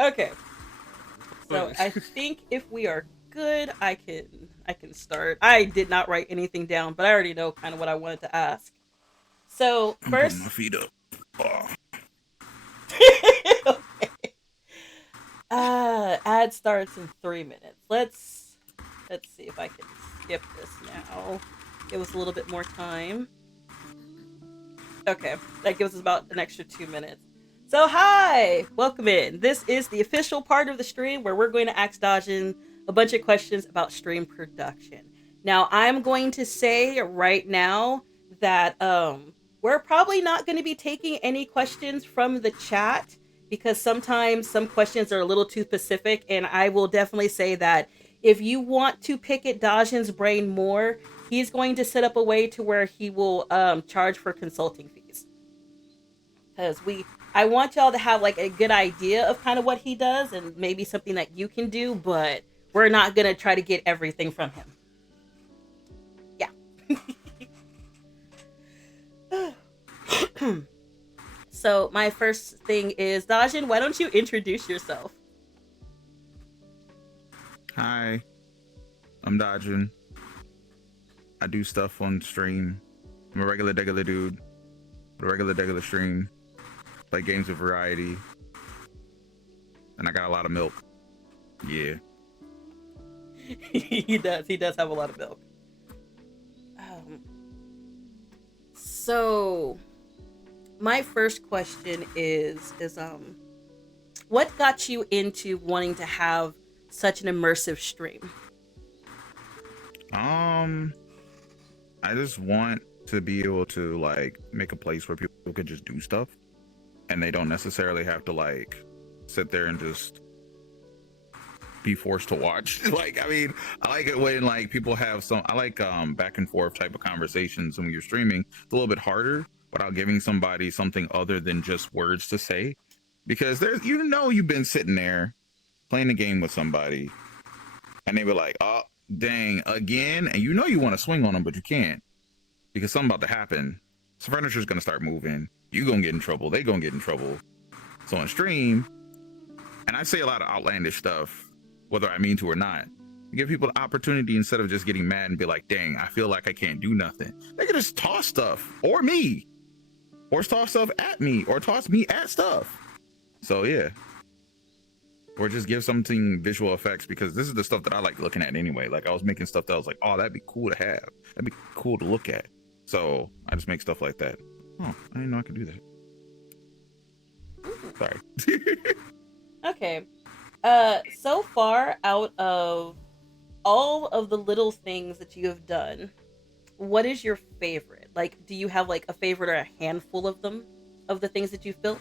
Okay. So But I think if we are good, I can start. I did not write anything down, but I already know kind of what I wanted to ask. So I'm putting my first, feet up. Oh, ad starts in 3 minutes. Let's see if I can skip this now. Give us a little bit more time. Okay, that gives us about an extra 2 minutes. So hi, welcome in. This is the official part of the stream where we're going to ask Dajin a bunch of questions about stream production. Now I'm going to say right now that we're probably not going to be taking any questions from the chat because sometimes some questions are a little too specific, and I will definitely say that if you want to pick at Dajin's brain more, he's going to set up a way to where he will charge for consulting fees, because we I want y'all to have like a good idea of kind of what he does and maybe something that you can do, but we're not gonna try to get everything from him. Yeah. So my first thing is, Dajin, why don't you introduce yourself? hi, I'm dodging. I do stuff on stream. I'm a regular dude with a regular stream. Play games of variety, and I got a lot of milk. Yeah. He does have a lot of milk. um, so my first question is what got you into wanting to have such an immersive stream? Um, I just want to be able to like make a place where people could just do stuff, and they don't necessarily have to like sit there and just be forced to watch. Like, I mean, I like it when like people have some. I like back and forth type of conversations. And when you're streaming, it's a little bit harder without giving somebody something other than just words to say, because there's you've been sitting there playing a game with somebody, and they were like, "Oh, dang, again," and you want to swing on them, but you can't because something about to happen. So furniture's gonna start moving. You gonna get in trouble. They gonna get in trouble. So on stream, and I say a lot of outlandish stuff, whether I mean to or not. You give people the opportunity instead of just getting mad and be like, dang, I feel like I can't do nothing. They can just toss stuff, or me, or toss stuff at me, or toss me at stuff. So yeah. Or just give something visual effects, because this is the stuff that I like looking at anyway. Like I was making stuff that I was like, oh, that'd be cool to have. That'd be cool to look at. So I just make stuff like that. Oh, I didn't know I could do that. Ooh, Sorry. okay. So far, out of all of the little things that you have done, what is your favorite? Like, do you have like a favorite or a handful of them, of the things that you've built?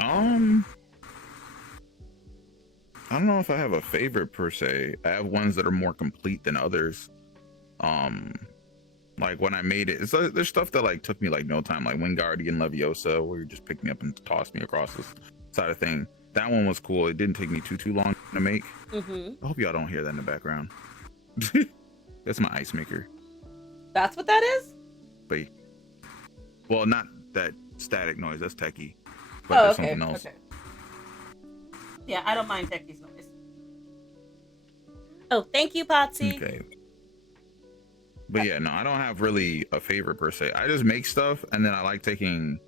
um I don't know if I have a favorite per se. I have ones that are more complete than others. Um, like when I made it, there's stuff that like took me like no time, like Wingardium Leviosa, where you just picked me up and tossed me across this side of thing. That one was cool. It didn't take me too long to make. Mm-hmm. I hope y'all don't hear that in the background. That's my ice maker. That's what that is? But well, not that static noise. That's techie. But Oh, there's okay. something else. Okay. Yeah, I don't mind Techie's noise. Oh, thank you, Potsy. Okay. But yeah, no, I don't have really a favorite per se. I just make stuff, and then I like taking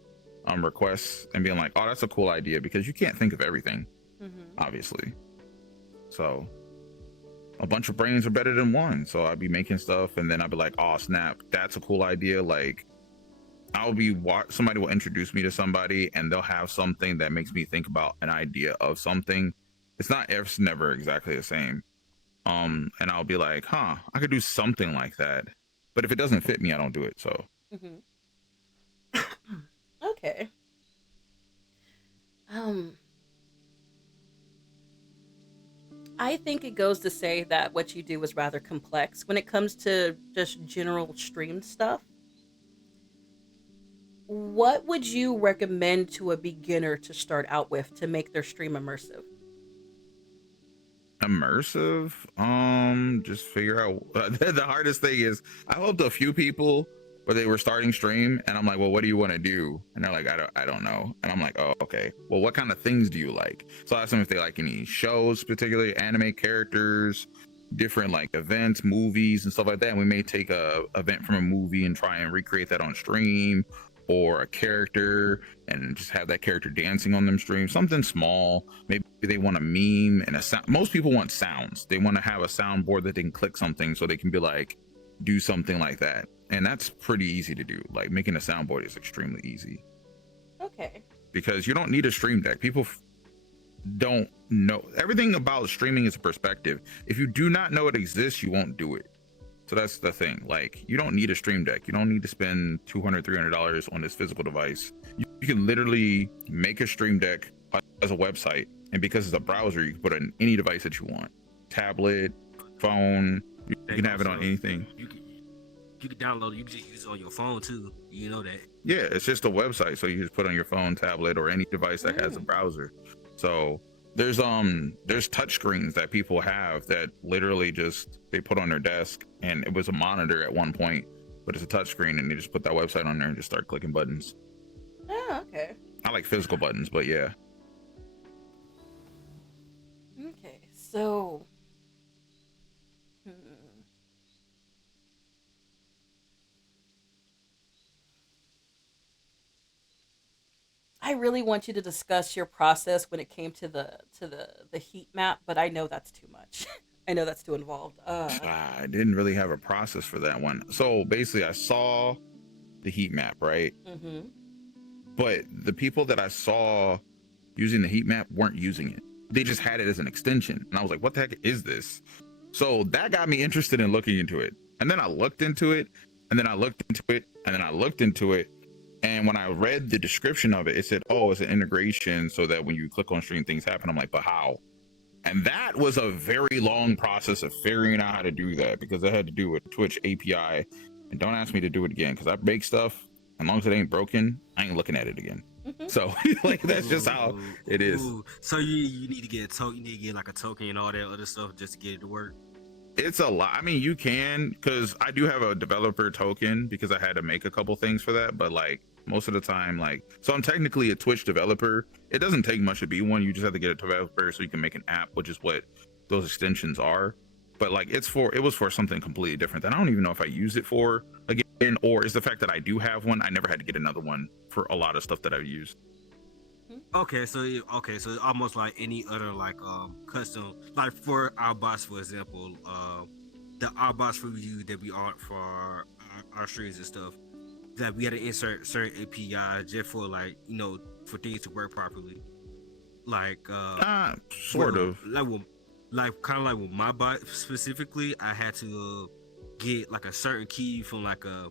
requests and being like, oh, that's a cool idea, because you can't think of everything, Mm-hmm. obviously. So a bunch of brains are better than one. So I'd be making stuff, and then I'd be like, oh snap, that's a cool idea. Like somebody will introduce me to somebody, and they'll have something that makes me think about an idea of something. It's never exactly the same. And I'll be like, huh, I could do something like that. But if it doesn't fit me, I don't do it. So Mm-hmm. Okay. Um, I think it goes to say that what you do is rather complex when it comes to just general stream stuff. What would you recommend to a beginner to start out with to make their stream immersive? immersive, just figure out the hardest thing is I helped a few people, where they were starting stream, and I'm like, well, what do you want to do? And they're like, I don't know. And I'm like, oh, okay. Well, what kind of things do you like? So I asked them if they like any shows, particularly anime characters, different like events, movies, and stuff like that. And we may take a event from a movie and try and recreate that on stream, or a character and just have that character dancing on them stream, something small. Maybe they want a meme and a sound. Most people want sounds. They want to have a soundboard that they can click something so they can be like, do something like that. And that's pretty easy to do. Like making a soundboard is extremely easy. Okay. Because you don't need a stream deck. People don't know. Everything about streaming is a perspective. If you do not know it exists, you won't do it. So that's the thing. Like, you don't need a stream deck. You don't need to spend $200, $300 on this physical device. You can literally make a stream deck as a website, and because it's a browser, you can put it on any device that you want. Tablet, phone, you can have it on anything. You can download it. You can just use it on your phone too. You know that. Yeah, it's just a website, so you just put it on your phone, tablet, or any device that has a browser. So there's touch screens that people have that literally just they put on their desk, and it was a monitor at one point, but it's a touch screen, and they just put that website on there and just start clicking buttons. Oh, okay. I like physical buttons, but yeah. Okay, so I really want you to discuss your process when it came to the heat map, but I know that's too much. I know that's too involved. I didn't really have a process for that one. So basically, I saw the heat map, right? Mm-hmm. But the people that I saw using the heat map weren't using it. They just had it as an extension, and I was like, "What the heck is this?" So that got me interested in looking into it. And then I looked into it, and then I looked into it, and then I looked into it. And when I read the description of it, it said, "Oh, it's an integration so that when you click on stream, things happen." I'm like, "But how?" And that was a very long process of figuring out how to do that, because I had to do with Twitch API. And don't ask me to do it again, because I make stuff. As long as it ain't broken, I ain't looking at it again. Mm-hmm. So like that's just how it is. So you need to get a token. You need to get like a token and all that other stuff just to get it to work. It's a lot. I mean, you can, because I do have a developer token because I had to make a couple things for that. But like most of the time, like, so I'm technically a Twitch developer. It doesn't take much to be one. You just have to get a developer so you can make an app, which is what those extensions are. But like it was for something completely different that I don't even know if I use it for again, or is the fact that I do have one. I never had to get another one for a lot of stuff that I've used. Okay, so almost like any other like custom, like for our boss, for example, the our boss review that we are for our streams and stuff, that we had to insert certain API just for like for things to work properly, like sort of like kind of like with my bot specifically, I had to get like a certain key from like a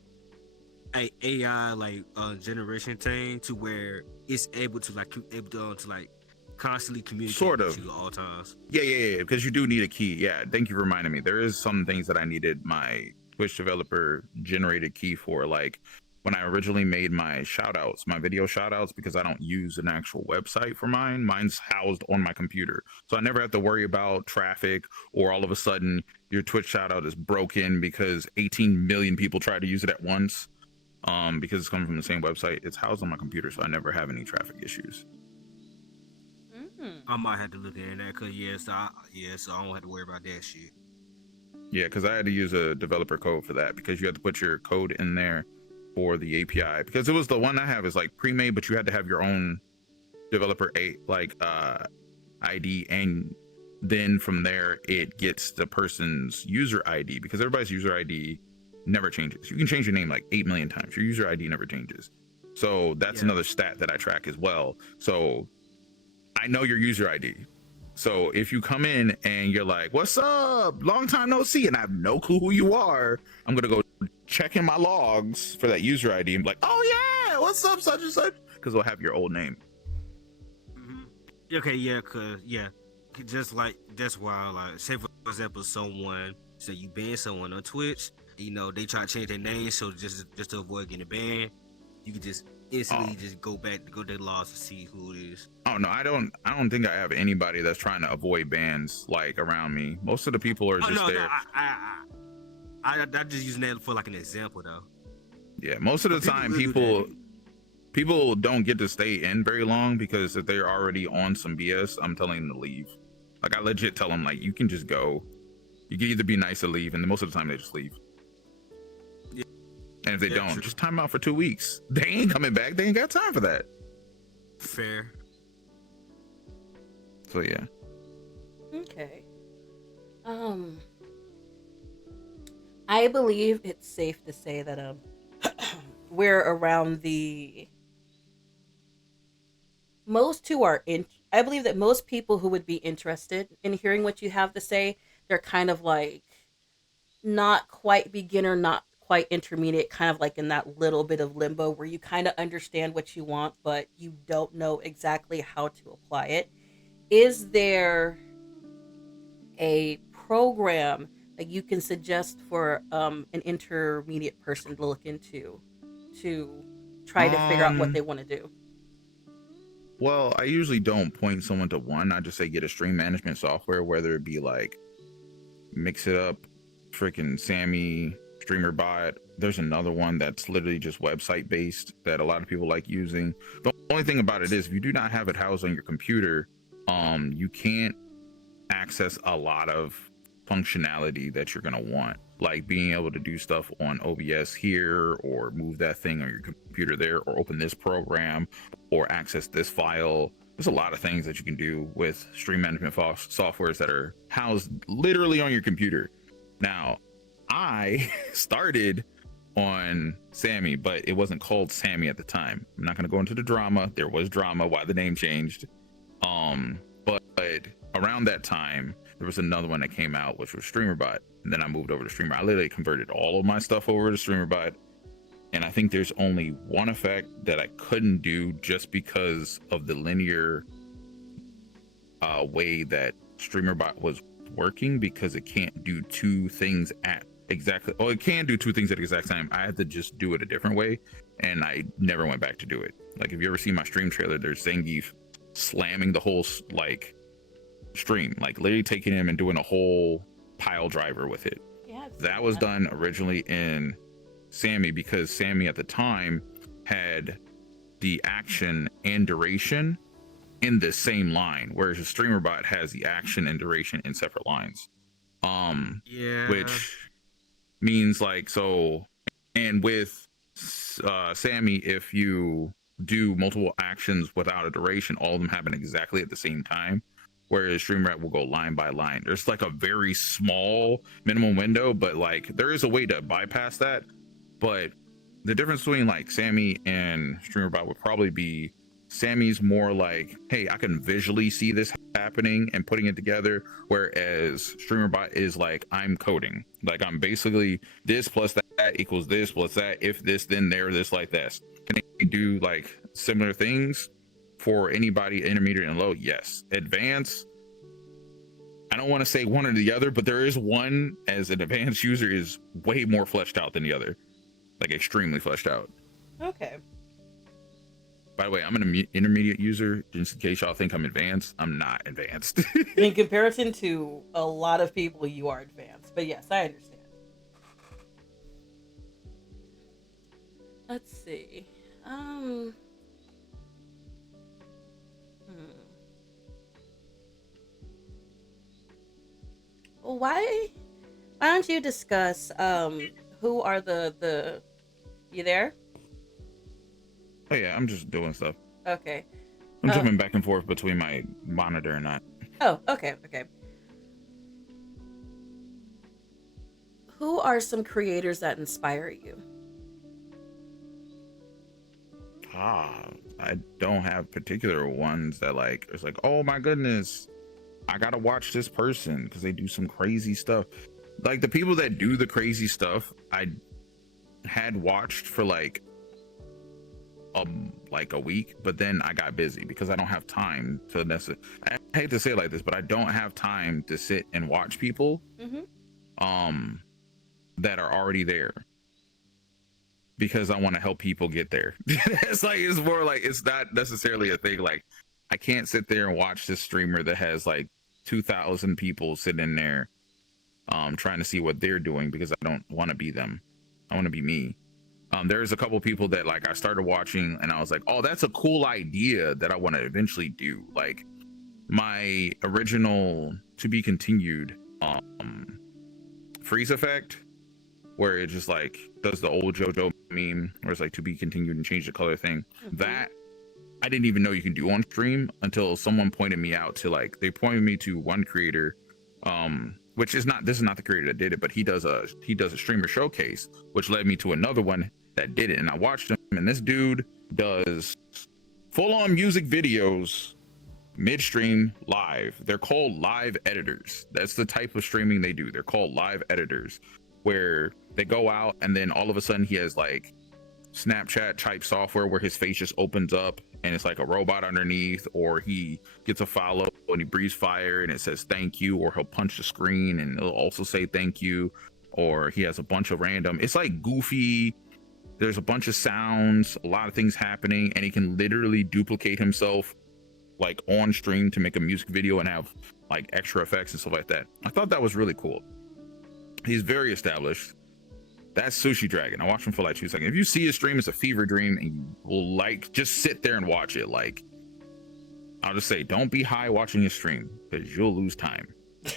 AI like generation thing to where it's able to like constantly communicate sort with of you at all times. Yeah, because you do need a key. Yeah, thank you for reminding me. There is some things that I needed my Twitch developer generated key for, like when I originally made my shoutouts, my video shoutouts, because I don't use an actual website for mine. Mine's housed on my computer, so I never have to worry about traffic or all of a sudden your Twitch shoutout is broken because 18 million people try to use it at once. Because it's coming from the same website. It's housed on my computer, so I never have any traffic issues. I might have to look at that because so I don't have to worry about that shit. Yeah, because I had to use a developer code for that, because you had to put your code in there for the API, because it was the one I have is like pre-made, but you had to have your own developer ID, and then from there it gets the person's user ID, because everybody's user ID never changes. You can change your name like 8 million times. Your user ID never changes. So that's another stat that I track as well. So I know your user ID. So if you come in and you're like, "What's up? Long time no see," and I have no clue who you are, I'm going to go check in my logs for that user ID and be like, "Oh yeah, what's up, such and such?" Because we'll have your old name. Okay, just like that's why, like, say for example, you ban someone on Twitch, they try to change their name, so just to avoid getting banned, you can just instantly just go to their logs to see who it is. Oh no, I don't think I have anybody that's trying to avoid bans like around me. Most of the people are just there. I just using that for like an example though. Yeah, most of the But people time, will do that. people don't get to stay in very long because if they're already on some BS, I'm telling them to leave. Like I legit tell them like you can just go. You can either be nice or leave, and most of the time they just leave. Yeah, And if they yeah, don't, true. just time out for 2 weeks. They ain't coming back. They ain't got time for that. Fair. So yeah. Okay. I believe it's safe to say that we're around the most who are in. I believe that most people who would be interested in hearing what you have to say, they're kind of like not quite beginner, not quite intermediate, kind of like in that little bit of limbo where you kind of understand what you want, but you don't know exactly how to apply it. Is there a program that you can suggest for an intermediate person to look into to try to figure out what Um. they want to do? Well, I usually don't point someone to one. I just say get a stream management software, whether it be like Mix It Up, freaking Sammy, StreamerBot. There's another one that's literally just website based that a lot of people like using. The only thing about it is if you do not have it housed on your computer, you can't access a lot of functionality that you're gonna want, like being able to do stuff on OBS here, or move that thing on your computer there, or open this program, or access this file. There's a lot of things that you can do with stream management softwares that are housed literally on your computer. Now, I started on Sammy, but it wasn't called Sammy at the time. I'm not going to go into the drama. There was drama why the name changed. But around that time, there was another one that came out, which was StreamerBot. And then I moved over to Streamer. I literally converted all of my stuff over to StreamerBot. And I think there's only one effect that I couldn't do just because of the linear way that StreamerBot was working, because it can't do two things at exactly. Oh, it can do two things at the exact time. I had to just do it a different way, and I never went back to do it. Like if you ever see my stream trailer, there's Zangief slamming the whole like stream, like literally taking him and doing a whole pile driver with it. Yeah, That was done originally in Sammy because Sammy at the time had the action and duration in the same line, whereas the StreamerBot has the action and duration in separate lines. Yeah. Which means like so, and with Sammy, if you do multiple actions without a duration, all of them happen exactly at the same time. Whereas StreamRat will go line by line. There's like a very small minimum window, but like there is a way to bypass that. But the difference between like Sammy and StreamerBot would probably be Sammy's more like, hey, I can visually see this happening and putting it together, whereas StreamerBot is like, I'm coding. Like I'm basically this plus that equals this plus that. If this, then there, this like this. Can they do like similar things for anybody intermediate and low? Yes. Advanced, I don't want to say one or the other, but there is one as an advanced user is way more fleshed out than the other, like extremely fleshed out. Okay. By the way, I'm an intermediate user. Just in case y'all think I'm advanced, I'm not advanced. In comparison to a lot of people, you are advanced. But yes, I understand. Let's see. Well, why don't you discuss who are the you there? Oh yeah, I'm just doing stuff. Okay. I'm jumping back and forth between my monitor and that. Oh, okay. Who are some creators that inspire you? I don't have particular ones that like it's like, oh my goodness, I gotta watch this person because they do some crazy stuff. Like the people that do the crazy stuff, I had watched for like a week, but then I got busy because I don't have time to necessarily. I hate to say it like this, but I don't have time to sit and watch people that are already there because I want to help people get there. It's like it's more like it's not necessarily a thing. Like I can't sit there and watch this streamer that has like 2,000 people sitting in there trying to see what they're doing because I don't want to be them. I want to be me. There's a couple people that like I started watching and I was like, oh, that's a cool idea that I want to eventually do. Like my original to be continued freeze effect, where it just like does the old JoJo meme where it's like to be continued and change the color thing. That I didn't even know you can do on stream until someone pointed me out to, like, they pointed me to one creator, which is not, this is not the creator that did it, but he does a streamer showcase, which led me to another one that did it. And I watched him, and this dude does full-on music videos midstream live. They're called live editors. That's the type of streaming they do. They're called live editors, where they go out and then all of a sudden he has like Snapchat type software where his face just opens up and it's like a robot underneath, or he gets a follow and he breathes fire and it says thank you, or he'll punch the screen and it'll also say thank you, or he has a bunch of random, it's like goofy, there's a bunch of sounds, a lot of things happening, and he can literally duplicate himself like on stream to make a music video and have like extra effects and stuff like that. I thought that was really cool. He's very established. That's Sushi Dragon. I watched him for like 2 seconds. If you see his stream, it's a fever dream, and you will like just sit there and watch it. Like, I'll just say, don't be high watching his stream because you'll lose time. You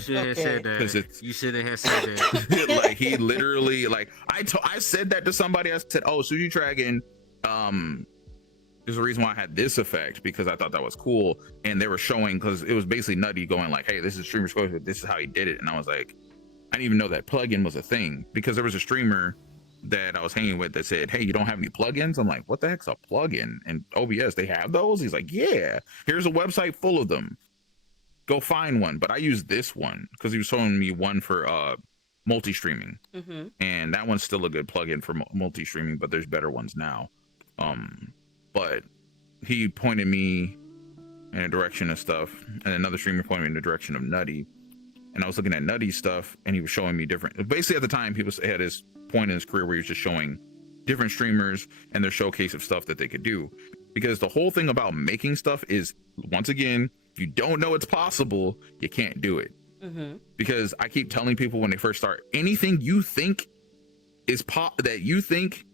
should have said that. You should have said that. Like, he literally, like, I said that to somebody. I said, oh, Sushi Dragon, there's a reason why I had this effect, because I thought that was cool. And they were showing, because it was basically Nutty going like, hey, this is streamer score, this is how he did it. And I was like, I didn't even know that plugin was a thing, because there was a streamer that I was hanging with that said, hey, you don't have any plugins? I'm like, what the heck's a plugin? And OBS, they have those? He's like, yeah, here's a website full of them. Go find one. But I used this one because he was showing me one for multi-streaming. And that one's still a good plugin for multi-streaming, but there's better ones now. But he pointed me in a direction of stuff, and another streamer pointed me in the direction of Nutty. And I was looking at Nutty stuff, and he was showing me different. Basically, at the time, he had his point in his career where he was just showing different streamers and their showcase of stuff that they could do. Because the whole thing about making stuff is, once again, if you don't know it's possible, you can't do it. Because I keep telling people when they first start, anything you think is that you think,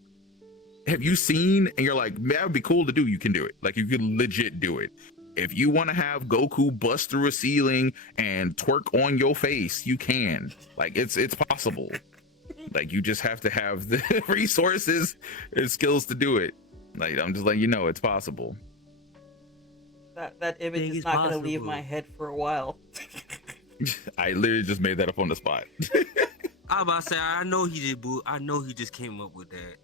have you seen, and you're like, that would be cool to do, you can do it. Like, you could legit do it. If you want to have Goku bust through a ceiling and twerk on your face, you can. Like, it's possible. Like, you just have to have the resources and skills to do it. Like, I'm just letting you know it's possible. That image is not going to leave my head for a while. I literally just made that up on the spot. I'm about to say, I know he did, boo. I know he just came up with that.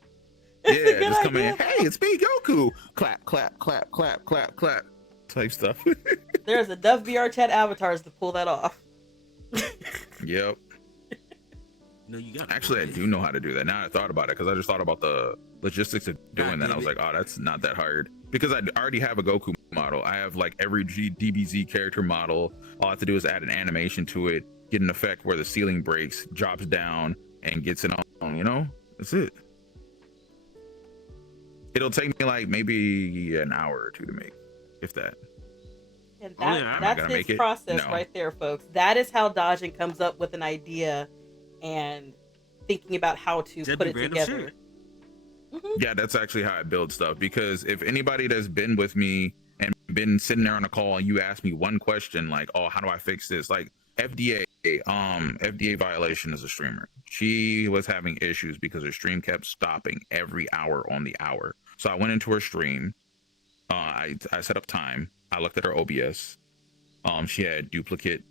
Yeah, just come in. Hey, it's me, Goku. Clap, clap, clap, clap, clap, clap. Type stuff. There's enough VRChat avatars to pull that off. Yep. No, you got. Actually, I do know how to do that. Now I thought about it, because I just thought about the logistics of doing that. I was like, oh, that's not that hard, because I already have a Goku model. I have like every DBZ character model. All I have to do is add an animation to it, get an effect where the ceiling breaks, drops down, and gets it on. You know, that's it. It'll take me like maybe an hour or 2 to make, if that. And that's his process right there, folks. That is how Dajn comes up with an idea and thinking about how to put it together. Yeah, that's actually how I build stuff. Because if anybody that's been with me and been sitting there on a call and you ask me one question like, oh, how do I fix this? Like FDA violation as a streamer. She was having issues because her stream kept stopping every hour on the hour. So I went into her stream. I set up time. I looked at her OBS. She had duplicate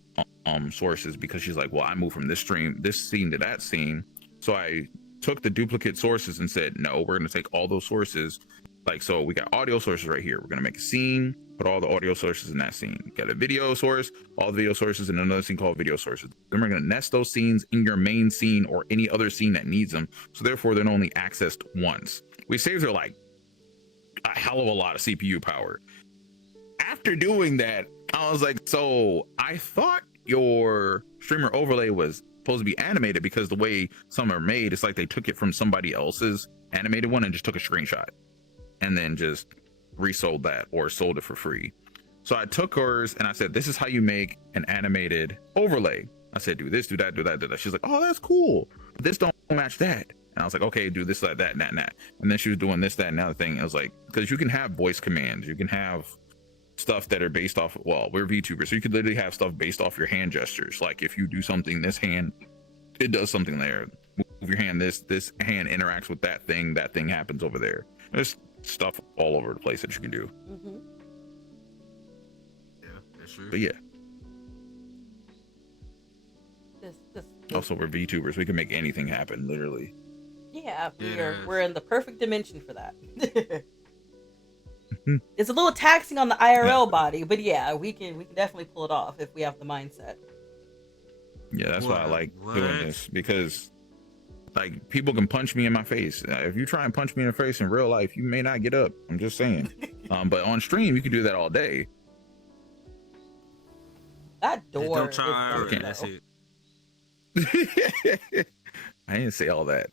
sources, because she's like, well, I moved from this scene to that scene. So I took the duplicate sources and said, no, we're going to take all those sources. Like, so we got audio sources right here. We're going to make a scene, put all the audio sources in that scene. Got a video source, all the video sources in another scene called video sources. Then we're going to nest those scenes in your main scene or any other scene that needs them. So therefore, they're only accessed once. We saved her like a hell of a lot of CPU power. After doing that, I was like, so I thought your streamer overlay was supposed to be animated, because the way some are made, it's like they took it from somebody else's animated one and just took a screenshot and then just resold that or sold it for free. So I took hers and I said, this is how you make an animated overlay. I said, do this, do that, do that, do that. She's like, oh, that's cool, but this don't match that. And I was like, okay, do this, that, and that, and that. And then she was doing this, that, and the other thing. And I was like, because you can have voice commands, you can have stuff that are based off, well, we're VTubers, so you could literally have stuff based off your hand gestures. Like if you do something, this hand, it does something there. Move your hand, this hand interacts with that thing happens over there. There's stuff all over the place that you can do. Mm-hmm. Yeah, that's true. But yeah. This, Also, we're VTubers. We can make anything happen, literally. yeah, Yeah. we're in the perfect dimension for that. It's a little taxing on the IRL body, but yeah, we can definitely pull it off if we have the mindset. Yeah, that's why I like What? doing this, because like people can punch me in my face. If you try and punch me in the face in real life, you may not get up. I'm just saying. But on stream, you can do that all day. That Just door. don't try. is Right, that's it. I didn't say all that.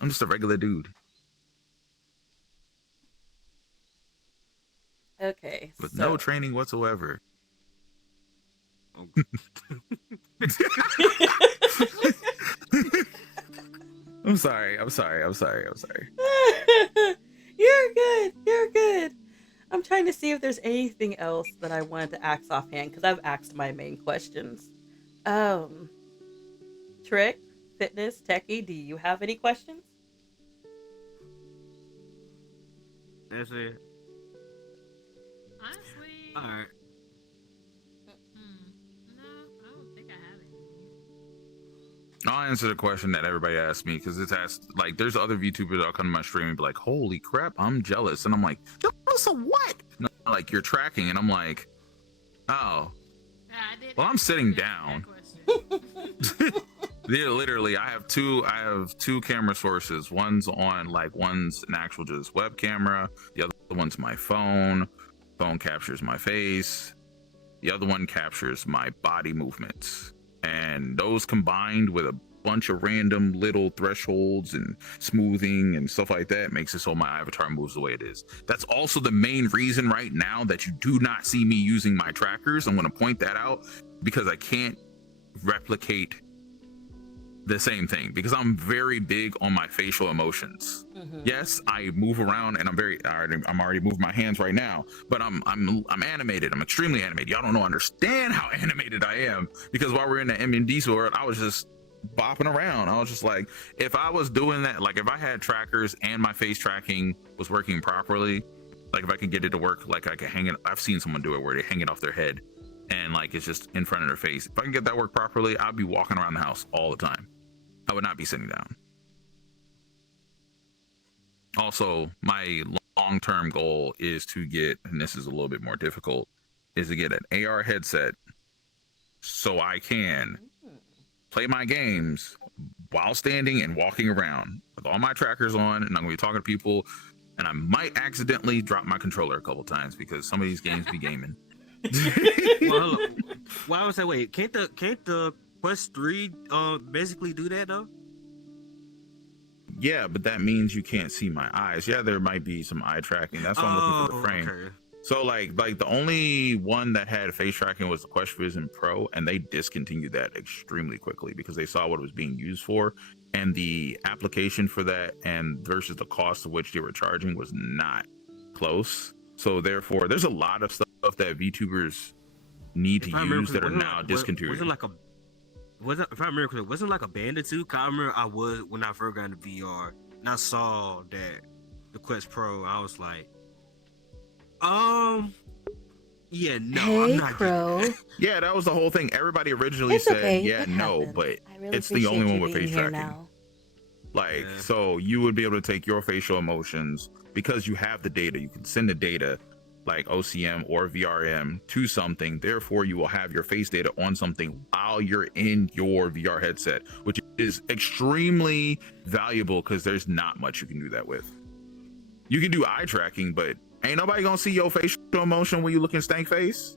I'm just a regular dude Okay. with so- no training whatsoever. I'm sorry. You're good. You're good. I'm trying to see if there's anything else that I wanted to ask offhand because I've asked my main questions. Trick, Fitness, Techie, do you have any questions? That's it. Honestly, All right. no, I don't think I have any. I'll answer the question that everybody asks me, because it's asked, like, there's other VTubers that'll come to my stream and be like, holy crap, I'm jealous. And I'm like, jealous of what? And they're like, you're tracking. And I'm like, oh, Yeah, I did. well, I'm sitting answer down. that question. Yeah, literally, I have two camera sources. One's an actual just web camera. The other one's my phone. Phone captures my face. The other one captures my body movements. And those combined with a bunch of random little thresholds and smoothing and stuff like that makes it so my avatar moves the way it is. That's also the main reason right now that you do not see me using my trackers. I'm going to point that out because I can't replicate the same thing, because I'm very big on my facial emotions. Mm-hmm. Yes, I move around and I'm already moving my hands right now, but I'm animated. I'm extremely animated. Y'all don't understand how animated I am, because while we're in the MMD world, I was just bopping around. I was just like, if I was doing that, like if I had trackers and my face tracking was working properly, like if I could get it to work, like I could hang it. I've seen someone do it where they hang it off their head and like it's just in front of their face. If I can get that work properly, I'd be walking around the house all the time. I would not be sitting down. Also, my long-term goal is to get, and this is a little bit more difficult, is to get an AR headset so I can play my games while standing and walking around with all my trackers on, and I'm going to be talking to people, and I might accidentally drop my controller a couple times because some of these games be gaming. Well, I was saying, wait, can't the Quest 3 basically do that though? Yeah, but that means you can't see my eyes. Yeah, there might be some eye tracking. That's why I'm looking for the frame. Okay. So like the only one that had face tracking was the Quest Vision Pro, and they discontinued that extremely quickly because they saw what it was being used for, and the application for that and versus the cost of which they were charging was not close. So therefore, there's a lot of stuff that VTubers need to use that are now discontinued. If I remember correctly, wasn't like a band or two? Cause I remember I was when I first got into VR and I saw that the Quest Pro. I was like, yeah, no, Hey, I'm not. Crow. Yeah, that was the whole thing. Everybody originally It's said, okay. yeah, It no, happens. but I really it's the only appreciate one you with being face here tracking. now. Like, Yeah. so you would be able to take your facial emotions because you have the data. You can send the data like OCM or VRM to something. Therefore, you will have your face data on something while you're in your VR headset, which is extremely valuable because there's not much you can do that with. You can do eye tracking, but ain't nobody gonna see your facial emotion when you look in stank face.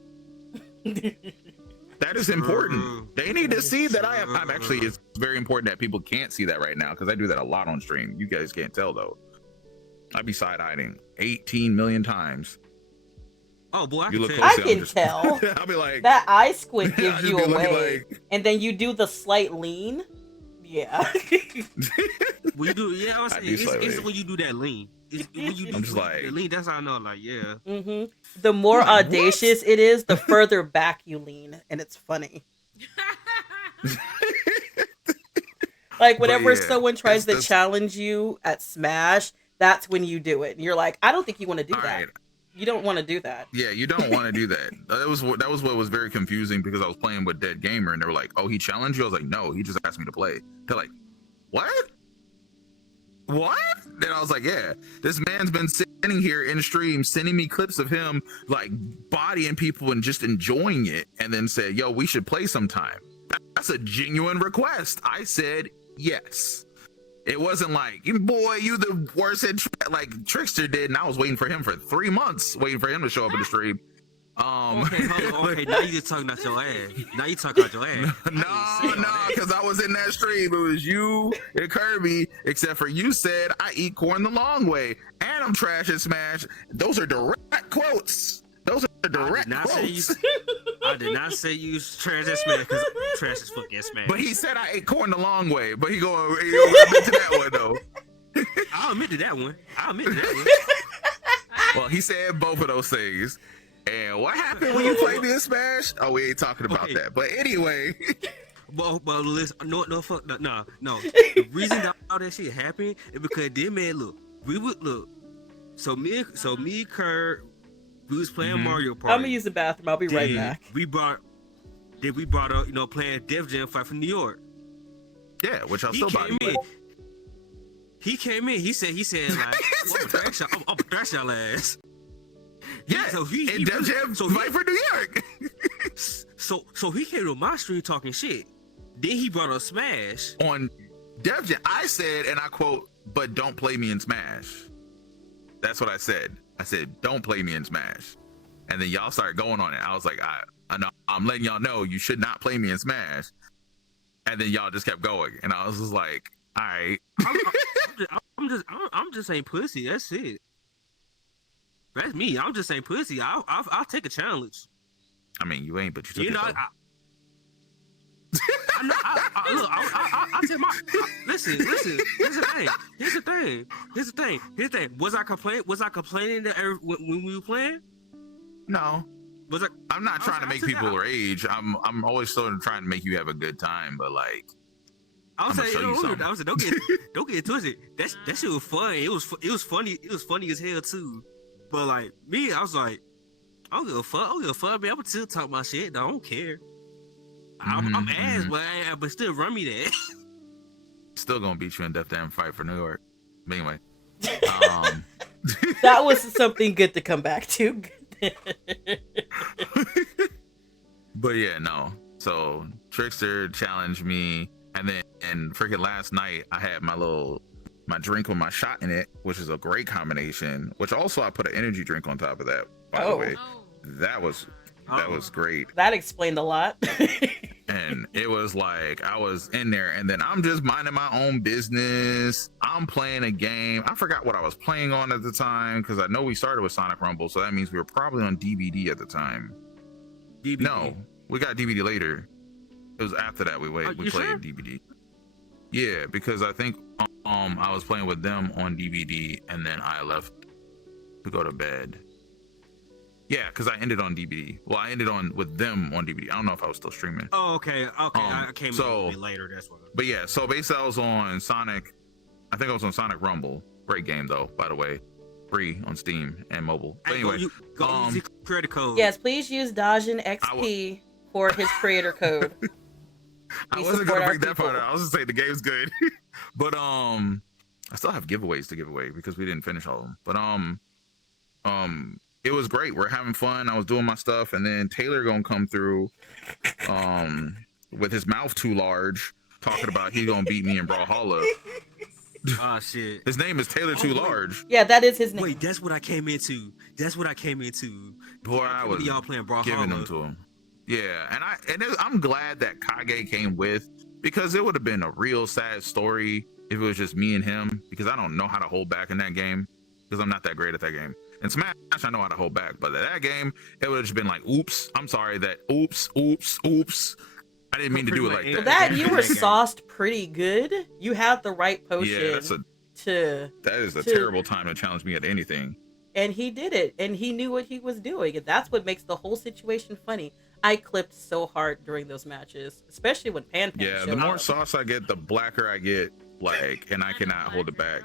That is important. They need to see that I'm actually, it's very important that people can't see that right now because I do that a lot on stream. You guys can't tell though. I'd be side-eyeing 18 million times. Oh boy, I You can look tell. close. I can tell. I'll be like, That eye squint I'll gives just you be looking away. like- And then you do the slight lean. Yeah. When you do, yeah, I was I saying, do it's slightly. when you do that lean. It's when you do I'm just that like, lean. That's how I know. Like, yeah. The more You're like, audacious it is, the further back you lean, and it's funny. Like but whenever yeah, someone tries it's to this. challenge you at Smash, that's when you do it. And you're like, I don't think you want to do All that. right, You don't want to do that. yeah, you don't want to do that. That was what was very confusing because I was playing with Dead Gamer and they were like, "Oh, he challenged you." I was like, "No, he just asked me to play." They're like, "What? What?" Then I was like, "Yeah, this man's been sitting here in stream, sending me clips of him like bodying people and just enjoying it, and then said, 'Yo, we should play sometime.' That's a genuine request." I said yes. It wasn't like, boy, you the worst at like Trickster did, and I was waiting for him for 3 months, waiting for him to show up in the stream. Okay, hold on. Okay, now you just talking about your ass. Now you talking about your ass. No, because I was in that stream. It was you and Kirby, except for you said I eat corn the long way, and I'm trash at Smash. Those are direct quotes. Those are direct quotes. I did not say you trash at Smash because trash is fucking Smash. But he said I ate corn the long way. But he go admit to that one though. I'll admit to that one. Well, he said both of those things. And what happened when you played me in Smash? Oh, we ain't talking about that. But anyway. But listen, no, fuck, no. The reason that all that shit happened is because this man, look, we would look. So me, Kurt, we was playing Mario Party. I'm gonna use the bathroom. I'll be right back. We brought up, playing Def Jam Fight from New York. Yeah, which I'll still buy. He came in. He said, like, I'm gonna thrash y'all ass. Yeah, so he Def Jam Fight for New York. so he came to my stream talking shit. Then he brought up Smash on Def Jam. I said, and I quote, "But don't play me in Smash." That's what I said. I said, "Don't play me in Smash," and then y'all started going on it. I was like, I know, I'm letting y'all know you should not play me in Smash, and then y'all just kept going, and I was just like, all right. I'm just saying pussy. That's it. That's me. I'm just saying pussy. I'll take a challenge. I mean, you ain't, but you took You know, it. I know. Look, I said my. Listen. Here's the thing. Was I complaining when we were playing? No. I'm not trying to make people rage. I'm always still trying to make you have a good time, but like. I was saying, don't get it twisted. That shit was fun. It was funny. It was funny as hell too. But like me, I was like, I don't give a fuck. Man, I'm still talk my shit. I don't care. I'm ass, but still run me there. Still gonna beat you in Def Jam Fight for New York. But anyway, that was something good to come back to. But yeah, no. So Trickster challenged me, and freaking last night I had my drink with my shot in it, which is a great combination. Which also I put an energy drink on top of that. By the way, that was great. That explained a lot. And it was like I was in there, and then I'm just minding my own business. I'm playing a game. I forgot what I was playing on at the time because I know we started with Sonic Rumble, so that means we were probably on DVD at the time. DVD? No, we got DVD later. It was after that we played sure? DVD. Yeah, because I think I was playing with them on DVD, and then I left to go to bed. Yeah, because I ended on DVD. Well, I ended on with them on DVD. I don't know if I was still streaming. Oh, okay. I came in later. That's why. But yeah, so basically I was on Sonic. I think I was on Sonic Rumble. Great game though, by the way. Free on Steam and mobile. But anyway, go use the credit code. Yes, please use DajnXP for his creator code. I wasn't gonna bring that part out. I was just saying the game's good. But I still have giveaways to give away because we didn't finish all of them. But it was great. We're having fun. I was doing my stuff, and then Taylor gonna come through with his mouth too large, talking about he gonna beat me in Brawlhalla. Ah, shit. His name is Taylor Too Large. Yeah, that is his name. Wait, that's what I came into. Boy, I was y'all playing Brawlhalla. giving them to him. Yeah, I'm glad that Kage came with, because it would have been a real sad story if it was just me and him, because I don't know how to hold back in that game, because I'm not that great at that game. In Smash, I know how to hold back, but that game, it would have just been like, oops, I'm sorry, that oops. I didn't mean to do it like Well, that. that you were That game. sauced pretty good. You had the right potion Yeah, that is a to- terrible time to challenge me at anything. and he did it, and he knew what he was doing, and that's what makes the whole situation funny. I clipped so hard during those matches, especially when Pan Yeah, showed the more up. sauce I get, the blacker I get. Like, and I cannot hold it back.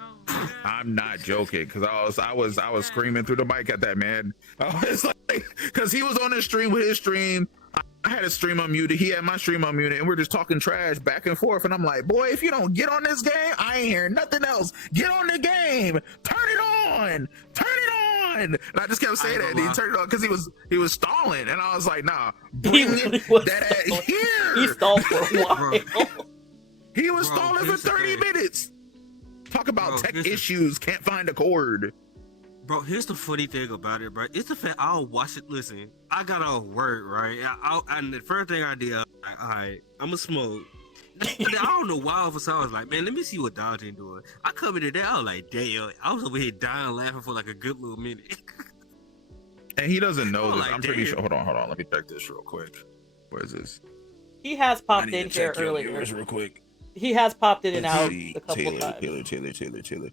I'm not joking, because I was screaming through the mic at that man. I was like, because he was on his stream with his stream. I had his stream unmuted. He had my stream unmuted, and we're just talking trash back and forth. And I'm like, boy, if you don't get on this game, I ain't hearing nothing else. Get on the game. Turn it on. Turn it on. And I just kept saying that. And he turned it on because he was stalling, and I was like, nah, He bring really it was that stalling. ass here. He stalled for a while. He was Bro, stalling for here's the 30 thing. minutes. Talk about Bro, tech here's the- issues. Can't find a cord. Bro, here's the funny thing about it, bro. It's the fact I'll watch it. Listen, I got off work, right? And the first thing I did, I was like, all right, I'm gonna smoke. And then I don't know why all of a sudden I was like, man, let me see what Dajn doing. I come in there, I was like, damn. I was over here dying laughing for like a good little minute. And he doesn't know Oh, this. like, I'm pretty damn. sure. Hold on. Let me check this real quick. Where is this? He has I popped need in to here check your earlier. viewers real quick. He has popped in and Let's out see. a couple times. Taylor.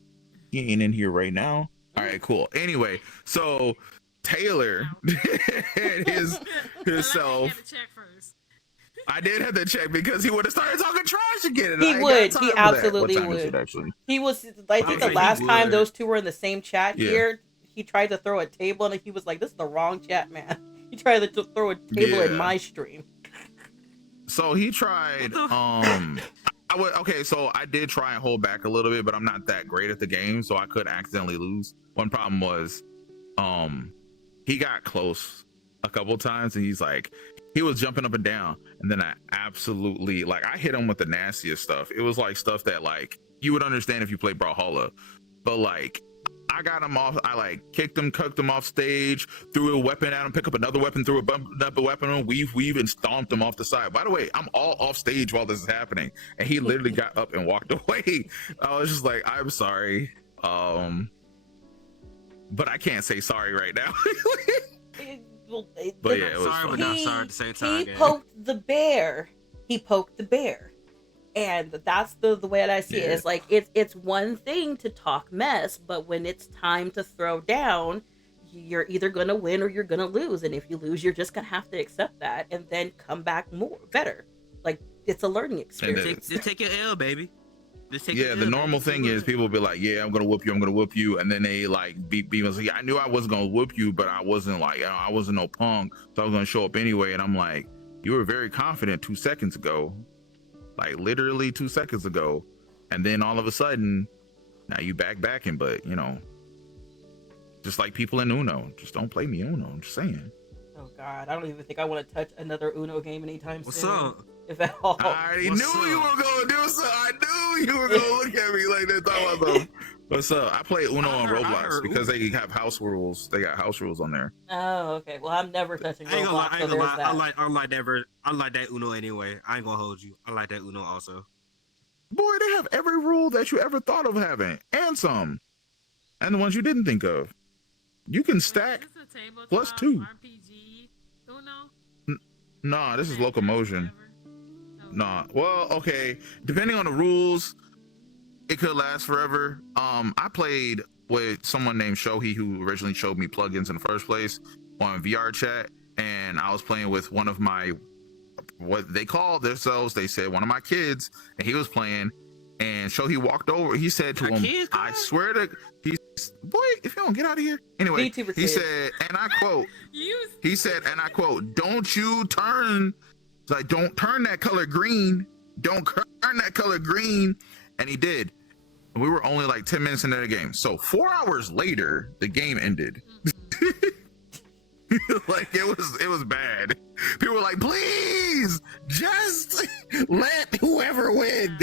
He ain't in here right now. All right, cool. Anyway, so Taylor and himself. I did have to check because he would have started talking trash again. And He I ain't got would. time He for that. absolutely What time is would. it, actually? He was, I think, the Okay, last he time would. those two were in the same chat Yeah. here, he tried to throw a table, and he was like, "This is the wrong chat, man." He tried to throw a table in Yeah. my stream. So he tried. So I did try and hold back a little bit, but I'm not that great at the game, so I could accidentally lose. One problem was, he got close a couple times, and he was jumping up and down, and then I absolutely I hit him with the nastiest stuff. It was like stuff that you would understand if you played Brawlhalla, but I got him off. I kicked him, cucked him off stage, threw a weapon at him, pick up another weapon, threw another weapon on, weave, and stomped him off the side. By the way, I'm all off stage while this is happening, and he literally got up and walked away. I was just like, I'm sorry, but I can't say sorry right now. But yeah, it was sorry, fun. but not sorry at the same time. He gang. poked the bear. He poked the bear. And that's the way that I see it. Yeah. It's one thing to talk mess, but when it's time to throw down, you're either gonna win or you're gonna lose. And if you lose, you're just gonna have to accept that and then come back better. It's a learning experience. Just take your L, baby. Just take Yeah, your the L, normal baby. thing is people will be like, yeah, I'm gonna whoop you, and then they beat me. I knew I wasn't gonna whoop you, but I wasn't I wasn't no punk, so I was gonna show up anyway. And I'm like, you were very confident 2 seconds ago, literally 2 seconds ago, and then all of a sudden, now you backing. But just like people in Uno, just don't play me Uno. I'm just saying. Oh God, I don't even think I want to touch another Uno game anytime What's soon. up? If at all. I already What's knew up? you were gonna do so. I knew you were gonna look at me like that. Talking about something. What's up? I play Uno on I Roblox heard because they have house rules. They got house rules on there. Oh, okay. Well, I'm never touching I ain't gonna lie. Roblox, so there's that. I like that Uno anyway. I ain't gonna hold you. I like that Uno also. Boy, they have every rule that you ever thought of having, and some, and the ones you didn't think of. You can stack. Is this a tabletop +2. RPG Uno? Nah, this is locomotion. Oh. Nah. Well, okay. Depending on the rules, it could last forever. I played with someone named Shohei who originally showed me plugins in the first place on VRChat, and I was playing with one of my, what they call themselves, they said one of my kids, and he was playing, and Shohei walked over. He said to Got him, kids, I guys? swear to, boy, if you don't get out of here. Anyway, VTuber he kids. said, and I quote, he said, and I quote, don't you turn, don't turn that color green. Don't turn that color green. And he did. We were only 10 minutes into the game. So 4 hours later, the game ended. It was bad. People were like, please, just let whoever win.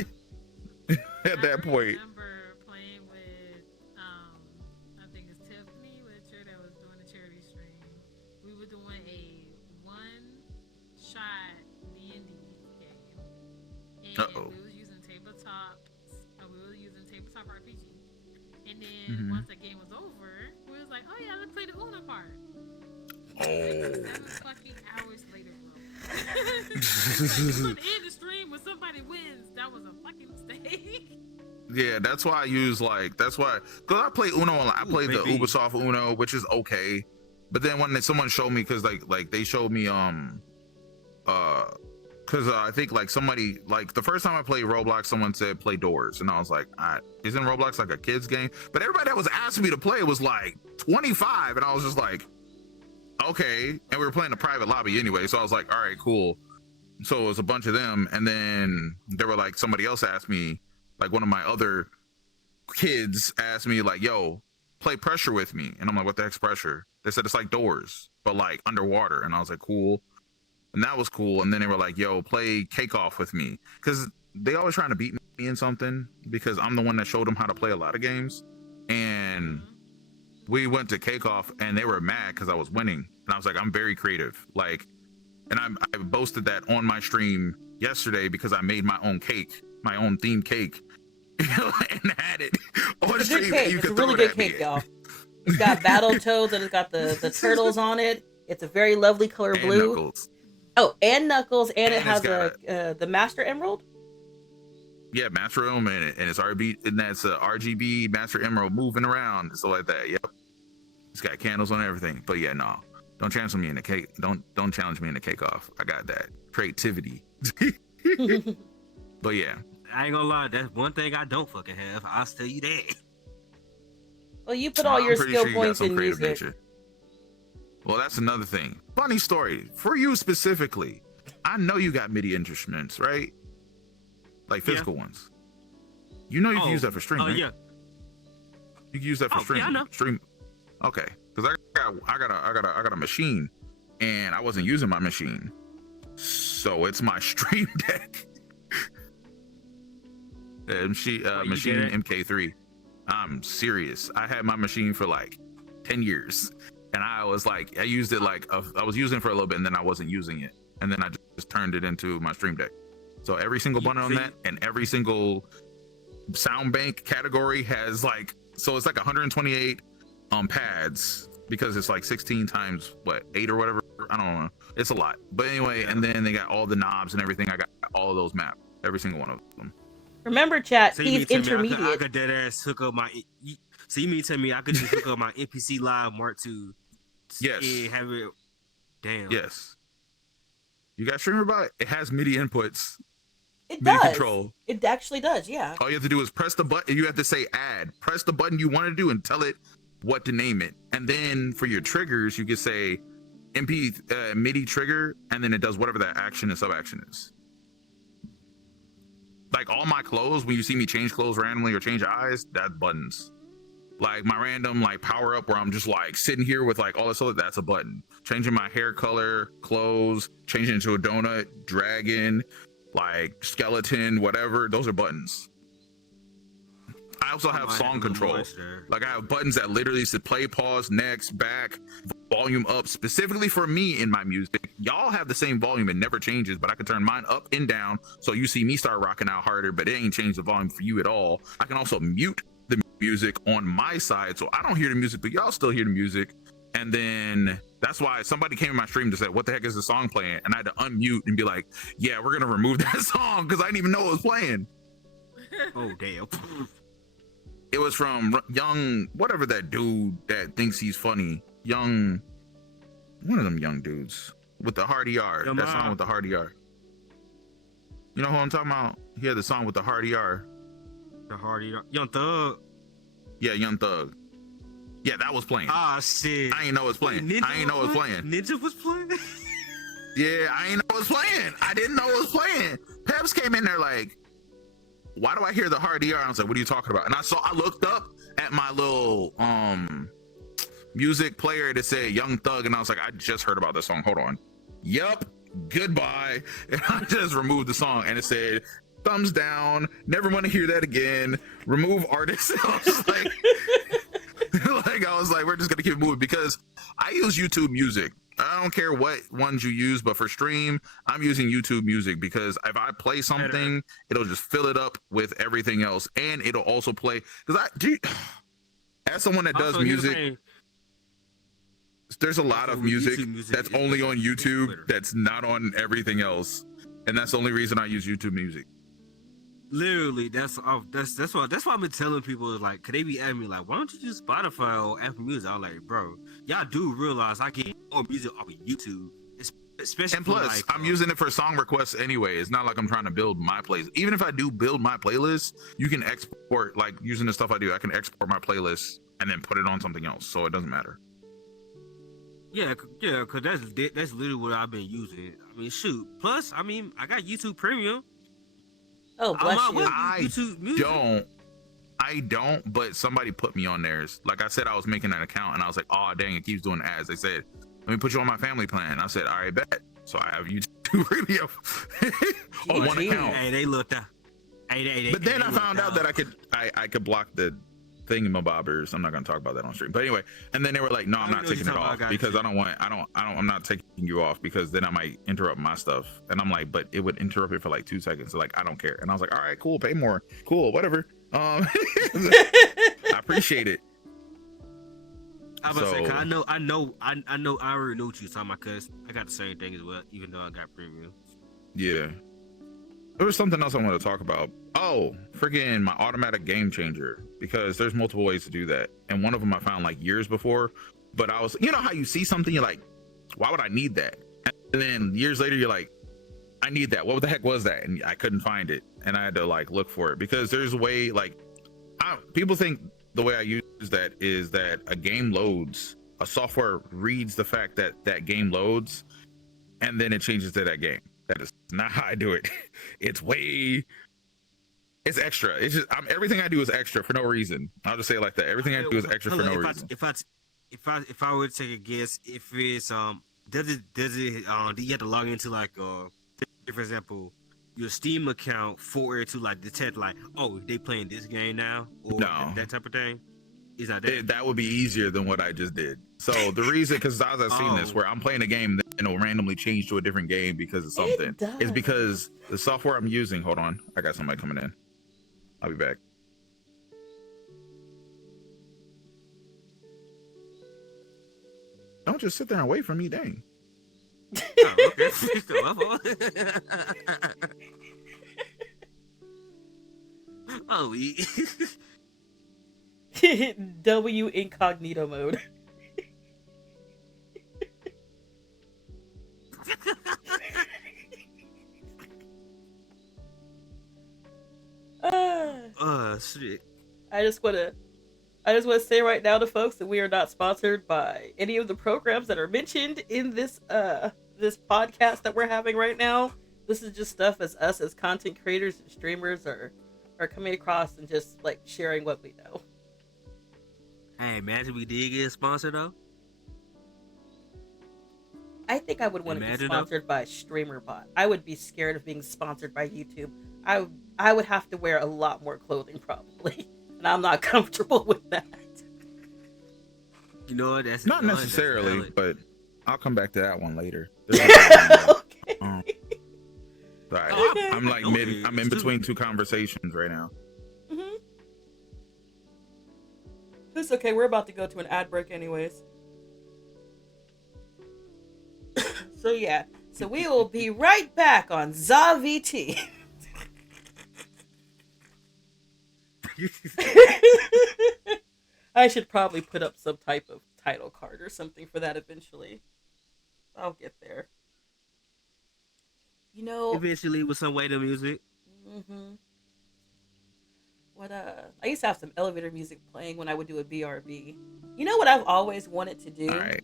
At that point. I remember playing with, I think it's Tiffany Witcher that was doing a charity stream. We were doing a one-shot D&D game. And Uh-oh. we was using tabletop RPG. And then Mhm. once the game was over, we was like, oh yeah, let's play the Uno part. Oh. 7 fucking hours later, bro. You wouldn't end the stream when somebody wins. That was a fucking mistake. Yeah, that's why I use that's why, because I play Uno online. I played the Ubisoft Uno, which is okay, but then when someone showed me, because like they showed me because I think like somebody, like the first time I played Roblox, someone said play Doors, and I was like, isn't Roblox like a kids game? But everybody that was asking me to play was like 25, and I was just like, okay. And we were playing a private lobby anyway, so I was like, all right, cool. So it was a bunch of them, and then there were like somebody else asked me, like one of my other kids asked me like, yo, play Pressure with me, and I'm like, what the heck's Pressure? They said it's like Doors but like underwater, and I was like, cool. And that was cool. And then they were like, yo, play Cake Off with me, because they always trying to beat me in something, because I'm the one that showed them how to play a lot of games. And we went to Cake Off, and they were mad because I was winning, and I was like, I'm very creative, like, and I boasted that on my stream yesterday because I made my own cake, my own themed cake, and had it on It's a stream. good cake. It's a really good cake, y'all. It's got battle toads, and it's got the turtles on it. It's a very lovely color blue. Knuckles. Oh, and Knuckles, and it has the Master Emerald. Yeah, Master Emerald, and it's RB, and that's a RGB Master Emerald moving around and stuff like that. Yep, it's got candles on everything. But yeah, no, don't challenge me in the cake. Don't challenge me in the Cake Off. I got that creativity. But yeah, I ain't gonna lie, that's one thing I don't fucking have. I'll tell you that. Well, you put all your skill points in music. Nature. Well, that's another thing. Funny story for you specifically. I know you got MIDI instruments, right? Like physical ones. You know you can use that for stream, right? Yeah. You can use that for stream. Yeah, I know. Stream. Okay, because I got a machine, and I wasn't using my machine, so it's my stream deck. Machine MK3. I'm serious. I had my machine for like 10 years. And I was like, I used it like, I was using it for a little bit, and then I wasn't using it. And then I just turned it into my stream deck. So every single button on that, and every single sound bank category has like, so it's like 128 pads, because it's like 16 times what, 8 or whatever. I don't know. It's a lot. But anyway, and then they got all the knobs and everything. I got all of those mapped, every single one of them. Remember, chat, So he's intermediate. I could dead ass hook up my. So you mean to tell me I could just hook up my NPC Live Mark II? Yes. And have it. Damn. Yes. You got Streamer Bot? It has MIDI inputs. It MIDI does. control. It actually does, yeah. All you have to do is press the button. You have to say add. Press the button you want to do and tell it what to name it. And then for your triggers, you can say MIDI trigger, and then it does whatever that action and sub action is. Like all my clothes, when you see me change clothes randomly or change eyes, that's buttons. Like my random like power up where I'm just like sitting here with like all this other, that's a button. Changing my hair color, clothes, changing into a donut, dragon, like skeleton, whatever, those are buttons. I also have song control. Like I have buttons that literally say play, pause, next, back, volume up, specifically for me in my music. Y'all have the same volume, it never changes, but I can turn mine up and down, so you see me start rocking out harder, but it ain't changed the volume for you at all. I can also mute the music on my side, so I don't hear the music, but y'all still hear the music. And then that's why somebody came in my stream to say, what the heck is the song playing? And I had to unmute and be like, yeah, we're gonna remove that song, because I didn't even know it was playing. Oh damn. It was from young, whatever that dude that thinks he's funny. Young, one of them young dudes with the hard ER. That song with the hard ER. You know who I'm talking about? He had the song with the hard ER. The hard ER. Young Thug. Yeah, Young Thug. Yeah, that was playing. Ah, shit. I ain't know it was playing. I ain't know it was playing. Ninja was playing? Yeah, I ain't know it was playing. I didn't know it was playing. Peps came in there like, why do I hear the hard ER? I was like, what are you talking about? And I looked up at my little music player that said Young Thug, and I was like, I just heard about this song. Hold on. Yup. Goodbye. And I just removed the song, and it said thumbs down. Never want to hear that again. Remove artist. I was like, I was like, we're just gonna keep moving, because I use YouTube Music. I don't care what ones you use, but for stream, I'm using YouTube Music, because if I play something, it'll just fill it up with everything else, and it'll also play. Because as someone that does music, there's a lot of With music YouTube music, that's it's only better. on It's YouTube better. that's not on everything else, and that's the only reason I use YouTube Music. Literally, that's why I've been telling people is like, could they be at me like, why don't you use Spotify or Apple Music? I'm like, bro, y'all do realize I get more music off of YouTube, especially And for plus, like, I'm using it for song requests anyway. It's not like I'm trying to build my playlist. Even if I do build my playlist, you can export, like using the stuff I do, I can export my playlist and then put it on something else, so it doesn't matter. yeah, because that's literally what I've been using. I mean, shoot. Plus, I mean, I got YouTube Premium. Oh, I bless might you. well use YouTube Music. I don't, but somebody put me on theirs. Like I said, I was making an account and I was like, oh dang, it keeps doing ads. They said, let me put you on my family plan. I said, all right, bet. So I have YouTube Premium on one GG. account. Hey, they looked out. But then I found out that I could block the thingamabobbers. I'm not gonna talk about that on stream. But anyway, and then they were like, no, I'm I not know what taking you're it talking off about, because gotcha. I'm not taking you off because then I might interrupt my stuff. And I'm like, but it would interrupt it for like 2 seconds. So like, I don't care. And I was like, all right, cool, pay more. Cool, whatever. I appreciate it. I was about to say, 'cause So- I already know what you're talking about, cause I got the same thing as well, even though I got Premium. Yeah. There was something else I wanted to talk about. Oh, freaking my automatic game changer, because there's multiple ways to do that. And one of them I found like years before, but I was, you know how you see something, you're like, why would I need that? And then years later, you're like, I need that. What the heck was that? And I couldn't find it. And I had to like look for it because there's a way, like, people think the way I use that is that a game loads, a software reads the fact that that game loads, and then it changes to that game. That is not how I do it. It's extra. It's just everything I do is extra for no reason. I'll just say it like that. Everything I do is extra for no reason. If I were to take a guess, if it's do you have to log into like for example, your Steam account for it to like detect like, oh, they playing this game now, or No. that type of thing? Is that that? That would be easier than what I just did. So the reason, because I've seen this, where I'm playing a game, then it'll randomly change to a different game because of something. It's because the software I'm using. Hold on, I got somebody coming in. I'll be back. Don't just sit there and wait for me, dang. Oh, okay. Oh, W incognito mode. shit. I just want to say right now to folks that we are not sponsored by any of the programs that are mentioned in this this podcast that we're having right now. This is just stuff as us as content creators and streamers are coming across and just like sharing what we know. Hey, imagine we did get sponsored though. I think I would want to be sponsored by StreamerBot. I would be scared of being sponsored by YouTube. I would have to wear a lot more clothing probably, and I'm not comfortable with that. You know what? That's Not that's necessarily, valid. but I'll come back to that one later. Okay. Sorry. Oh, I'm like okay, I'm in it's between two conversations right now. Mm-hmm. It's okay. We're about to go to an ad break, anyways. So yeah. So we will be right back on Zsa VT. I should probably put up some type of title card or something for that eventually. I'll get there. You know. Eventually, with some way to music. Mm-hmm. What I used to have some elevator music playing when I would do a BRB. You know what I've always wanted to do? All right.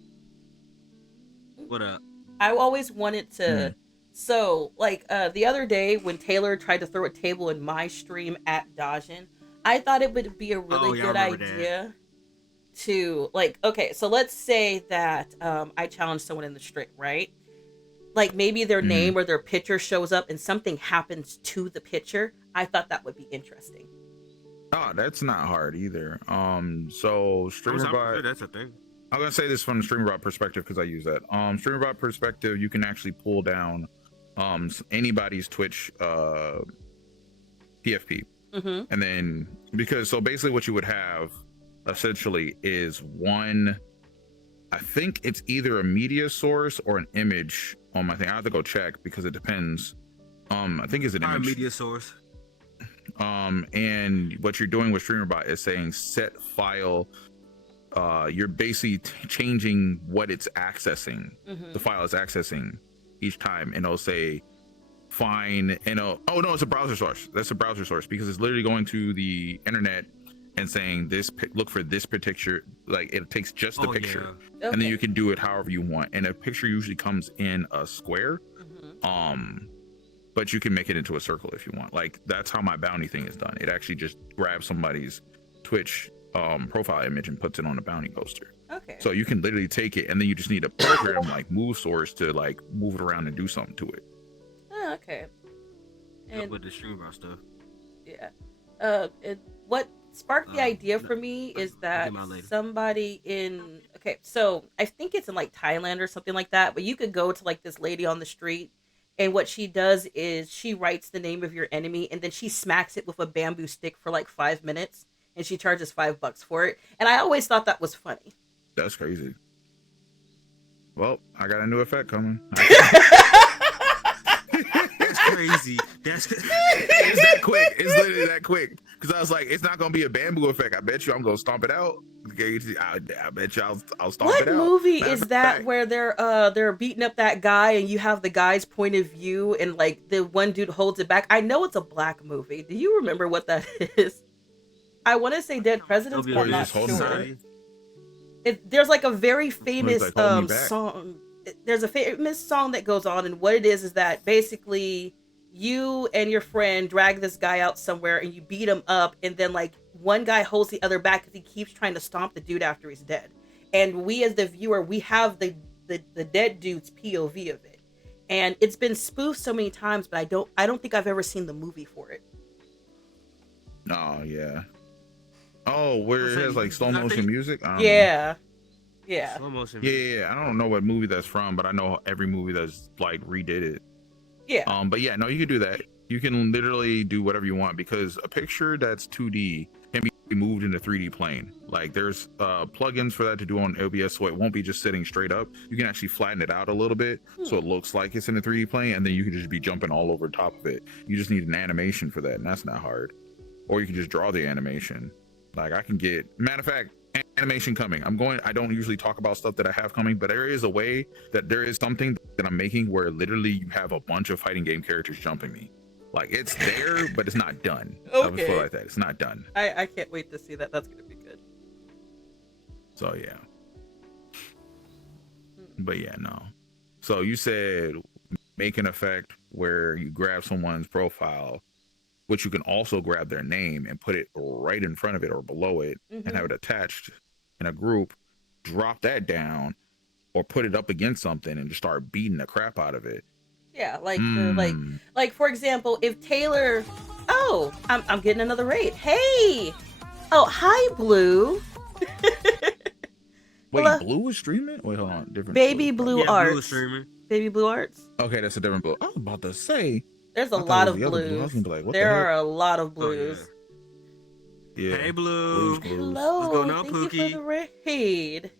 What up? I always wanted to. So, like the other day when Taylor tried to throw a table in my stream at Dajn, I thought it would be a really good idea to like. Okay, so let's say that I challenge someone in the stream, right? Like maybe their name or their picture shows up and something happens to the picture. I thought that would be interesting. Oh, that's not hard either. So StreamerBot, That's a thing. I'm gonna say this from the StreamerBot perspective because I use that. StreamerBot perspective, you can actually pull down anybody's Twitch PFP, and then, because so basically what you would have essentially is one I think it's either a media source or an image on my thing. I have to go check because it depends. I think it's an Our image. media source. And what you're doing with StreamerBot is saying set file. You're basically changing what it's accessing. The file is accessing each time, and it'll say find, and oh no, it's a browser source. That's a browser source because it's literally going to the internet and saying this look for this picture. Like it takes just the picture, Okay. and then you can do it however you want. And a picture usually comes in a square. But you can make it into a circle if you want. Like that's how my bounty thing is done. It actually just grabs somebody's Twitch profile image and puts it on a bounty poster. Okay. So you can literally take it, and then you just need a program like move source to like move it around and do something to it. Oh, okay. And With the StreamYard stuff. yeah, what sparked the idea for me is that somebody in so I think it's in like Thailand or something like that. But you could go to like this lady on the street, and what she does is she writes the name of your enemy, and then she smacks it with a bamboo stick for like 5 minutes, and she charges $5 for it. And I always thought that was funny. That's crazy. Well, I got a new effect coming. That's crazy. It's that quick. It's literally that quick. Because I was like, it's not gonna be a bamboo effect. I bet you I'm gonna stomp it out. I bet you I'll stomp it out. What movie is that where they're beating up that guy and you have the guy's point of view and like the one dude holds it back? I know it's a black movie. Do you remember what that is? I want to say Dead Presidents, but I'm not sure. There's like a very famous song. There's a famous song that goes on, and what it is that basically you and your friend drag this guy out somewhere and you beat him up, and then like one guy holds the other back because he keeps trying to stomp the dude after he's dead. And we as the viewer, we have the dead dude's POV of it. And it's been spoofed so many times, but I don't think I've ever seen the movie for it. Oh yeah. Oh, where it has like slow motion music? Yeah. Slow motion. Yeah. I don't know what movie that's from, but I know every movie that's like redid it. Yeah. But yeah, no, you can do that. You can literally do whatever you want because a picture that's 2D can be moved into 3D plane. Like there's plugins for that to do on OBS, so it won't be just sitting straight up. You can actually flatten it out a little bit so it looks like it's in a 3D plane, and then you can just be jumping all over top of it. You just need an animation for that, and that's not hard. Or you can just draw the animation. Like I can get, matter of fact, animation coming. I don't usually talk about stuff that I have coming, but there is a way that there is something that I'm making where literally you have a bunch of fighting game characters jumping me. Like it's there, but it's not done. Okay. I would put it like that. It's not done. I can't wait to see that. That's gonna be good. So yeah. But yeah, no. So you said make an effect where you grab someone's profile, which you can also grab their name and put it right in front of it or below it and have it attached in a group, drop that down or put it up against something and just start beating the crap out of it. Yeah, like like for example, if Taylor, I'm getting another raid. Hey, hi Blue. Wait, Hello? Blue is streaming? Wait, hold on, different. Baby Blue Arts. Baby Blue Arts. Okay, that's a different Blue. I was about to say. There's a lot of blues. There are a lot of blues. Yeah. Hey Blue. Hello. What's going on, thank Pookie? you for the raid.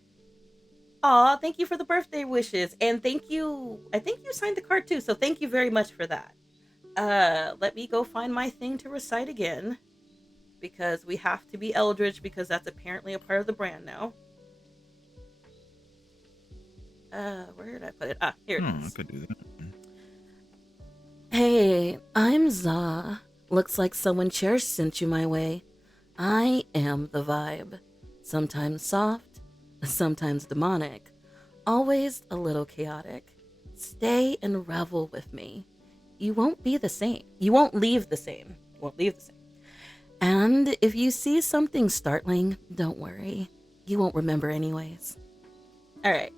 Aw, thank you for the birthday wishes. And thank you. I think you signed the card too, so thank you very much for that. Let me go find my thing to recite again. Because we have to be Eldritch because that's apparently a part of the brand now. Where did I put it? Here it is. I could do that. Hey, I'm Zsa. Looks like someone cherished sent you my way. I am the vibe. Sometimes soft, sometimes demonic, always a little chaotic. Stay and revel with me. You won't be the same. You won't leave the same. You won't leave the same. And if you see something startling, don't worry. You won't remember anyways. All right.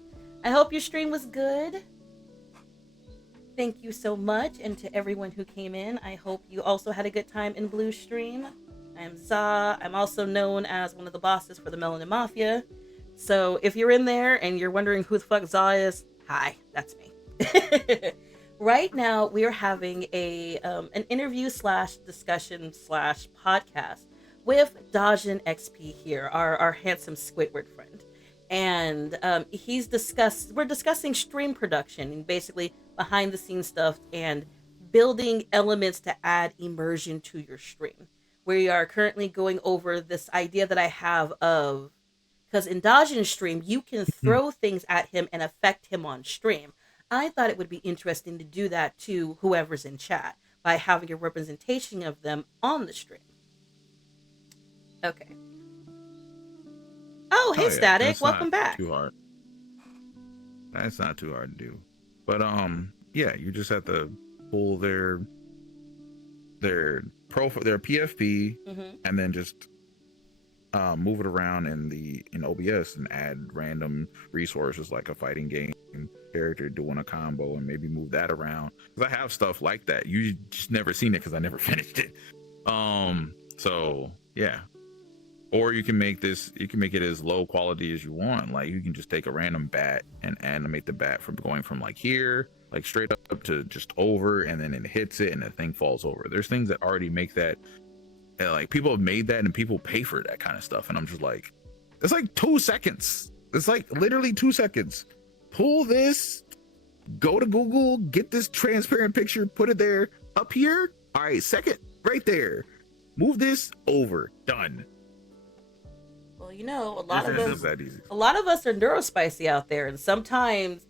I hope your stream was good. Thank you so much, and to everyone who came in, I hope you also had a good time in Blue Stream. I'm Zsa. I'm also known as one of the bosses for the Melanin Mafia. So if you're in there and you're wondering who the fuck Zsa is, hi, that's me. Right now, we are having an interview / discussion / podcast with DajnXP here, our handsome Squidward friend. and we're discussing stream production and basically behind the scenes stuff and building elements to add immersion to your stream. We are currently going over this idea that I have of, because in Dajn's stream you can throw things at him and affect him on stream. I thought it would be interesting to do that to whoever's in chat by having a representation of them on the stream. Okay. Oh, hey, yeah, Static, that's welcome not back. Too hard. That's not too hard to do. But yeah, you just have to pull their profile, their PFP, and then just move it around in OBS and add random resources like a fighting game character doing a combo and maybe move that around. Because I have stuff like that. You just never seen it because I never finished it. So yeah. Or you can make it as low quality as you want. Like you can just take a random bat and animate the bat from going from like here, like straight up to just over, and then it hits it and the thing falls over. There's things that already make that, like people have made that and people pay for that kind of stuff. And I'm just like, it's like 2 seconds. It's like literally 2 seconds. Pull this, go to Google, get this transparent picture, put it there, up here. All right, second, right there. Move this over, done. Well, you know, a lot of us are neurospicy out there, and sometimes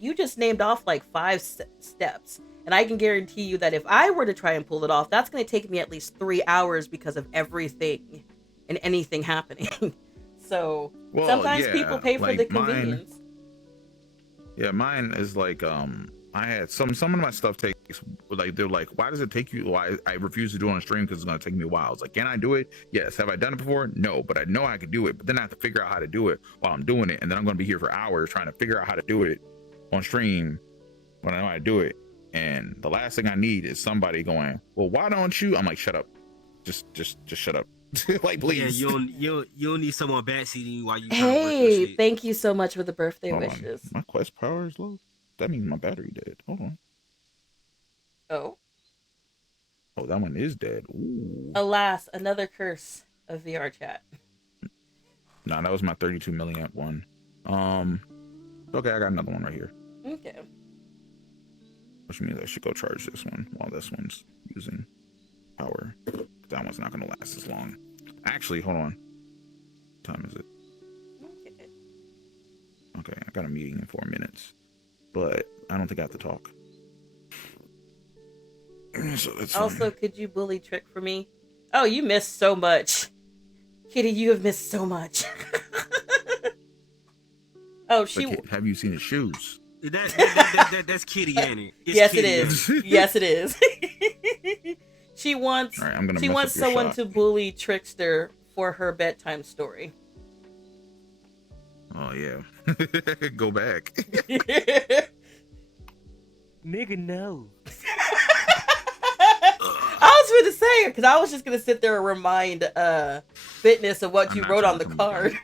you just named off like 5 steps, and I can guarantee you that if I were to try and pull it off, that's going to take me at least 3 hours because of everything and anything happening. So sometimes people pay for the convenience. Mine is like I had some of my stuff takes, like they're like, why does it take you? Why I refuse to do it on stream because it's going to take me a while. It's like, can I do it? Yes. Have I done it before? No, but I know I can do it. But then I have to figure out how to do it while I'm doing it, and then I'm going to be here for hours trying to figure out how to do it on stream when I know how to do it. And the last thing I need is somebody going, well, why don't you? I'm like, shut up, just shut up. Like, please. Yeah, you don't need someone backseating you while you. Hey, thank you so much for the birthday wishes. My Quest power is low. That means my battery dead. Hold on. Oh, that one is dead. Ooh. Alas, another curse of VRChat. Nah, that was my 32 milliamp one. Okay, I got another one right here. Okay. Which means I should go charge this one while this one's using power. That one's not gonna last as long. Actually, hold on. What time is it? Okay, I got a meeting in 4 minutes. But I don't think I have to talk. So that's also, fine. Could you bully trick for me? Oh, you missed so much. Kitty, you have missed so much. Oh, have you seen his shoes? That's Kitty, ain't it? Yes, Kitty. It is. Yes, it is. She wants someone to bully Trickster for her bedtime story. Oh yeah. Go back. Nigga, no. I was going to say it because I was just going to sit there and remind Fitness of what you wrote on the card.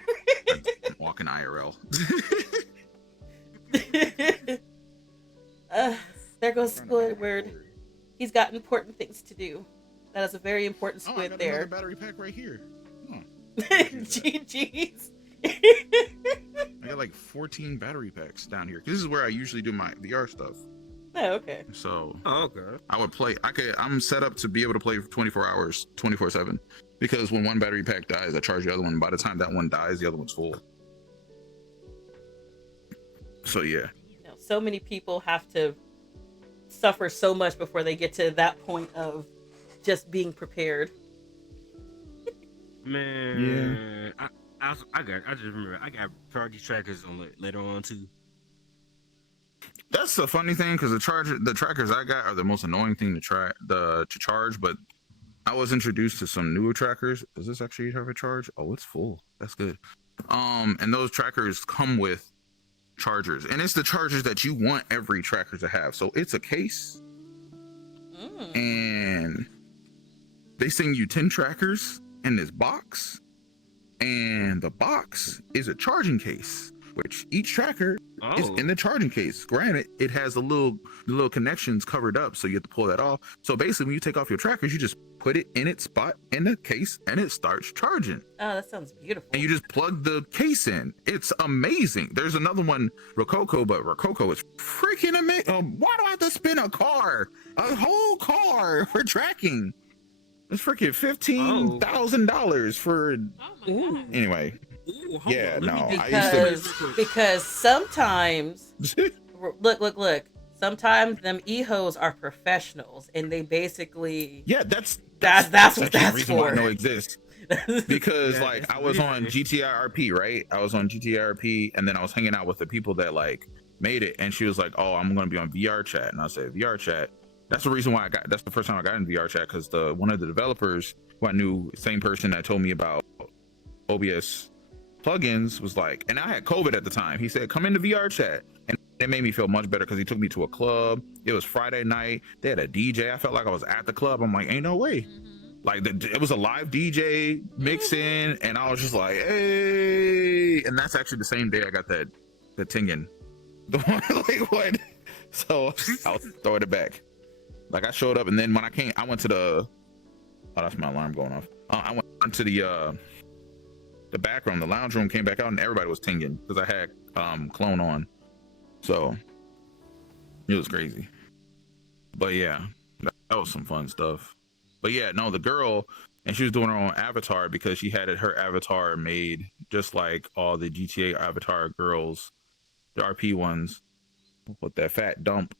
Walking IRL. There goes Squidward. He's got important things to do. That is a very important squid I got there. Another battery pack right here. GG's. I got like 14 battery packs down here. This is where I usually do my VR stuff. Oh, okay. So, okay. I would play. I'm set up to be able to play for 24 hours, 24/7. Because when one battery pack dies, I charge the other one. By the time that one dies, the other one's full. So yeah. You know, so many people have to suffer so much before they get to that point of just being prepared. Man, yeah. I just remember I got priority trackers on later on too. That's the funny thing because the trackers I got are the most annoying thing to charge. But I was introduced to some newer trackers. Does this actually have a charge? Oh, it's full. That's good. And those trackers come with chargers, and it's the chargers that you want every tracker to have. So it's a case, and they send you 10 trackers in this box, and the box is a charging case which each tracker is Oh. in the charging case. Granted, it has the little connections covered up, so you have to pull that off. So basically, when you take off your trackers, you just put it in its spot in the case, and it starts charging. Oh, that sounds beautiful. And you just plug the case in. It's amazing. There's another one, Rococo, but Rococo is freaking amazing. Why do I have to spin a whole car for tracking? It's freaking $15,000 for. Oh my god. Anyway. Ooh, Yeah, no, because sometimes look, sometimes them e-hos are professionals and they basically that's what that's reason for. why I know exists. Because like I was on GTIRP, right? I was on GTIRP, and then I was hanging out with the people that like made it, and she was like, "Oh, I'm gonna be on VRChat," and I said, "VRChat." That's the reason why that's the first time I got in VRChat, because one of the developers who I knew, same person that told me about OBS plugins, was like, and I had COVID at the time. He said, "Come into VRChat," and it made me feel much better because he took me to a club. It was Friday night. They had a DJ. I felt like I was at the club. I'm like, ain't no way. Like it was a live DJ mixing, and I was just like, hey. And that's actually the same day I got the Tingen. The one like what? So I'll throw it back. Like I showed up, and then when I came, I went to the. Oh, that's my alarm going off. I went to the back room, the lounge room, came back out, and everybody was tinging because I had clone on. So it was crazy. But yeah, that was some fun stuff. But yeah, no, the girl, and she was doing her own avatar because she had her avatar made just like all the GTA avatar girls, the RP ones, with that fat dump.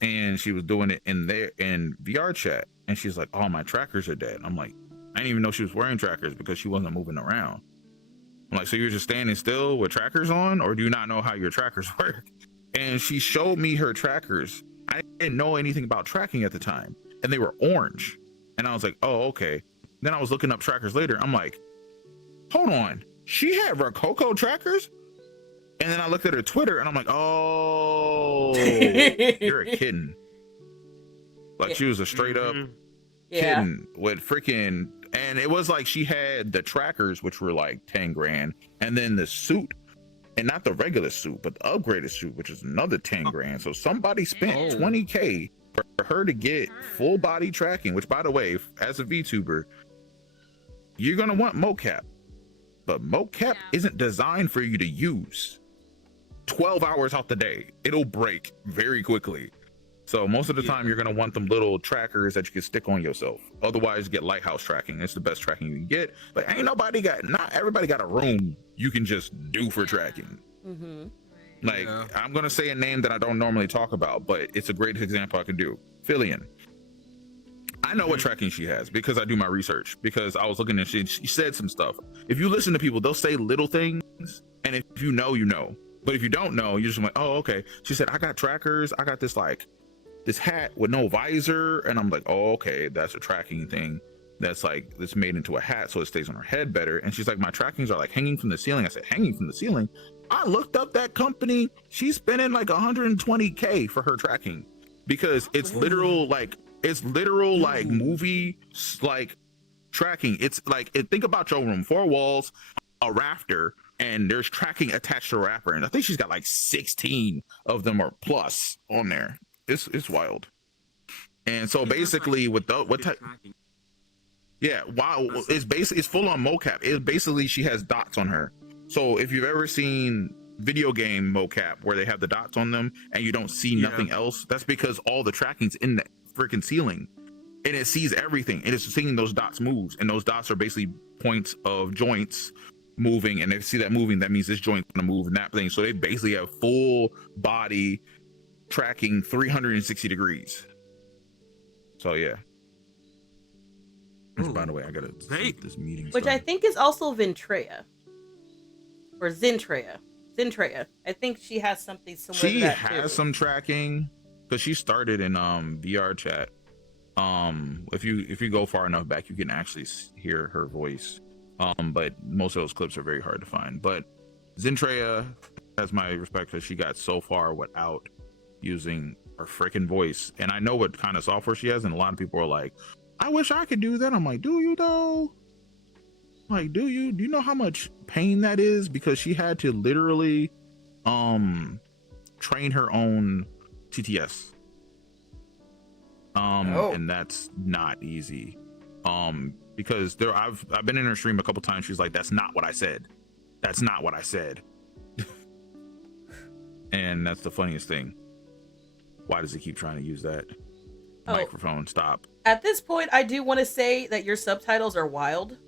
And she was doing it in VRChat, and she's like, "Oh, my trackers are dead." I'm like, I didn't even know she was wearing trackers because she wasn't moving around. I'm like, so you're just standing still with trackers on, or do you not know how your trackers work? And she showed me her trackers. I didn't know anything about tracking at the time, and they were orange. And I was like, oh, okay. Then I was looking up trackers later. I'm like, hold on, she had Rococo trackers? And then I looked at her Twitter, and I'm like, oh, you're a kitten. Like she was a straight up kitten with freaking. And it was like she had the trackers, which were like 10 grand, and then the suit, and not the regular suit, but the upgraded suit, which is another 10 grand. So somebody spent 20K for her to get full body tracking, which, by the way, as a VTuber, you're going to want mocap, but mocap isn't designed for you to use 12 hours out the day. It'll break very quickly. So most of the time, you're going to want them little trackers that you can stick on yourself. Otherwise, get lighthouse tracking. It's the best tracking you can get. But not everybody got a room you can just do for tracking. Like, I'm going to say a name that I don't normally talk about, but it's a great example I can do. Fillion. I know what tracking she has because I do my research, because I was looking at she said some stuff. If you listen to people, they'll say little things, and if you know, you know. But if you don't know, you're just like, oh, okay. She said, I got trackers. I got this hat with no visor, and I'm like, oh, okay, that's a tracking thing that's made into a hat so it stays on her head better. And she's like, my trackings are like hanging from the ceiling. I said, hanging from the ceiling? I looked up that company. She's spending like 120K for her tracking, because it's literal like movie like tracking. It's like, think about your room, 4 walls, a rafter, and there's tracking attached to a wrapper, and I think she's got like 16 of them or plus on there. It's wild. And so basically with what type, it's full on mocap. It's basically, she has dots on her. So if you've ever seen video game mocap where they have the dots on them and you don't see nothing else, that's because all the tracking's in the freaking ceiling, and it sees everything, and it's seeing those dots moves, and those dots are basically points of joints moving, and if you see that moving, that means this joint's gonna move and that thing. So they basically have full body tracking 360 degrees. So yeah. Which, by the way, I gotta take this meeting. Which I think is also Ventrea. Or Zentrea. I think she has something similar to that. She has some tracking, because she started in VRChat. If you go far enough back, you can actually hear her voice. But most of those clips are very hard to find. But Zentrea has my respect, because she got so far without using her freaking voice. And I know what kind of software she has, and a lot of people are like, I wish I could do that. I'm like, do you though? Like, do you know how much pain that is? Because she had to literally train her own TTS. Oh. And that's not easy. Because I've been in her stream a couple times. She's like, that's not what I said. That's not what I said. And that's the funniest thing. Why does he keep trying to use that microphone? Stop. At this point, I do want to say that your subtitles are wild.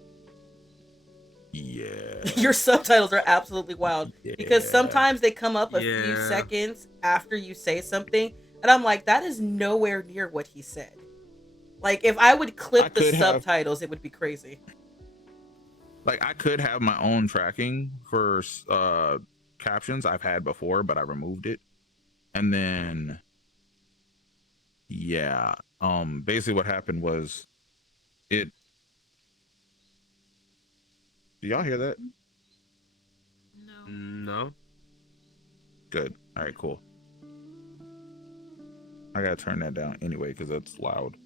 Yeah. Your subtitles are absolutely wild. Yeah. Because sometimes they come up a few seconds after you say something, and I'm like, that is nowhere near what he said. Like, if I would clip the subtitles, it would be crazy. Like, I could have my own tracking for captions I've had before, but I removed it. And then, yeah, basically what happened was do y'all hear that? No. Good. All right, cool. I gotta turn that down anyway because that's loud.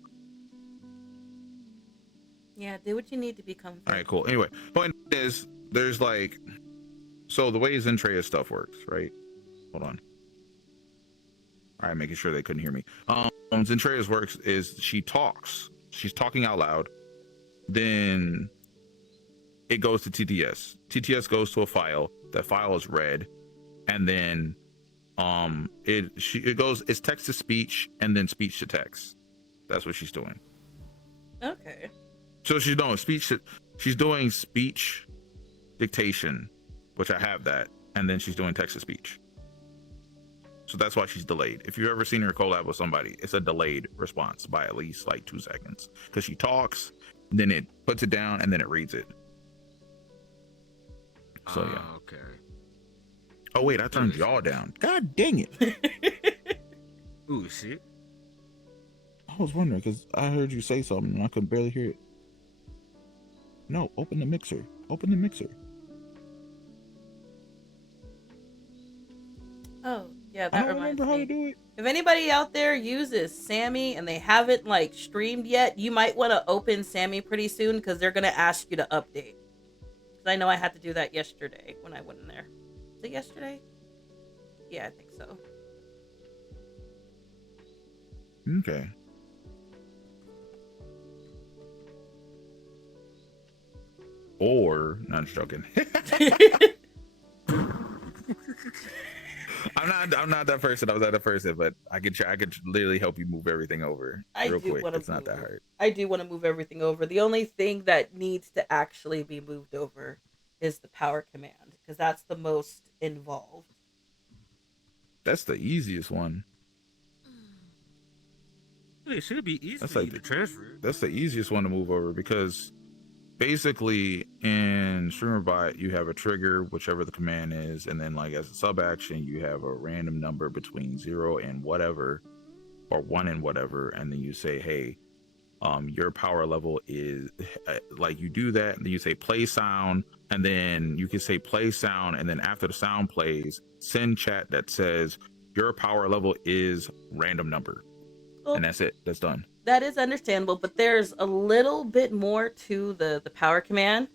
Yeah, do what you need to be comfortable. All right, cool. Anyway, point is, there's like, so the way Zentrea's stuff works, right? Hold on. All right, making sure they couldn't hear me. Zentrea's works is she talks. She's talking out loud. Then it goes to TTS. TTS goes to a file. That file is read, and then it's text to speech and then speech to text. That's what she's doing. Okay. So she's doing she's doing speech dictation, which I have that, and then she's doing text to speech. So that's why she's delayed. If you've ever seen her collab with somebody, it's a delayed response by at least like 2 seconds, because she talks, then it puts it down, and then it reads it. So yeah. Okay. Oh wait, I turned y'all down. God dang it. Ooh, shit. I was wondering because I heard you say something and I could barely hear it. No, open the mixer. Open the mixer. Oh, yeah, that reminds me. How to do it. If anybody out there uses Sammy and they haven't like streamed yet, you might want to open Sammy pretty soon because they're gonna ask you to update. Because I know I had to do that yesterday when I went in there. Was it yesterday? Yeah, I think so. Okay. Or, no, I'm just joking. I'm not that person. I was not that person, but I could literally help you move everything over real quick. It's not that hard. I do want to move everything over. The only thing that needs to actually be moved over is the power command, because that's the most involved. That's the easiest one. It should be easy to transfer. That's the easiest one to move over, because basically in StreamerBot you have a trigger, whichever the command is, and then like as a sub action you have a random number between 0 and whatever, or 1 and whatever, and then you say, hey, your power level is like, you do that, and then you say play sound, and then you can say play sound, and then after the sound plays, send chat that says your power level is random number. Well, and that's it. That's done. That is understandable, but there's a little bit more to the power command.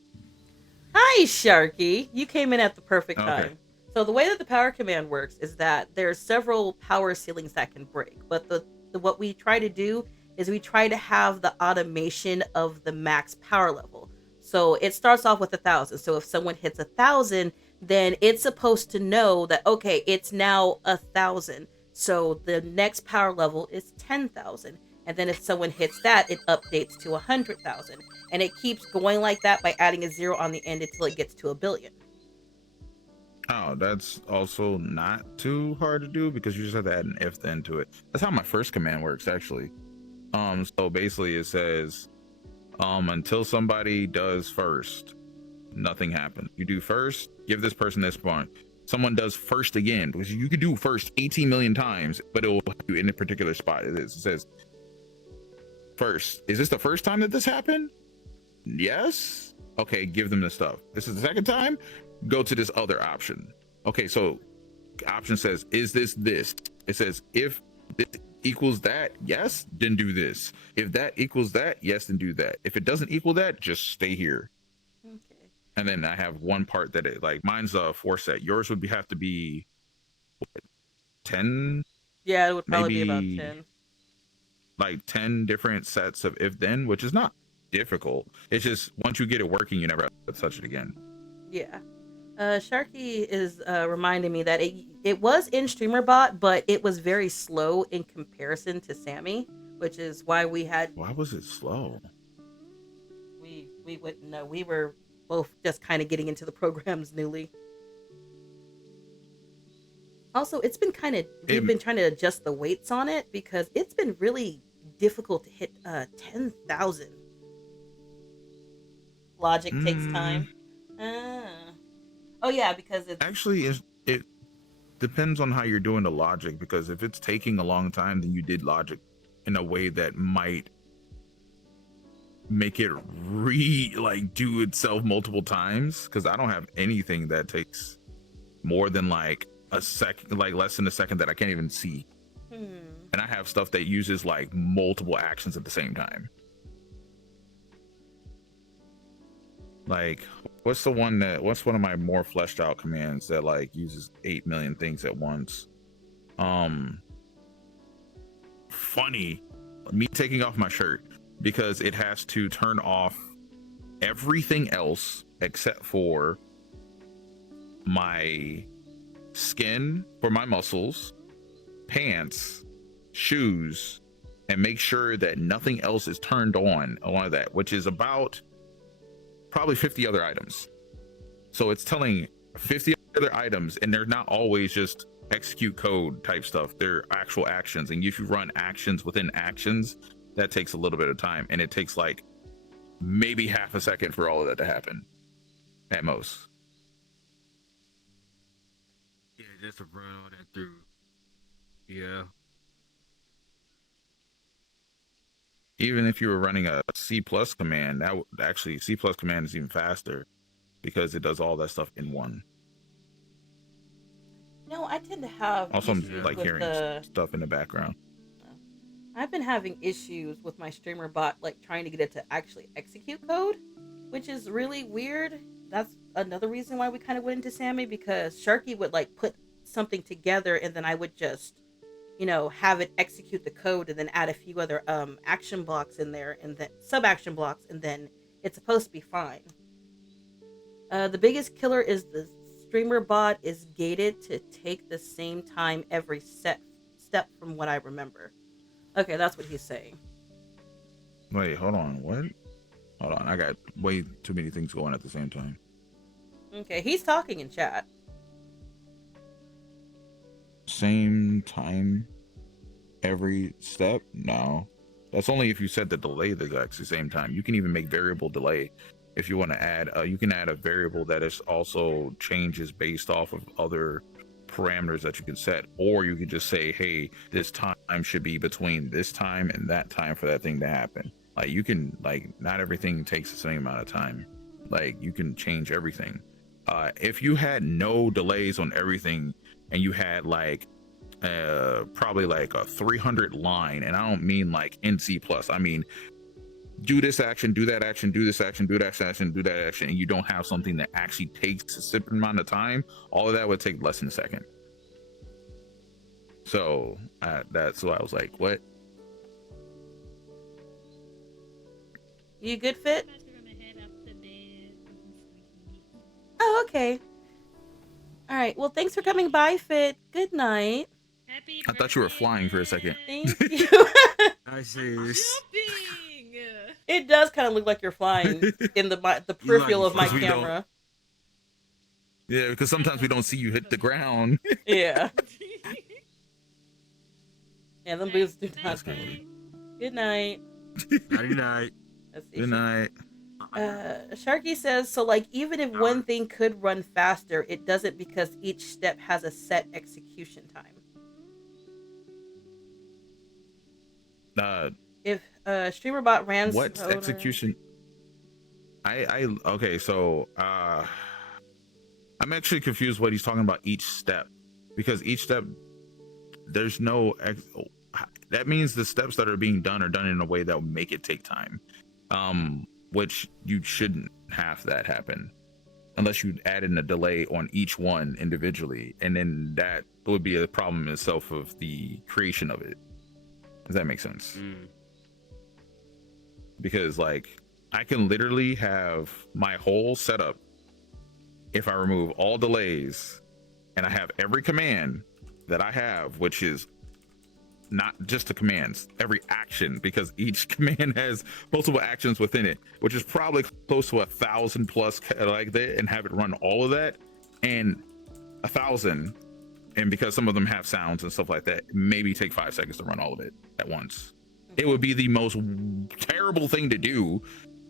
Hi, Sharky. You came in at the perfect time. Okay. So the way that the power command works is that there's several power ceilings that can break, but what we try to do is we try to have the automation of the max power level. So it starts off with 1,000. So if someone hits 1,000, then it's supposed to know that, okay, it's now 1,000. So the next power level is 10,000. And then if someone hits that, it updates to 100,000. And it keeps going like that by adding a 0 on the end until it gets to 1 billion. Oh, that's also not too hard to do, because you just have to add an if then to it. That's how my first command works, actually. So basically it says, until somebody does first, nothing happens. You do first, give this person this point. Someone does first again, because you could do first 18 million times, but it will put you in a particular spot. It says first. Is this the first time that this happened? Yes. Okay, give them the stuff. This is the second time. Go to this other option. Okay, so option says, is this? It says, if this equals that, yes, then do this. If that equals that, yes, then do that. If it doesn't equal that, just stay here. Okay. and then I have one part that it like mine's a 4 set. Yours would have to be what, 10, Yeah, it would probably be about maybe 10. like 10 different sets of if then, which is not difficult. It's just once you get it working, you never have to touch it again. Yeah. Sharky is reminding me that it was in StreamerBot, but it was very slow in comparison to Sammy, which is why we had Why was it slow? we wouldn't know. We were both just kind of getting into the programs newly. Also, it's been kind of we've been trying to adjust the weights on it because it's been really difficult to hit 10,000. Logic takes time. Oh yeah, because it's Actually, it depends on how you're doing the logic, because if it's taking a long time, then you did logic in a way that might make it do itself multiple times, because I don't have anything that takes more than like a second, like less than a second, that I can't even see. And I have stuff that uses like multiple actions at the same time. Like, what's one of my more fleshed out commands that like uses 8 million things at once? Funny, me taking off my shirt, because it has to turn off everything else except for my skin for my muscles, pants, shoes, and make sure that nothing else is turned on of that, which is about probably 50 other items. So it's telling 50 other items, and they're not always just execute code type stuff. They're actual actions, and if you run actions within actions, that takes a little bit of time, and it takes like maybe half a second for all of that to happen at most. Yeah, just to run all that through. Yeah. Even if you were running a C+ command, that actually C+ command is even faster, because it does all that stuff in one. No, I tend to have Also, I'm issues like with hearing stuff in the background. I've been having issues with my streamer bot, like trying to get it to actually execute code, which is really weird. That's another reason why we kind of went into Sammy, because Sharky would like put something together, and then I would just, have it execute the code, and then add a few other action blocks in there, and then sub action blocks, and then it's supposed to be fine. The biggest killer is the streamer bot is gated to take the same time every step from what I remember. Okay, that's what he's saying. Wait, hold on. What? Hold on. I got way too many things going at the same time. Okay, he's talking in chat. Same time every step? No. That's only if you set the delay the exact same time. You can even make variable delay if you want to add. You can add a variable that is also changes based off of other parameters that you can set, or you can just say, hey, this time should be between this time and that time for that thing to happen. Like, you can, like, not everything takes the same amount of time. Like, you can change everything. If you had no delays on everything, and you had like probably like a 300 line, and I don't mean like in C+, I mean do this action, do that action, do this action, do that action, do that action, and you don't have something that actually takes a certain amount of time, all of that would take less than a second. So that's why I was like, what? You good, Fit? Oh, okay. All right. Well, thanks for coming by, Fit. Good night. Happy I thought you were flying for a second. Thank you. I see. It does kind of look like you're flying in the peripheral of my camera. Yeah, because sometimes we don't see you hit the ground. Yeah. Yeah, them boots do not. Good night. Good night. Good night. Sharky says, so like even if one thing could run faster, it doesn't, because each step has a set execution time. If StreamerBot ran what's execution? Okay, so I'm actually confused what he's talking about each step, because each step there's no that means the steps that are being done are done in a way that will make it take time, which you shouldn't have that happen. unless you add in a delay on each one individually, and then that would be a problem in itself of the creation of it. Does that make sense? Because like I can literally have my whole setup, if I remove all delays and I have every command that I have, which is not just the commands, every action, because each command has multiple actions within it, which is probably close to 1,000 plus like that, and have it run all of that, and 1,000, and because some of them have sounds and stuff like that, maybe take 5 seconds to run all of it at once. It would be the most terrible thing to do,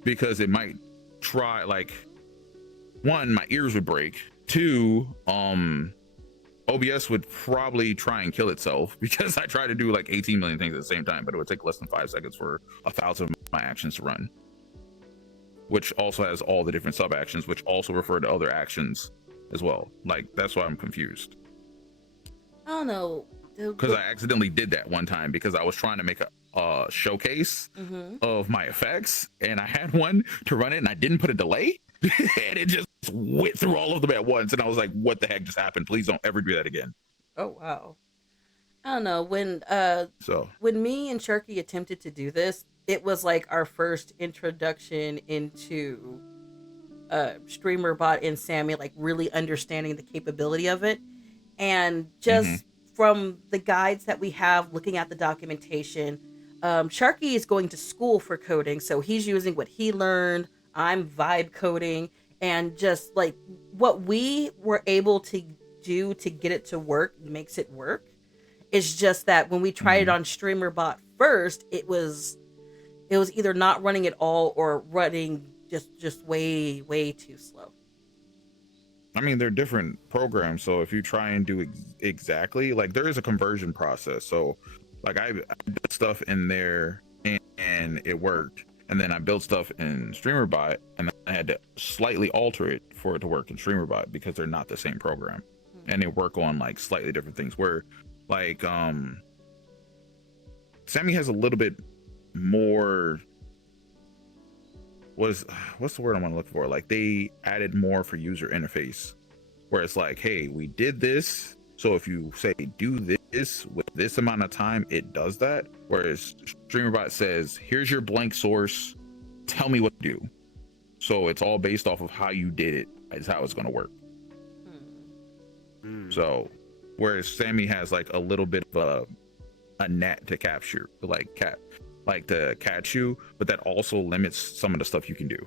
because it might try, like, one, my ears would break. Two, OBS would probably try and kill itself, because I try to do like 18 million things at the same time, but it would take less than 5 seconds for 1,000 of my actions to run, which also has all the different sub actions, which also refer to other actions as well. Like, that's why I'm confused. I don't know. Because I accidentally did that one time because I was trying to make a showcase of my effects, and I had one to run it, and I didn't put a delay, and it just went through all of them at once, and I was like, what the heck just happened? Please don't ever do that again. Oh wow. I don't know, when me and Sharky attempted to do this, it was like our first introduction into StreamerBot and Sammy, like really understanding the capability of it. And just from the guides that we have, looking at the documentation, Sharky is going to school for coding, so he's using what he learned. I'm vibe coding, and just like what we were able to do to get it to work makes it work. It's just that when we tried it on StreamerBot first, it was either not running at all or running just way too slow. I mean, they're different programs, so if you try and do exactly, like, there is a conversion process. So like I built stuff in there and it worked, and then I built stuff in StreamerBot, and I had to slightly alter it for it to work in StreamerBot, because they're not the same program, and they work on like slightly different things. Where like Sammy has a little bit more, what's the word I want to look for? Like, they added more for user interface, where it's like, hey, we did this, so if you say do this with this amount of time, it does that. Whereas StreamerBot says, here's your blank source, tell me what to do. So it's all based off of how you did it, is how it's going to work. So whereas Sammy has like a little bit of a net to capture, like to catch you, but that also limits some of the stuff you can do.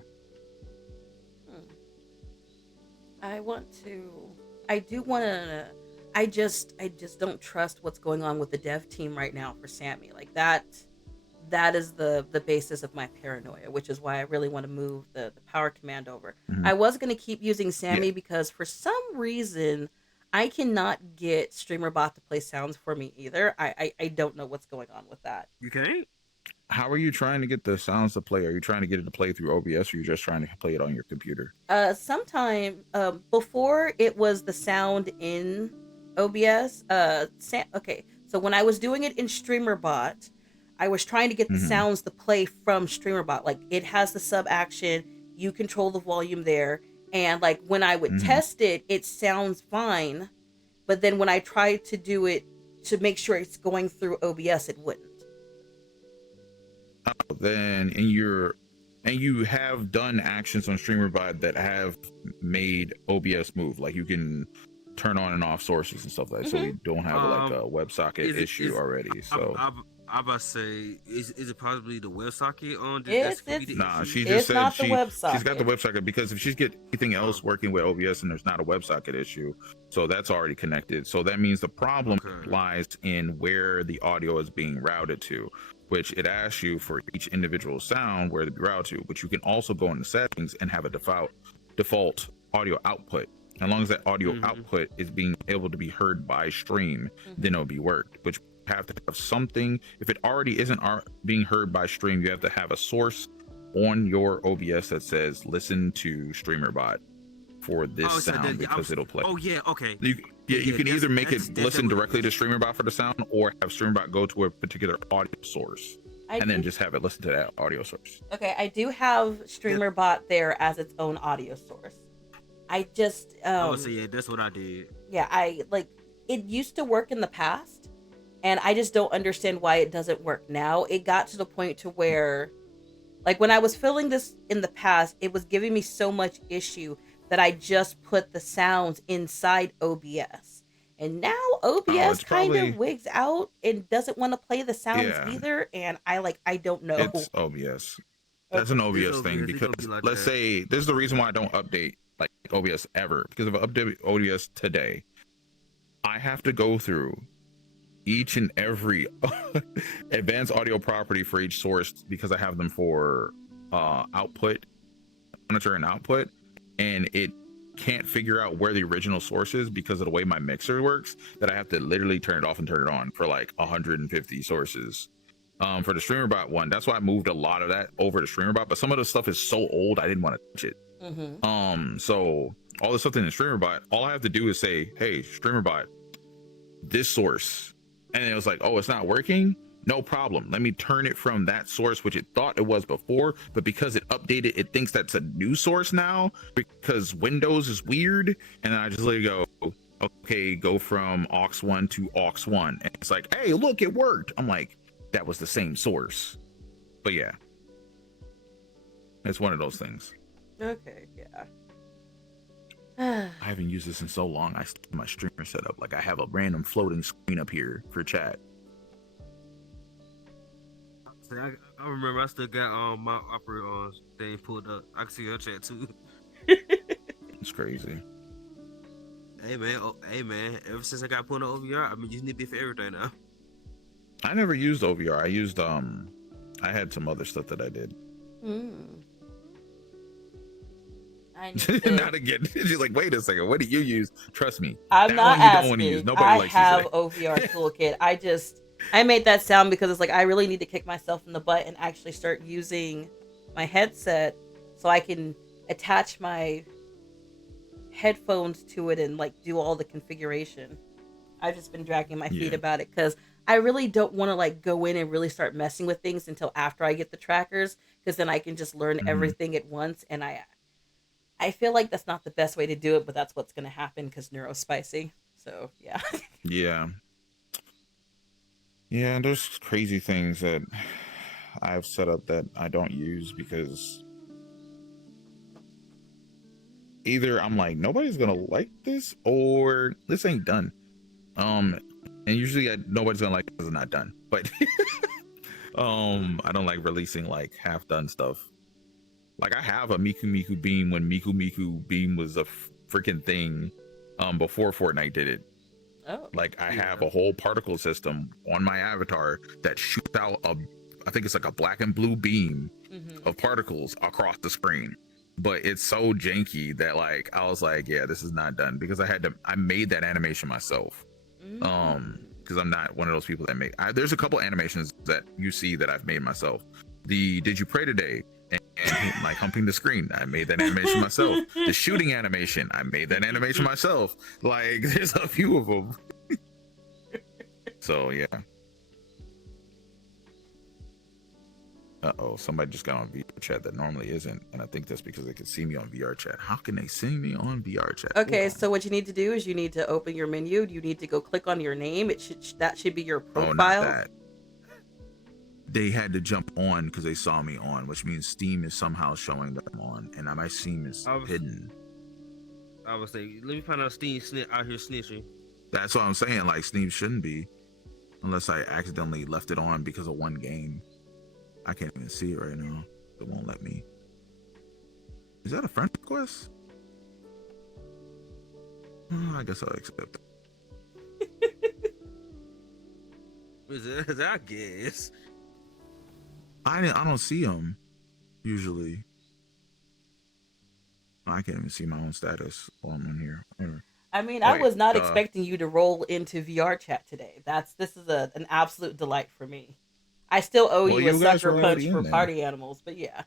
I just don't trust what's going on with the dev team right now for Sammy. Like that is the basis of my paranoia, which is why I really want to move the power command over. I was going to keep using Sammy because for some reason I cannot get StreamerBot to play sounds for me either. I don't know what's going on with that. You can't? How are you trying to get the sounds to play? Are you trying to get it to play through OBS, or you're just trying to play it on your computer? Sometime before it was the sound in OBS. Okay, so when I was doing it in StreamerBot, I was trying to get the sounds to play from StreamerBot. Like, it has the sub action, you control the volume there, and like when I would test it, it sounds fine. But then when I tried to do it to make sure it's going through OBS, it wouldn't. Then you have done actions on StreamerBot that have made OBS move. Like, you can turn on and off sources and stuff like that, so we don't have like a WebSocket issue already. So I about to say, is it possibly the WebSocket on? Nah, she just said she's got the WebSocket, because if she's get anything else working with OBS and there's not a WebSocket issue, so that's already connected. So that means the problem lies in where the audio is being routed to, which it asks you for each individual sound where to be routed to, but you can also go into settings and have a default audio output. As long as that audio output is being able to be heard by stream, then it'll be worked. But you have to have something. If it already isn't being heard by stream, you have to have a source on your OBS that says listen to StreamerBot for this sound, because it'll play. Oh yeah, okay. You can either make it listen directly to StreamerBot for the sound, or have StreamerBot go to a particular audio source and then just have it listen to that audio source. Okay, I do have StreamerBot there as its own audio source. I just I would say yeah, that's what I did. yeah, I like it used to work in the past, and I just don't understand why it doesn't work now. It got to the point to where like when I was filling this in the past, it was giving me so much issue that I just put the sounds inside OBS. And now Oh, OBS it's kind of probably wigs out and doesn't want to play the sounds yeah. either, and I don't know. It's OBS. That's an Okay. It's OBS thing obvious. It's because gonna be like let's that. say this is the reason why I don't update like OBS ever. Because if I update OBS today, I have to go through each and every advanced audio property for each source because I have them for output, monitor and output, and it can't figure out where the original source is because of the way my mixer works that I have to literally turn it off and turn it on for like 150 sources. For the StreamerBot one, that's why I moved a lot of that over to StreamerBot, but some of the stuff is so old I didn't want to touch it. So all the stuff in the StreamerBot, all I have to do is say, hey, StreamerBot, this source, and it was like, oh, it's not working, no problem, let me turn it from that source which it thought it was before, but because it updated, it thinks that's a new source now because Windows is weird, and then I just let it go, okay, go from aux1 to aux1, and it's like, hey, look, it worked. I'm like, that was the same source. But yeah, it's one of those things. Okay, yeah. I haven't used this in so long. I still have my streamer set up. Like I have a random floating screen up here for chat. See, I remember I still got my opera thing pulled up. I can see your chat too. It's crazy. Hey man, ever since I got put on OVR, I mean, you need to be for everything now. I never used OVR. I used I had some other stuff that I did. I need to... Not again. She's like, wait a second, what do you use? Trust me, I'm that not one you asking. don't want to use. Nobody I likes have to say. OVR toolkit. I made that sound because it's like I really need to kick myself in the butt and actually start using my headset so I can attach my headphones to it and like do all the configuration. I've just been dragging my feet about it because I really don't want to like go in and really start messing with things until after I get the trackers, because then I can just learn everything at once, and I feel like that's not the best way to do it, but that's what's going to happen because Neuro's spicy. So yeah. Yeah, and there's crazy things that I've set up that I don't use because either I'm like, nobody's gonna like this, or this ain't done. And usually nobody's gonna like it because it's not done. But I don't like releasing like half done stuff. Like I have a Miku Miku beam when Miku Miku beam was a freaking thing before Fortnite did it. Oh. Like I have a whole particle system on my avatar that shoots out I think it's like a black and blue beam of particles across the screen. But it's so janky that like I was like, yeah, this is not done, because I made that animation myself. Because I'm not one of those people that there's a couple animations that you see that I've made myself. The Did You Pray Today and like humping the screen, I made that animation myself. The shooting animation, I made that animation myself. Like there's a few of them. So yeah. Uh-oh, somebody just got on VRChat that normally isn't, and I think that's because they can see me on VRChat. How can they see me on VRChat? Okay, so what you need to do is you need to open your menu. You need to go click on your name. That should be your profile. Oh, not that. They had to jump on because they saw me on, which means Steam is somehow showing them on, and my Steam is hidden. I was saying, let me find out Steam out here snitching. That's what I'm saying. Like Steam shouldn't be, unless I accidentally left it on because of one game. I can't even see it right now. It won't let me. Is that a friend request? I guess I'll accept it. Is that I guess. I don't see them usually. I can't even see my own status while I'm in here. I mean, I was not expecting you to roll into VRChat today. This is an absolute delight for me. I still owe you a sucker punch for party animals, but yeah.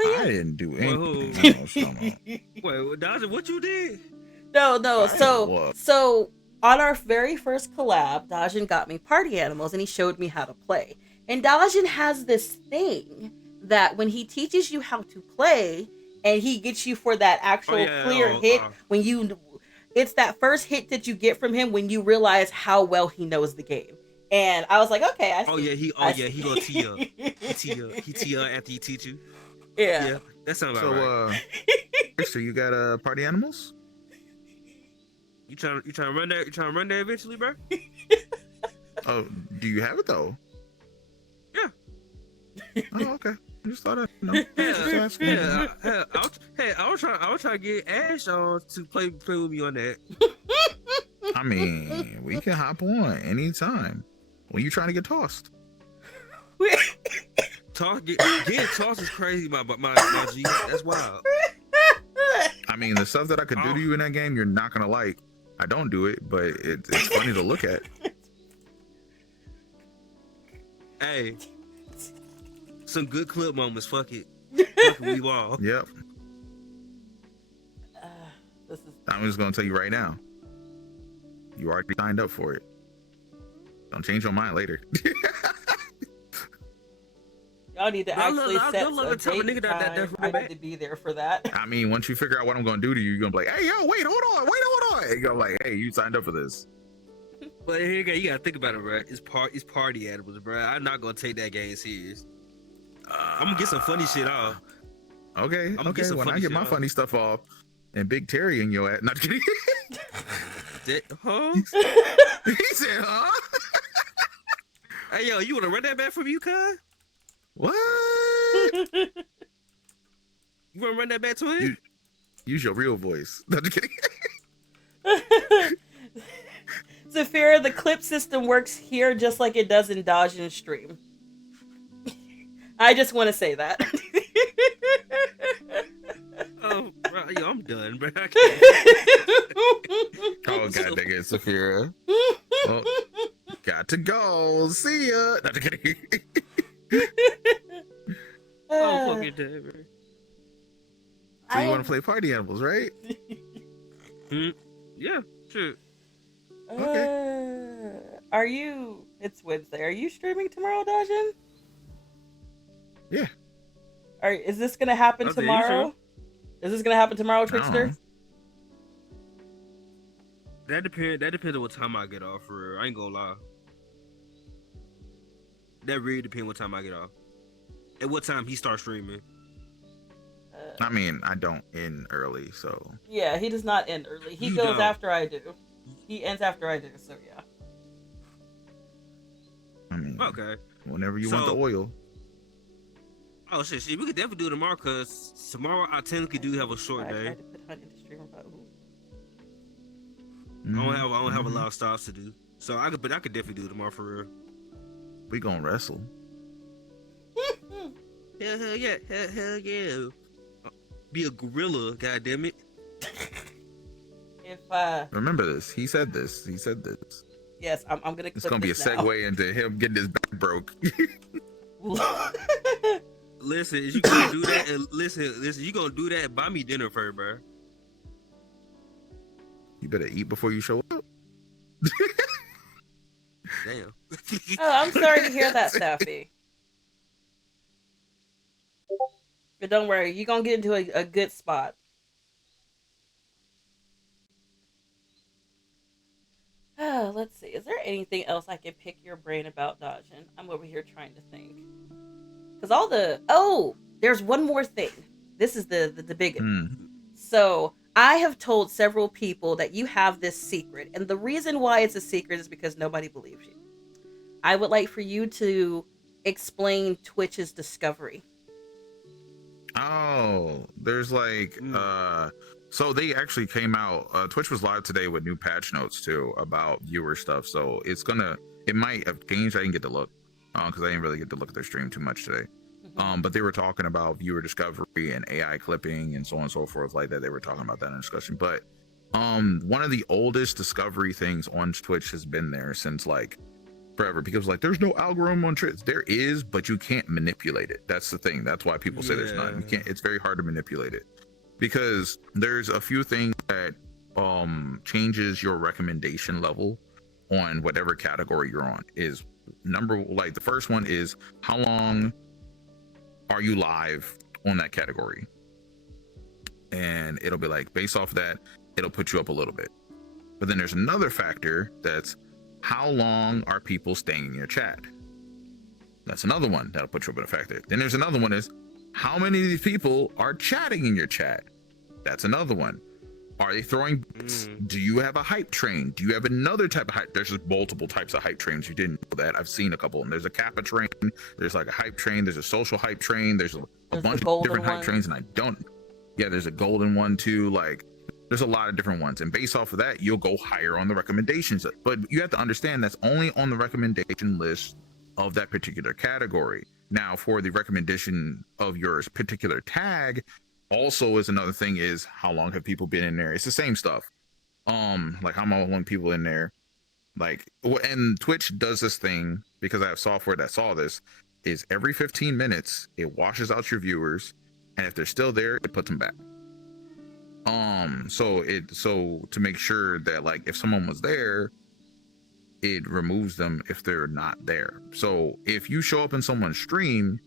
I didn't do anything. Wait, Dajn, what you did? No. So on our very first collab, Dajn got me party animals and he showed me how to play. And Dajn has this thing that when he teaches you how to play and he gets you for that actual yeah, clear hit when you. It's that first hit that you get from him when you realize how well he knows the game. And I was like, okay, I see. He gonna tee up. He tee up after he teach you. Yeah. Yeah, that sounds So, right. so you got party animals? You trying to run that? You trying to run that eventually, bro? Oh, do you have it though? Yeah. Oh, okay. I just thought I was trying to get Ash on to play with me on that. I mean, we can hop on anytime. When you trying to get tossed? Getting tossed is crazy, my G. That's wild. I mean, the stuff that I could do to you in that game, you're not gonna like. I don't do it, but it's funny to look at. Hey, some good clip moments. Fuck it. Fuck it, we all. Yep. This is. I'm just gonna tell you right now. You already signed up for it. Don't change your mind later. Y'all need to actually set a the type of date nigga that time. I need to be there for that. I mean, once you figure out what I'm gonna do to you, you're gonna be like, "Hey, yo, wait, hold on." And you're like, "Hey, you signed up for this." But here you gotta think about it, bro. It's party animals, bro. I'm not gonna take that game serious. I'm gonna get some funny shit off. Okay. When I get my funny stuff off, and Big Terry in your ass, not kidding. Huh? He said, "Huh?" Hey, yo, you wanna run that back from you, cuz? What? You wanna run that back to him? Use your real voice. Not kidding. Zafira, the clip system works here just like it does in Dajn stream. I just want to say that. Oh, bro, yo, I'm done, bro. Oh, god dang it, Zafira. Oh, got to go. See ya. Not kidding. Oh, fucking dead, bro. So you want to play party animals, right? Yeah, sure. Okay. Are you? It's Wednesday. Are you streaming tomorrow, Dajn? Yeah. Is this gonna happen tomorrow? Is this gonna happen tomorrow, Trickster? That depends on what time I get off. For real. I ain't gonna lie. That really depends what time I get off. At what time he starts streaming. I mean, I don't end early, so. Yeah, he does not end early. He goes after I do. He ends after I do, so yeah. I mean, okay. Whenever you want the oil. Oh shit, we could definitely do it tomorrow, cause tomorrow I technically do have a short day. I tried to put Hunt into streamer, but I don't have a lot of stops to do, so I could definitely do it tomorrow for real. We gonna wrestle. Hell yeah. Be a gorilla, goddammit. Remember this. He said this. Yes, I'm gonna clip It's gonna be a segue into him getting his back broke. Listen, is you gonna do that? And listen, you gonna do that? Buy me dinner first, bro. You better eat before you show up. Damn. Oh, I'm sorry to hear that, Safi. But don't worry, you're gonna get into a good spot. Let's see. Is there anything else I can pick your brain about, Dajn? I'm over here trying to think. Because there's one more thing. This is the big one. So I have told several people that you have this secret, and the reason why it's a secret is because nobody believes you. I would like for you to explain Twitch's discovery. Oh, there's like so they actually came out. Twitch was live today with new patch notes too about viewer stuff. So it might have changed. I didn't get to look because I didn't really get to look at their stream too much today. But they were talking about viewer discovery and AI clipping and so on and so forth like that. They were talking about that in discussion. But one of the oldest discovery things on Twitch has been there since like forever, because like there's no algorithm on Twitch. There is, but you can't manipulate it. That's the thing. That's why people say there's none. You can't. It's very hard to manipulate it because there's a few things that changes your recommendation level on whatever category you're on. Is the first one is how long are you live on that category? and it'll be like based off of that, it'll put you up a little bit. But then there's another factor that's how long are people staying in your chat? That's another one that'll put you up in a factor. Then there's another one is how many of these people are chatting in your chat? That's another one. Are they throwing do you have a hype train? Do you have another type of hype? There's just multiple types of hype trains. You didn't know that. I've seen a couple. And there's a kappa train, there's like a hype train, there's a social hype train, there's a bunch of different hype trains, and I don't there's a golden one too. Like there's a lot of different ones, and based off of that you'll go higher on the recommendations. But you have to understand that's only on the recommendation list of that particular category. Now for the recommendation of your particular tag also is another thing, is how long have people been in there. It's the same stuff, like how long people in there, like, and Twitch does this thing because I have software that saw this, is every 15 minutes it washes out your viewers, and if they're still there it puts them back. So to make sure that like if someone was there, it removes them if they're not there. So if you show up in someone's stream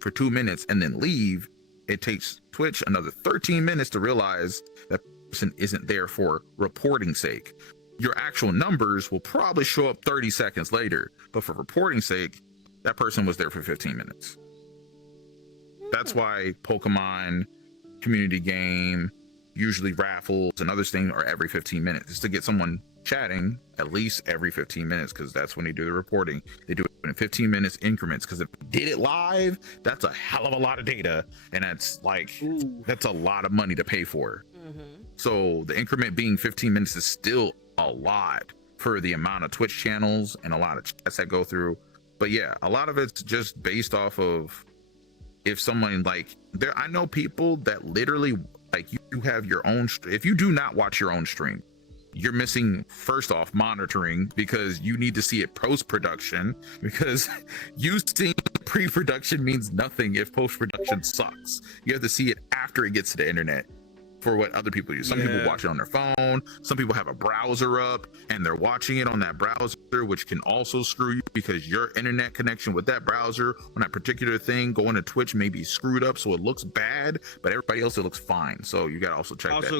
for 2 minutes and then leave, it takes Twitch another 13 minutes to realize that person isn't there for reporting sake. Your actual numbers will probably show up 30 seconds later, but for reporting sake, that person was there for 15 minutes. That's why Pokemon, community game, usually raffles and other things are every 15 minutes. It's to get someone chatting at least every 15 minutes, because that's when they do the reporting. They do it in 15 minutes increments, because if they did it live, that's a hell of a lot of data, and that's like that's a lot of money to pay for. So the increment being 15 minutes is still a lot for the amount of Twitch channels and a lot of chats that go through. But yeah, a lot of it's just based off of if someone like there. I know people that literally like you have your own. If you do not watch your own stream, you're missing first off monitoring, because you need to see it post-production, because you seeing pre-production means nothing if post-production sucks. You have to see it after it gets to the internet for what other people use. Some people watch it on their phone, some people have a browser up and they're watching it on that browser, which can also screw you because your internet connection with that browser on that particular thing going to Twitch may be screwed up, so it looks bad, but everybody else it looks fine. So you got to also check that too.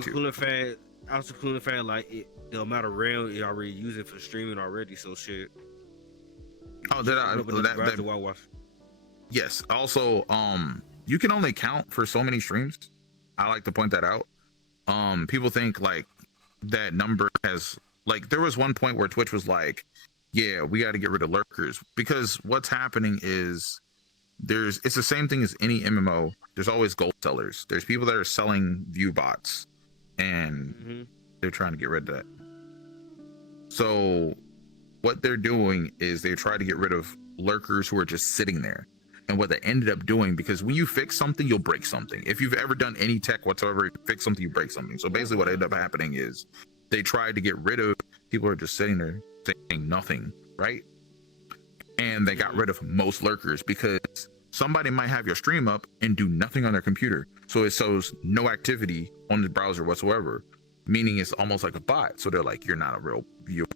Also, cool the fact like the amount of RAM it already using for streaming already. So shit. Oh, yes. Also, you can only count for so many streams. I like to point that out. People think like that number has like there was one point where Twitch was like, yeah, we got to get rid of lurkers, because what's happening is it's the same thing as any MMO. There's always gold sellers. There's people that are selling view bots, and they're trying to get rid of that. So what they're doing is they try to get rid of lurkers who are just sitting there. And what they ended up doing, because when you fix something, you'll break something. If you've ever done any tech whatsoever, you fix something, you break something. So basically what ended up happening is they tried to get rid of people who are just sitting there saying nothing, right? And they got rid of most lurkers, because somebody might have your stream up and do nothing on their computer. So it shows no activity on the browser whatsoever, meaning it's almost like a bot. So they're like, you're not a real viewer.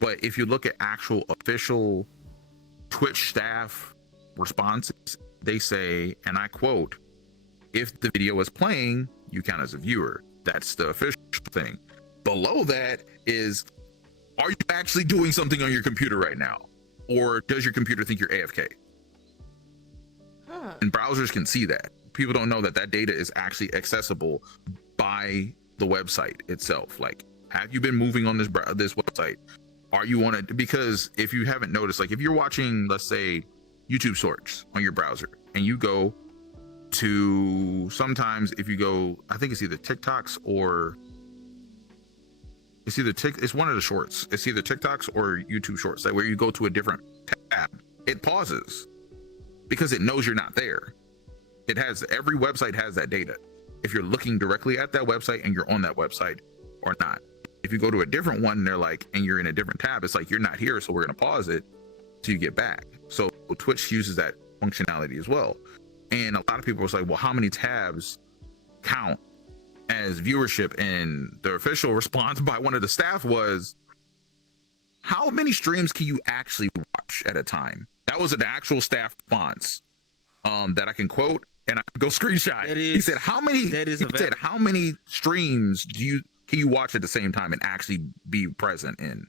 But if you look at actual official Twitch staff responses, they say, and I quote, if the video is playing, you count as a viewer. That's the official thing. Below that is, are you actually doing something on your computer right now? Or does your computer think you're AFK? And browsers can see that. People don't know that that data is actually accessible by the website itself. Like, have you been moving on this website? Are you on it? Because if you haven't noticed, like if you're watching, let's say, YouTube shorts on your browser, and you go to, sometimes if you go, I think it's either TikToks or it's one of the shorts. It's either TikToks or YouTube shorts, that where you go to a different tab, it pauses because it knows you're not there. It has, every website has that data. If you're looking directly at that website and you're on that website or not. If you go to a different one, they're like, and you're in a different tab, it's like, you're not here, so we're gonna pause it till you get back. So Twitch uses that functionality as well. And a lot of people was like, well, how many tabs count as viewership? And the official response by one of the staff was, how many streams can you actually watch at a time? That was an actual staff response that I can quote. and I could go screenshot. He said, "How many?" He said, "How many streams can you watch at the same time and actually be present in?"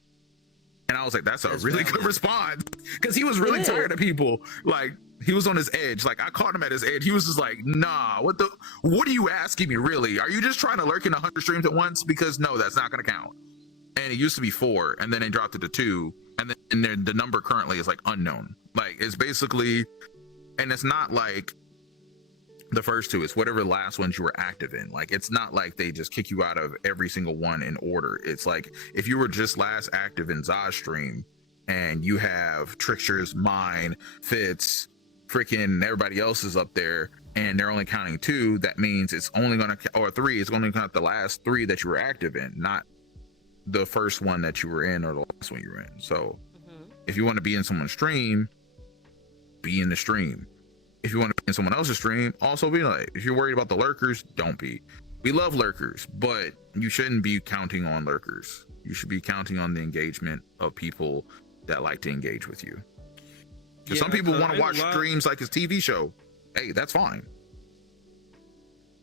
And I was like, "That's a really good response," because he was really tired of people. Like, he was on his edge. Like, I caught him at his edge. He was just like, "Nah, what are you asking me? Really? Are you just trying to lurk in 100 streams at once? Because no, that's not gonna count." And it used to be 4, and then they dropped it to 2, and then the number currently is like unknown. Like, it's basically, and it's not like the first 2, it's whatever the last ones you were active in. Like, it's not like they just kick you out of every single one in order. It's like if you were just last active in Zsa's stream and you have Tricksters, mine, Fitz, freaking everybody else is up there, and they're only counting 2, that means it's only gonna, or 3, it's only gonna count the last 3 that you were active in, not the first one that you were in or the last one you were in. So if you want to be in someone's stream, be in the stream. If you want to be in someone else's stream, also be like, if you're worried about the lurkers, don't be. We love lurkers, but you shouldn't be counting on lurkers. You should be counting on the engagement of people that like to engage with you. Because some people want to watch streams like his TV show. Hey, that's fine.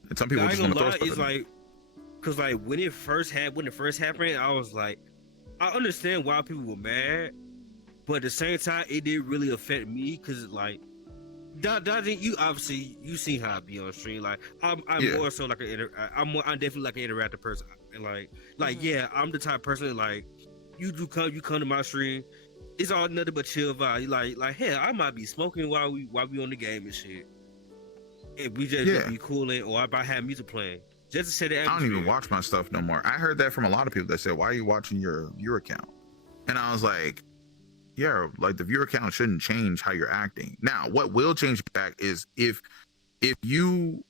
And some people just want to throw stuff. It's like, because like when it first happened, I was like, I understand why people were mad, but at the same time, it didn't really affect me because like, Dajn, you obviously you see how I be on stream. Like I'm more so like I'm definitely like an interactive person. And like yeah, I'm the type of person like you come to my stream, it's all nothing but chill vibe. Like hell, I might be smoking while we on the game and shit. And we just be cooling, or I might have music playing. Just to say that. I don't even watch my stuff no more. I heard that from a lot of people that said, "Why are you watching your viewer count?" And I was like, yeah, like the viewer count shouldn't change how you're acting. Now, what will change back is if you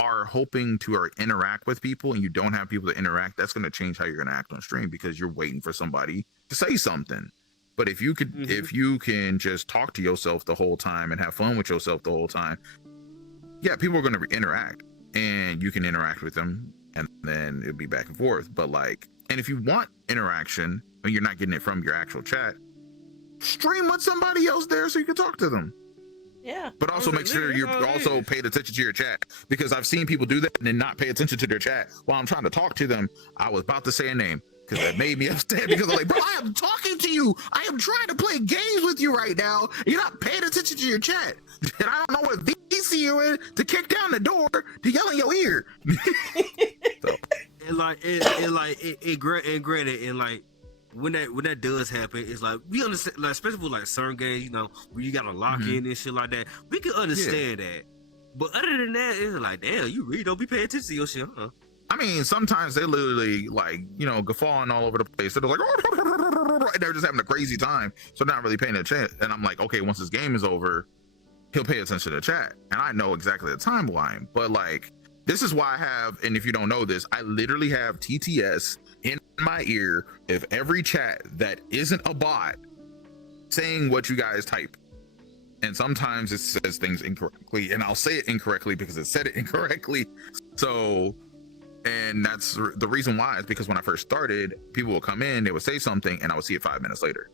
are hoping to interact with people and you don't have people to interact, that's going to change how you're going to act on stream because you're waiting for somebody to say something. But if you could, if you can just talk to yourself the whole time and have fun with yourself the whole time, yeah, people are going to interact and you can interact with them and then it'll be back and forth. But like, and if you want interaction and you're not getting it from your actual chat, stream with somebody else there so you can talk to them. Yeah. But also make sure you're also paying attention to your chat, because I've seen people do that and then not pay attention to their chat while I'm trying to talk to them. I was about to say a name because that made me upset because I'm like, bro, I am talking to you. I am trying to play games with you right now. You're not paying attention to your chat. And I don't know what VC you're in to kick down the door to yell in your ear. So. And granted, and like, when that does happen, it's like we understand, like especially with like certain games, you know, where you gotta lock in and shit like that. We can understand that, but other than that, it's like, damn, you really don't be paying attention to your shit, huh? I mean, sometimes they literally like, you know, guffawing all over the place. They're like, and they're just having a crazy time, so not really paying attention. And I'm like, okay, once this game is over, he'll pay attention to the chat, and I know exactly the timeline. But like, this is why I have, and if you don't know this, I literally have TTS in my ear of every chat that isn't a bot saying what you guys type. And sometimes it says things incorrectly, and I'll say it incorrectly because it said it incorrectly. So, and that's the reason why, is because when I first started, people would come in, they would say something, and I would see it 5 minutes later.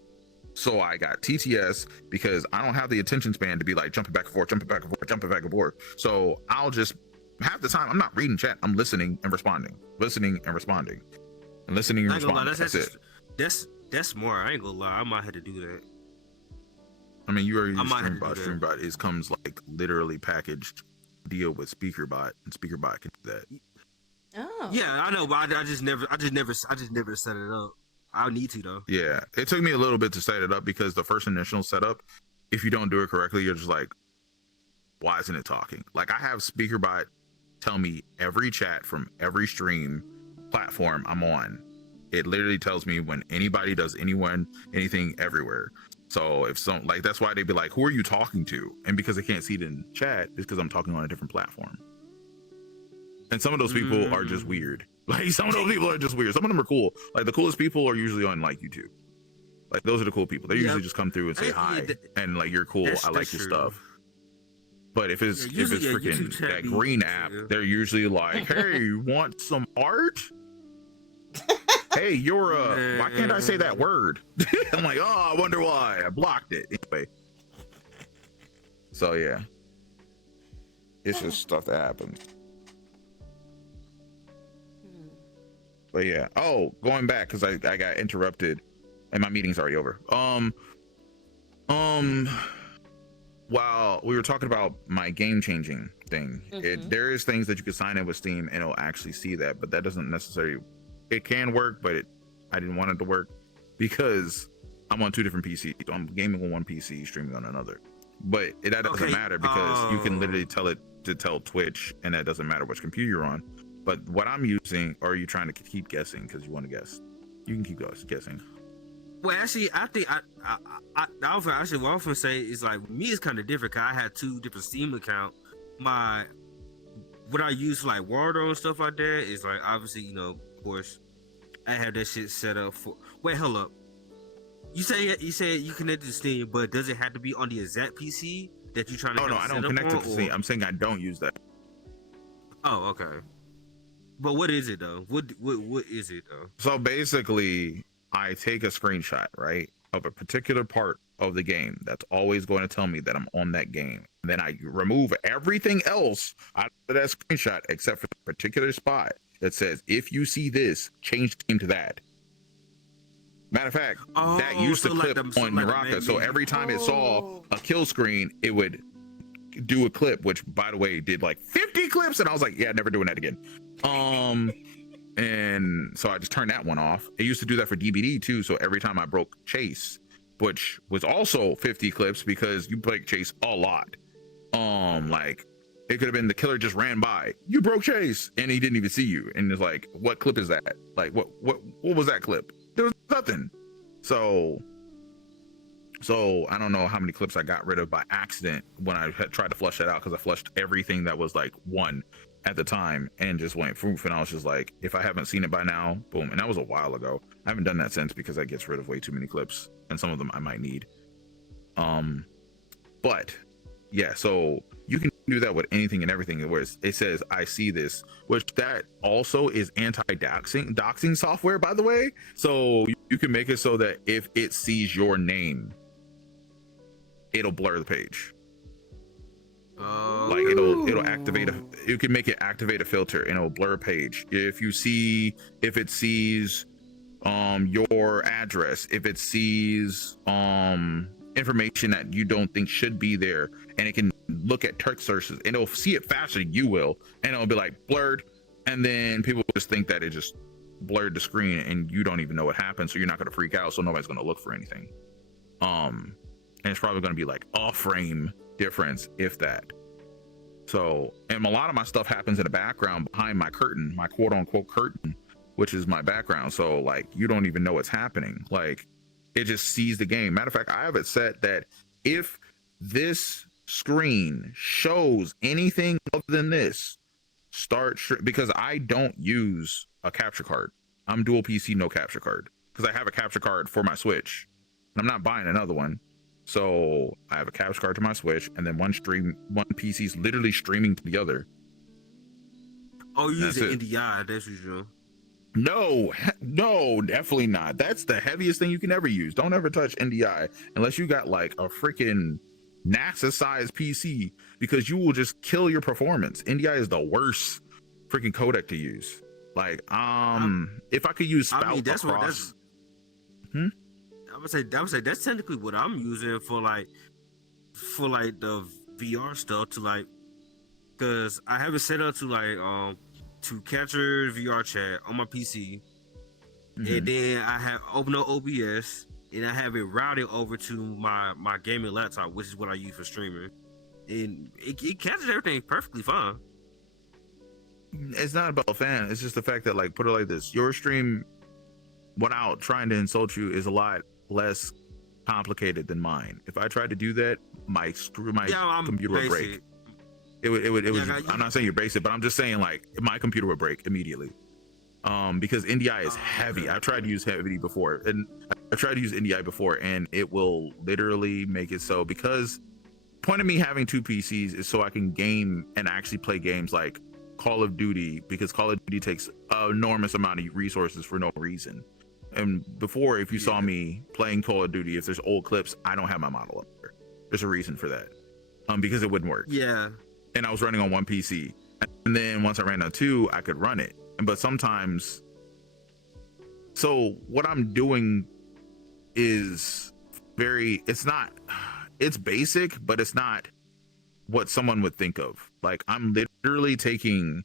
So I got TTS because I don't have the attention span to be like jumping back and forth, jumping back and forth, jumping back and forth. So I'll just, half the time, I'm not reading chat, I'm listening and responding, listening and responding. And listening and responding. That's it. That's smart. I ain't gonna lie. I might have to do that. I mean, you already use Streambot. Streambot is comes like literally packaged deal with SpeakerBot, and SpeakerBot can do that. Oh. Yeah, I know, but I just never set it up. I'll need to though. Yeah, it took me a little bit to set it up because the first initial setup, if you don't do it correctly, you're just like, why isn't it talking? Like, I have SpeakerBot tell me every chat from every stream platform I'm on. It literally tells me when anybody does anything everywhere. So if some, like, that's why they'd be like, who are you talking to? And because they can't see it in chat, it's because I'm talking on a different platform. And some of those people are just weird. Like, some of those people are just weird. Some of them are cool. Like, the coolest people are usually on like YouTube. Like, those are the cool people. They usually just come through and say hi and like, you're cool. I like your stuff. But if it's freaking that green app, they're usually like, hey, you want some art? Hey, you're why can't I say that word? I'm like, oh, I wonder why. I blocked it. Anyway. So yeah. It's just stuff that happens. Hmm. But yeah. Oh, going back because I got interrupted, and my meeting's already over. Um. While we were talking about my game changing thing, there is things that you can sign in with Steam and it'll actually see that, but that doesn't necessarily. It can work, but I didn't want it to work because I'm on 2 different PCs. So I'm gaming on one PC, streaming on another. But that doesn't matter because you can literally tell it to tell Twitch, and that doesn't matter which computer you're on. But what I'm using, or are you trying to keep guessing because you want to guess? You can keep guessing. Well, actually, I think actually what I was gonna say is like me is kind of different. Cause I had 2 different Steam accounts. What I use for like Warzone and stuff like that is like obviously of course I have that shit set up for. Wait, hold up. You say you connected to Steam, but does it have to be on the exact PC that you're trying to? Oh no, I don't connect it to Steam. I'm saying I don't use that. Oh, okay. But what is it though? What is it though? So basically, I take a screenshot, right, of a particular part of the game that's always going to tell me that I'm on that game. And then I remove everything else out of that screenshot except for the particular spot that says, if you see this, change the game to that. Matter of fact, that used to clip on Naraka. So every time it saw a kill screen, it would do a clip, which by the way did like 50 clips. And I was like, yeah, never doing that again. And so I just turned that one off. It used to do that for DBD too. So every time I broke Chase, which was also 50 clips because you break Chase a lot. Like it could have been the killer just ran by, you broke Chase, and he didn't even see you. And it's like, what clip is that? Like, what was that clip? There was nothing. So I don't know how many clips I got rid of by accident when I had tried to flush that out because I flushed everything that was like 1 at the time and just went proof, and I was just like, if I haven't seen it by now, boom. And that was a while ago. I haven't done that since because that gets rid of way too many clips, and some of them I might need. But yeah, so you can do that with anything and everything where it says I see this, which that also is anti-doxing software, by the way. So you can make it so that if it sees your name, it'll blur the page. Like it'll activate you can make it activate a filter and it'll blur a page. If it sees your address, if it sees information that you don't think should be there, and it can look at text searches and it'll see it faster than you will, and it'll be like blurred, and then people just think that it just blurred the screen and you don't even know what happened, so you're not going to freak out, so nobody's going to look for anything. And it's probably going to be like a frame difference, if that. So, and a lot of my stuff happens in the background behind my curtain, my quote unquote curtain, which is my background. So like, you don't even know what's happening. Like, it just sees the game. Matter of fact, I have it set that if this screen shows anything other than this, because I don't use a capture card. I'm dual PC, no capture card, because I have a capture card for my Switch and I'm not buying another one. So I have a capture card to my Switch, and then one PC is literally streaming to the other. Oh, you use an NDI? That's what you do. No, definitely not. That's the heaviest thing you can ever use. Don't ever touch NDI unless you got like a freaking NASA-sized PC, because you will just kill your performance. NDI is the worst freaking codec to use. Like, if I could use spout across. I would say that's technically what I'm using for like the VR stuff, to like, because I have it set up to like to capture VRChat on my PC, and then I have open up OBS and I have it routed over to my gaming laptop, which is what I use for streaming, and it captures everything perfectly fine. It's not about fan. It's just the fact that, like, put it like this: your stream, without trying to insult you, is a lot less complicated than mine. If I tried to do that, my computer would break. It would. I'm not saying you're basic, but I'm just saying, like, my computer would break immediately. Because NDI is heavy. I've tried to use heavy before, and I've tried to use NDI before, and it will literally make it so. Because point of me having 2 PCs is so I can game and actually play games like Call of Duty, because Call of Duty takes an enormous amount of resources for no reason. And before, if you saw me playing Call of Duty, if there's old clips, I don't have my model up there. There's a reason for that. Because it wouldn't work. Yeah. and I was running on one PC. And then once I ran on two, I could run it. But sometimes, so what I'm doing is it's basic, but it's not what someone would think of. Like, I'm literally taking,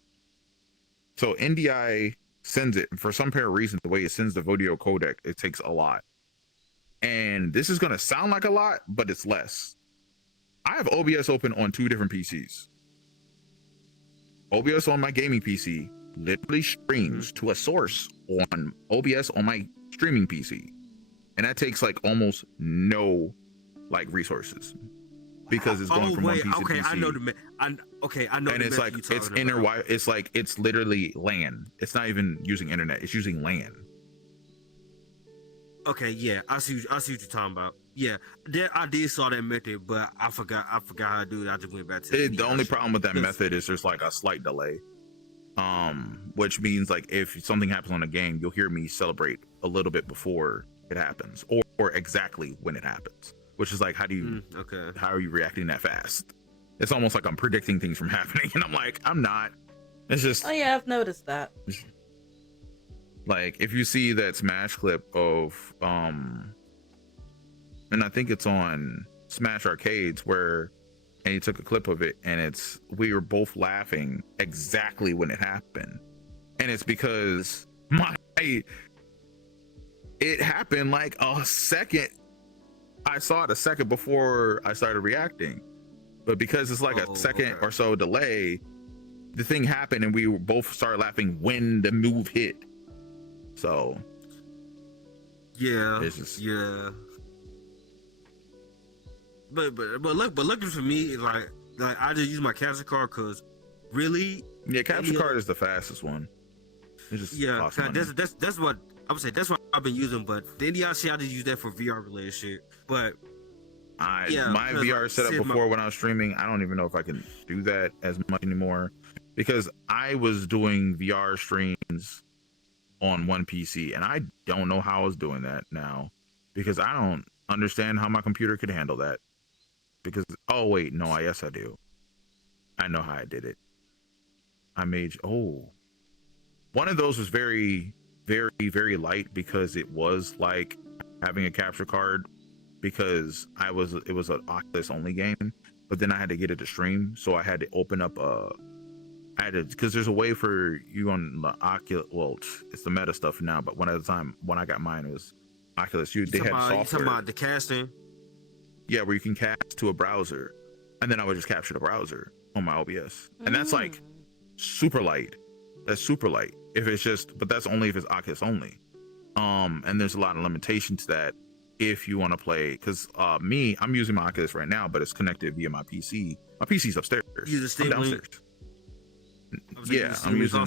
so NDI sends it for some apparent reason. The way it sends the video codec, it takes a lot. And this is going to sound like a lot, but it's less. I have OBS open on two different PCs. OBS on my gaming PC literally streams to a source on OBS on my streaming PC. And that takes like almost no like resources because it's going from one PC to PC. I know I know. And it's like it's it's like it's literally LAN. It's not even using internet. It's using LAN. Okay, yeah, I see what you're talking about. Yeah, I did saw that method, but I forgot how to do it. I just went back to the only problem with that method is there's like a slight delay. Which means like if something happens on a game, you'll hear me celebrate a little bit before it happens, or exactly when it happens. Which is like, how are you reacting that fast? It's almost like I'm predicting things from happening, and I'm like, I'm not. It's just. Oh yeah, I've noticed that. Like if you see that Smash clip of and I think it's on Smash Arcades and he took a clip of it, and we were both laughing exactly when it happened, and it's because it happened like a second. I saw it a second before I started reacting, but because it's like a second or so delay, the thing happened and we both started laughing when the move hit. So yeah, but looking for me, like I just use my capture card because really, capture card is the fastest one. It's just that's what I would say. That's what I've been using. But the NDI shit, I just use that for VR related shit. But my VR setup before when I was streaming, I don't even know if I can do that as much anymore because I was doing VR streams on one PC, and I don't know how I was doing that now because I don't understand how my computer could handle that. Because yes I do. I know how I did it. One of those was very, very, very light because it was like having a capture card because it was an Oculus only game, but then I had to get it to stream, so I had to open up because there's a way for you on the Oculus. Well, it's the Meta stuff now, but one at a time when I got mine, it was Oculus. They had software. You talking about the casting? Yeah, where you can cast to a browser, and then I would just capture the browser on my OBS, and that's like super light. That's super light. But that's only if it's Oculus only. And there's a lot of limitations to that if you want to play. Because I'm using my Oculus right now, but it's connected via my PC. My PC's upstairs. I'm downstairs. Yeah, I'm using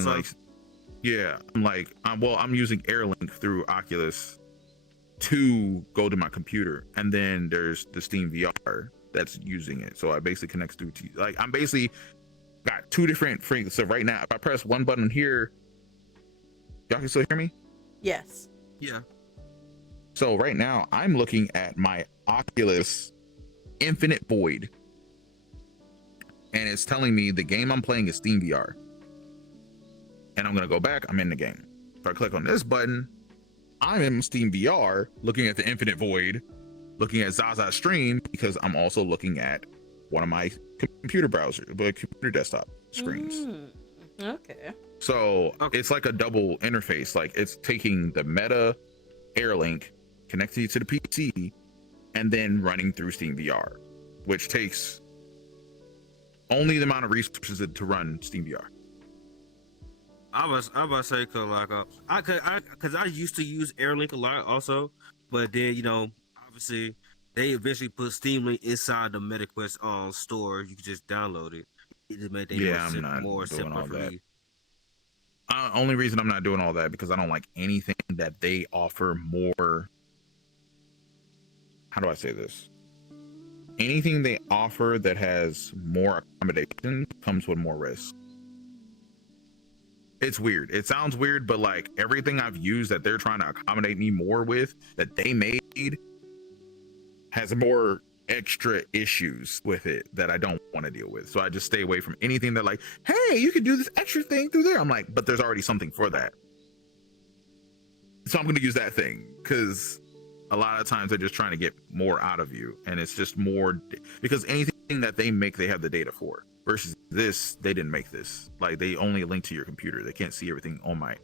I'm using AirLink through Oculus to go to my computer, and then there's the Steam VR that's using it. So I basically connects through I'm basically got two different things. So right now, if I press one button here, y'all can still hear me? Yes. Yeah. So right now, I'm looking at my Oculus Infinite Void, and it's telling me the game I'm playing is Steam VR. And I'm gonna go back, I'm in the game. If I click on this button, I'm in Steam VR, looking at the Infinite Void, looking at Zsa Zsa stream, because I'm also looking at one of my computer computer desktop screens. Okay. So it's like a double interface. Like it's taking the Meta AirLink, connecting it to the PC, and then running through Steam VR, which takes only the amount of resources to run Steam VR. I was about to say because I used to use AirLink a lot also, but then obviously they eventually put Steam Link inside the MetaQuest store. You can just download it. It just made things more simple for me. Only reason I'm not doing all that because I don't like anything that they offer more. How do I say this? Anything they offer that has more accommodation comes with more risk. It's weird. It sounds weird, but like everything I've used that they're trying to accommodate me more with that they made has more extra issues with it that I don't want to deal with. So I just stay away from anything that like, hey, you can do this extra thing through there. I'm like, but there's already something for that. So I'm going to use that thing because a lot of times they're just trying to get more out of you. And it's just more because anything that they make, they have the data for versus this. They didn't make this. Like they only link to your computer. They can't see everything on my,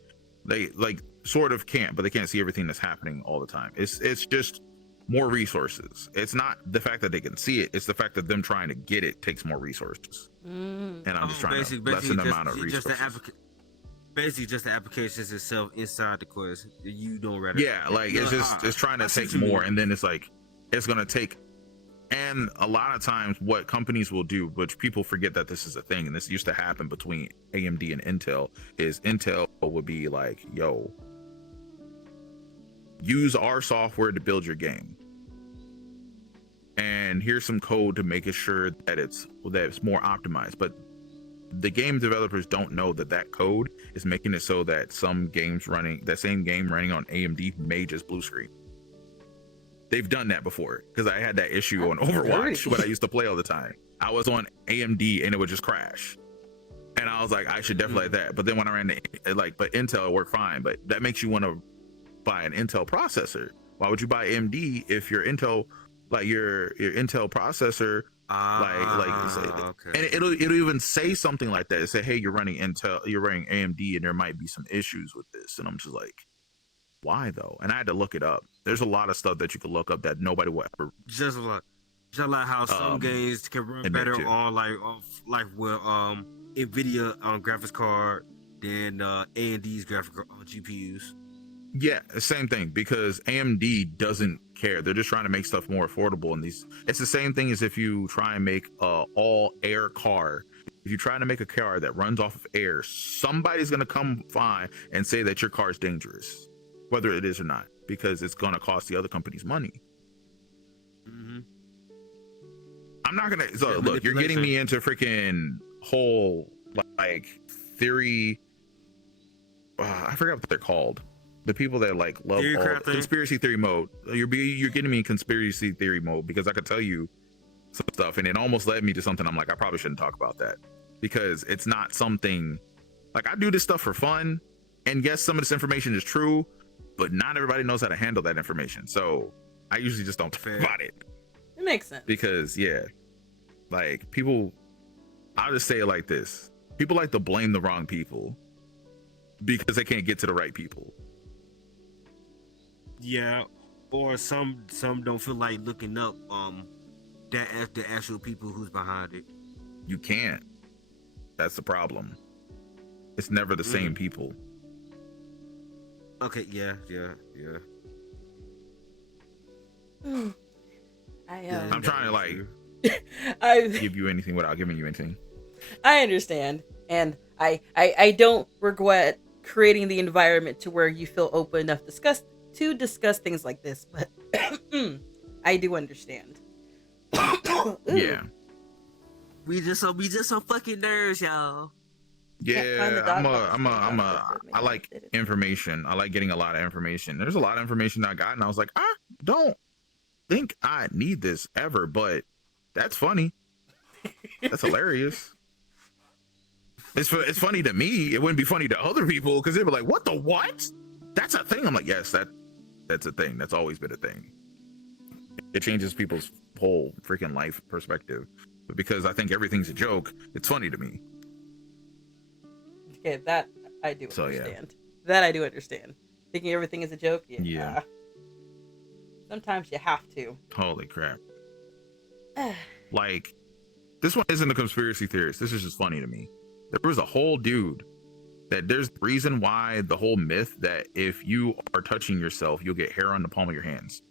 they like sort of can't, but they can't see everything that's happening all the time. It's just more resources. It's not the fact that they can see it. It's the fact that them trying to get it takes more resources. And I'm just trying to lessen the amount of resources. Basically, just the applications itself inside the quest. You don't rather. Yeah, like it's just it's trying to take more, and then it's like it's gonna take. And a lot of times, what companies will do, which people forget that this is a thing, and this used to happen between AMD and Intel, is Intel would be like, "Yo, use our software to build your game, and here's some code to make it sure that it's more optimized." But the game developers don't know that that code is making it so that some games running that same game running on AMD may just blue screen. They've done that before because I had that issue on Overwatch when I used to play all the time. I was on AMD and it would just crash, and I was like, I should definitely like that. But then when I ran but Intel, it worked fine. But that makes you want to buy an Intel processor. Why would you buy AMD if your Intel, like your Intel processor? Okay. And it'll even say something like that. It say, hey, you're running AMD, and there might be some issues with this. And I'm just like, why though? And I had to look it up. There's a lot of stuff that you can look up that nobody will ever. Just like how some games can run better on with NVIDIA graphics card than AMD's graphic on GPUs. Yeah, same thing, because AMD doesn't care. They're just trying to make stuff more affordable. And it's the same thing as if you try and make a all air car. If you're trying to make a car that runs off of air, somebody's going to come find and say that your car is dangerous, whether it is or not, because it's going to cost the other companies money. Mm-hmm. I'm not going to. So look, you're getting me into freaking whole like theory. I forgot what they're called. The people that like love all conspiracy theory mode. You're getting me in conspiracy theory mode because I could tell you some stuff, and it almost led me to something. I'm like, I probably shouldn't talk about that because it's not something like I do this stuff for fun. And yes, some of this information is true, but not everybody knows how to handle that information. So I usually just don't talk about it. It makes sense because like people, I'll just say it like this: people like to blame the wrong people because they can't get to the right people. Yeah, or some don't feel like looking up the actual people who's behind it. You can't. That's the problem. It's never the same people. Okay, yeah. I'm trying to like give you anything without giving you anything. I understand, and I don't regret creating the environment to where you feel open enough to discuss things like this, but I do understand. Yeah. We just some fucking nerds, y'all. Yeah, I like information. I like getting a lot of information. There's a lot of information I got, and I was like, I don't think I need this ever, but that's funny. That's hilarious. It's funny to me. It wouldn't be funny to other people because they'd be like, what the what? That's a thing. I'm like, yes, that's a thing. That's always been a thing. It changes people's whole freaking life perspective. But because I think everything's a joke, it's funny to me. Okay, that I do understand. Yeah. That I do understand. Thinking everything is a joke? Yeah. Sometimes you have to. Holy crap. Like, this one isn't a conspiracy theorist. This is just funny to me. There was a whole dude that there's the reason why the whole myth that if you are touching yourself, you'll get hair on the palm of your hands.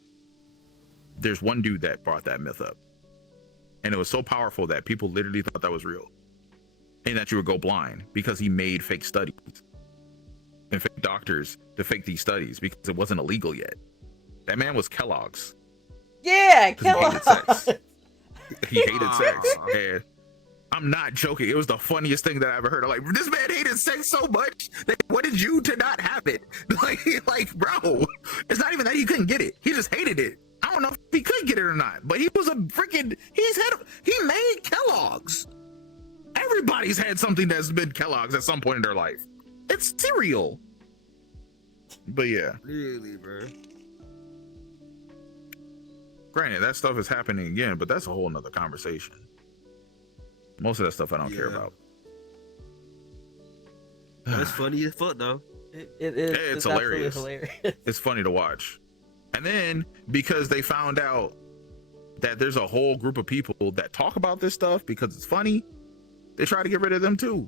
There's one dude that brought that myth up. And it was so powerful that people literally thought that was real. And that you would go blind because he made fake studies and fake doctors to fake these studies because it wasn't illegal yet. That man was Kellogg's. Yeah, Kellogg's. He hated sex. And I'm not joking. It was the funniest thing that I ever heard. I'm like, this man hated sex so much that he wanted you to not have it. Like, bro, it's not even that he couldn't get it. He just hated it. I don't know if he could get it or not, but he was a freaking, he made Kellogg's. Everybody's had something that's been Kellogg's at some point in their life. It's cereal. But yeah. Really, bro. Granted, that stuff is happening again, but that's a whole nother conversation. Most of that stuff I don't care about. That's funny as fuck, though. It is. It's hilarious. It's funny to watch. And then, because they found out that there's a whole group of people that talk about this stuff because it's funny, they try to get rid of them too.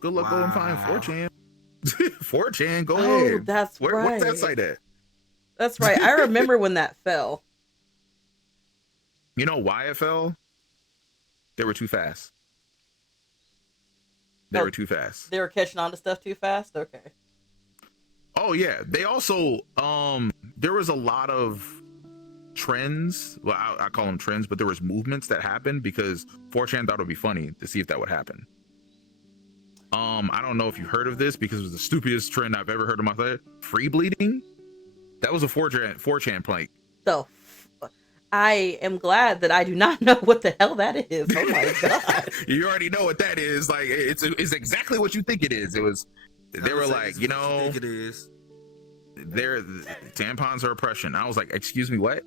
Good luck going find 4chan. 4chan, go ahead. That's right. What's that site at? That's right. I remember when that fell. You know why it fell? They were too fast. They were too fast. They were catching on to stuff too fast? Okay. Oh yeah. They also there was a lot of trends. Well, I call them trends, but there was movements that happened because 4chan thought it would be funny to see if that would happen. I don't know if you heard of this because it was the stupidest trend I've ever heard in my life. Free bleeding. That was a 4chan plank. So I am glad that I do not know what the hell that is. Oh my god. You already know what that is. Like it's exactly what you think it is. It was they were like, you know, think it is. They're tampons are oppression. I was like, excuse me, what?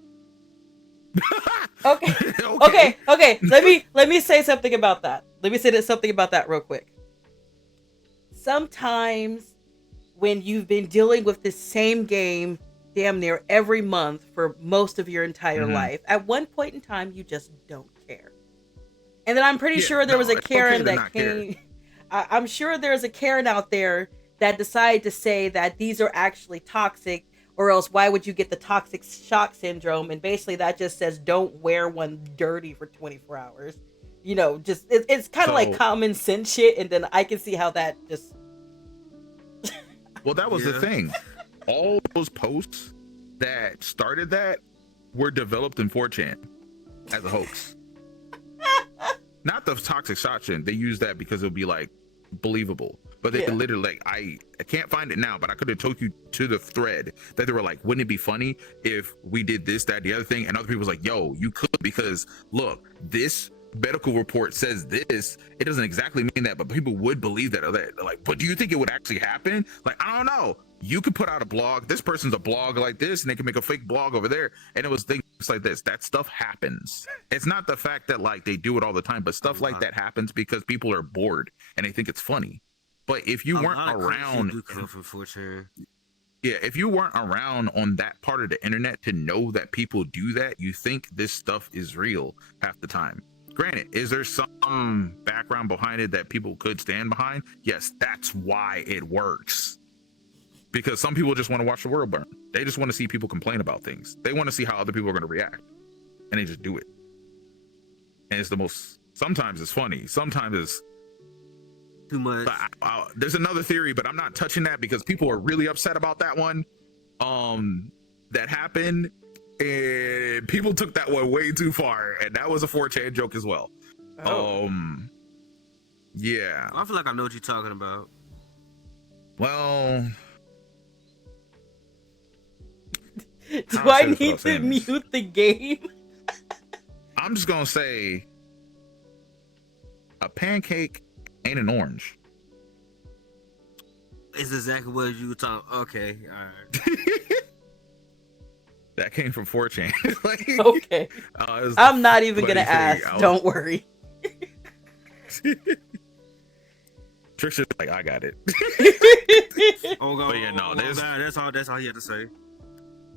Okay. Okay. Let me say something about that. Let me say something about that real quick. Sometimes when you've been dealing with the same game damn near every month for most of your entire life, at one point in time you just don't care. And then I'm pretty sure there was a Karen that came. I'm sure there's a Karen out there that decided to say that these are actually toxic, or else why would you get the toxic shock syndrome? And basically that just says don't wear one dirty for 24 hours. You know, just it's kind of like common sense shit, and then I can see how that just well, that was the thing. All those posts that started that were developed in 4chan as a hoax. Not the toxic shock shit. They used that because it would be like believable. But they literally, like, I can't find it now, but I could have told you to the thread that they were like, wouldn't it be funny if we did this, that, the other thing? And other people was like, yo, you could, because look, this medical report says this. It doesn't exactly mean that, but people would believe that. They're like, but do you think it would actually happen? Like, I don't know. You could put out a blog. This person's a blog like this, and they can make a fake blog over there. And it was things like this. That stuff happens. It's not the fact that like they do it all the time, but stuff like that happens because people are bored and they think it's funny. But if you weren't around, if you weren't around on that part of the internet to know that people do that, you think this stuff is real half the time. Granted, is there some background behind it that people could stand behind? Yes, that's why it works. Because some people just want to watch the world burn. They just want to see people complain about things. They want to see how other people are going to react. And they just do it. And it's the most, sometimes it's funny. Sometimes it's too much. There's another theory, but I'm not touching that because people are really upset about that one. That happened. And people took that one way too far. And that was a 4chan joke as well. Yeah. I feel like I know what you're talking about. Well, do I need to mute the game? I'm just gonna say a pancake ain't an orange. It's exactly what you were talking. Okay, all right. That came from 4chan. Like, okay. I'm not even gonna ask. Don't worry. Trisha's like, I got it. Oh god, but yeah, no, that's all he had to say.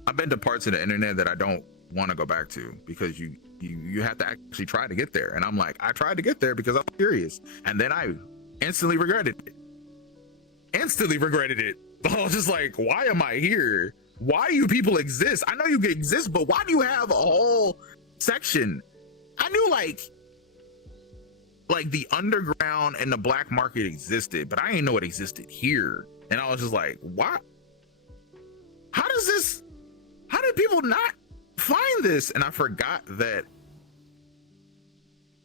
I've been to parts of the internet that I don't want to go back to because you have to actually try to get there. And I'm like, I tried to get there because I'm curious. And then I instantly regretted it. I was just like, why am I here? Why do you people exist? I know you exist, but why do you have a whole section? I knew like the underground and the black market existed, but I didn't know it existed here. And I was just like, what? How did people not find this? And I forgot that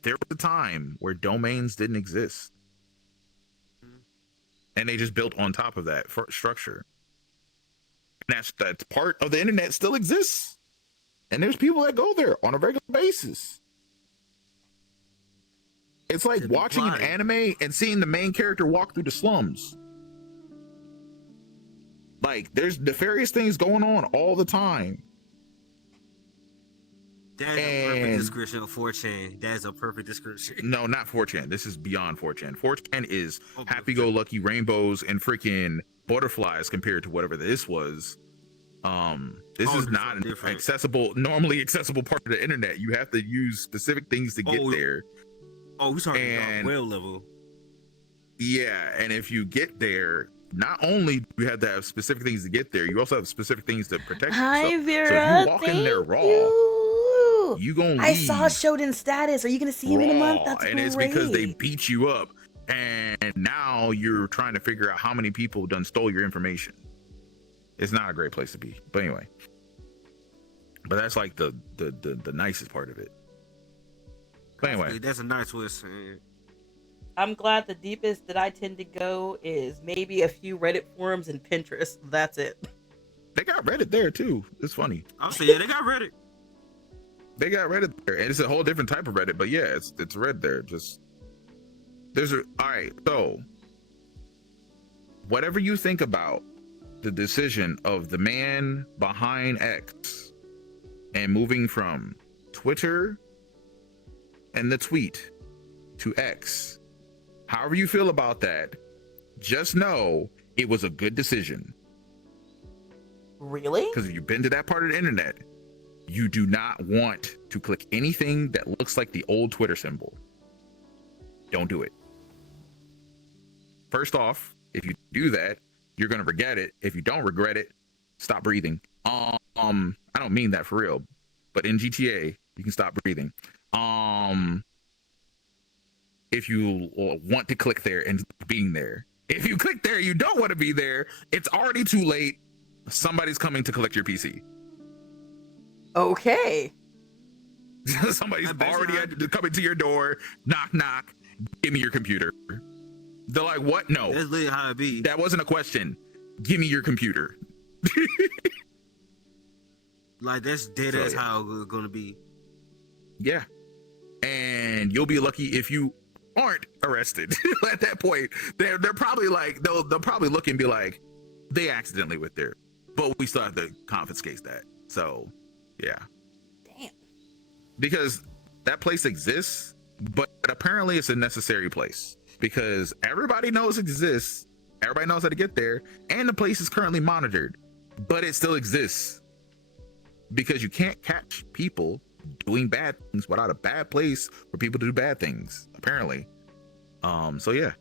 there was a time where domains didn't exist. And they just built on top of that structure. And that's part of the internet still exists. And there's people that go there on a regular basis. It's like To be watching an plotting. anime and seeing the main character walk through the slums. Like, there's nefarious things going on all the time. That's a perfect description of 4chan. That's a perfect description. No, not 4chan. This is beyond 4chan. 4chan is Oh, happy-go-lucky rainbows and freaking butterflies compared to whatever this was. This is not an normally accessible part of the internet. You have to use specific things to get there. Oh, we're talking about whale level. Yeah, and if you get there, not only do you have to have specific things to get there, you also have specific things to protect Hi, yourself. Vera. So if you walk in there raw, you gonna leave. I saw Shoden status. Are you gonna see him in a month? That's and great. it's because they beat you up, and now you're trying to figure out how many people done stole your information. It's not a great place to be. But anyway, but that's like the nicest part of it. But anyway, that's a nice way of saying it. I'm glad the deepest that I tend to go is maybe a few Reddit forums and Pinterest. That's it. they got Reddit there too. It's funny. I'll say, yeah, they got Reddit. They got Reddit there, and it's a whole different type of Reddit. But yeah, it's red there. Just all right. So whatever you think about the decision of the man behind X and moving from Twitter and the tweet to X, however you feel about that, just know it was a good decision. Really? Because if you've been to that part of the internet, you do not want to click anything that looks like the old Twitter symbol. Don't do it. First off, if you do that, you're gonna regret it. If you don't regret it, stop breathing. I don't mean that for real, but in GTA, you can stop breathing. If you want to click there and being there. If you click there, you don't want to be there, it's already too late. Somebody's coming to collect your PC. Okay. Somebody's already coming to your door. Knock, knock. Give me your computer. They're like, what? No. That's literally how it be. That wasn't a question. Give me your computer. Like, that's dead as how it's going to be. Yeah. And you'll be lucky if you aren't arrested at that point. They're probably like, they'll probably look and be like, they accidentally went there, but we still have to confiscate that. So yeah. Damn. Because that place exists, but apparently it's a necessary place because everybody knows it exists. Everybody knows how to get there, and the place is currently monitored, but it still exists because you can't catch people doing bad things without a bad place for people to do bad things, apparently. So yeah,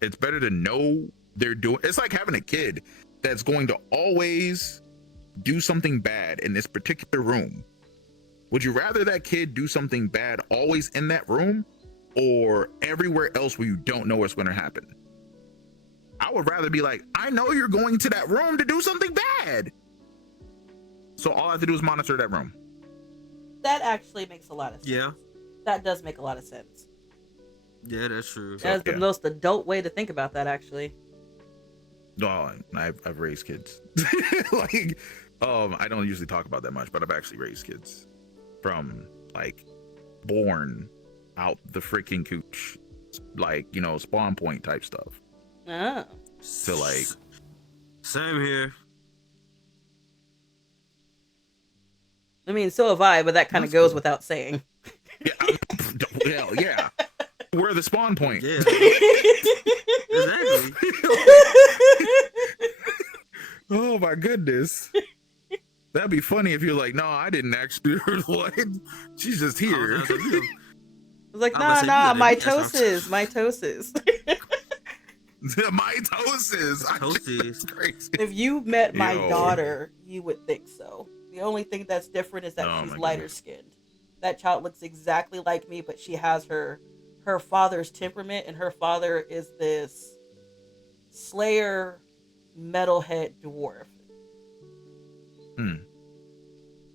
it's better to know they're doing. It's like having a kid that's going to always do something bad in this particular room. Would you rather that kid do something bad always in that room or everywhere else where you don't know what's going to happen? I would rather be like, I know you're going to that room to do something bad, so all I have to do is monitor that room. That actually makes a lot of sense. Yeah. That does make a lot of sense. Yeah, that's true. That's the most adult way to think about that, actually. No, I've raised kids. Like, I don't usually talk about that much, but I've actually raised kids from like born out the freaking cooch, like, you know, spawn point type stuff. Oh. So like, same here. I mean, so have I, but that kind of goes without saying. Yeah, yeah. We're the spawn point. Yeah. Exactly. Oh my goodness. That'd be funny if you're like, no, I didn't actually. What? She's just here. I was like, nah, mitosis. Mitosis. If you met my daughter, you would think so. The only thing that's different is that she's lighter skinned. That child looks exactly like me, but she has her father's temperament, and her father is this Slayer metalhead dwarf.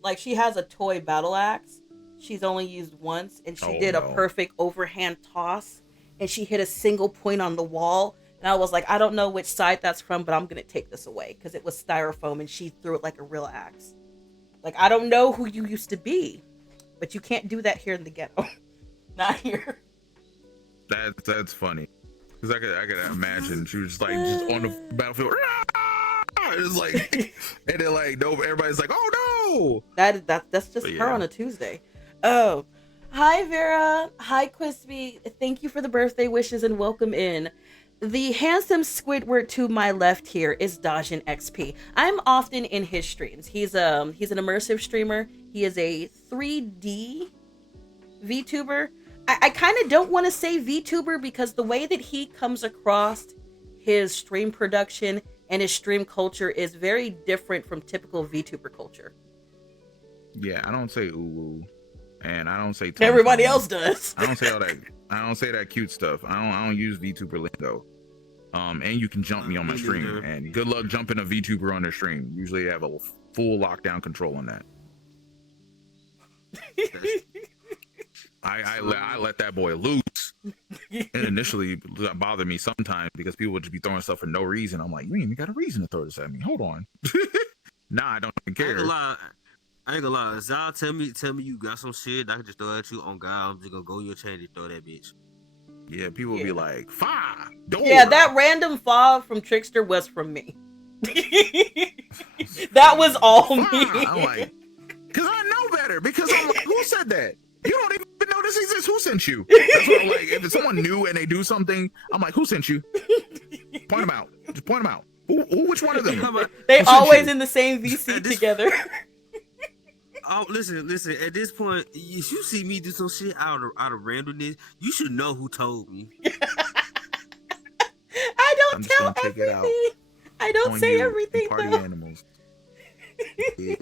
Like, she has a toy battle axe. She's only used once, and she did a perfect overhand toss, and she hit a single point on the wall. And I was like, I don't know which side that's from, but I'm gonna take this away because it was styrofoam, and she threw it like a real axe. Like, I don't know who you used to be, but you can't do that here in the ghetto. Not here. That's funny. Cause I could imagine she was like just on the battlefield. It's like, and then like no, everybody's like, oh no. That's just her on a Tuesday. Oh, hi Vera. Hi Crispy. Thank you for the birthday wishes and welcome in. The handsome Squidward to my left here is DajnXP. I'm often in his streams. He's an immersive streamer. He is a 3D VTuber. I kind of don't want to say VTuber because the way that he comes across his stream production and his stream culture is very different from typical VTuber culture. Yeah, I don't say ooh, and I don't say. Everybody else does. I don't say all that. I don't say that cute stuff. I don't use VTuber lingo. And you can jump me on my stream, and good luck jumping a VTuber on their stream. Usually, they have a full lockdown control on that. I let that boy loose. And initially, it bothered me sometimes because people would just be throwing stuff for no reason. I'm like, you ain't even got a reason to throw this at me. Hold on. Nah, I don't even care. I ain't gonna lie. Zsa, tell me you got some shit I can just throw at you. On God, I'm just gonna go your chain and throw that bitch. Yeah, people will be like, "Fa, door." Yeah, that random fob from Trickster was from me. That was all me. I'm like, because I know better. Because I'm like, who said that? You don't even know this exists. Who sent you? That's what I'm like. If it's someone new and they do something, I'm like, who sent you? Point them out. Just point them out. Which one of them? They always in the same VC together. Oh, listen. At this point, if you see me do some shit out of randomness, you should know who told me. I don't tell everything. I don't say everything. Party though. Animals. Yeah.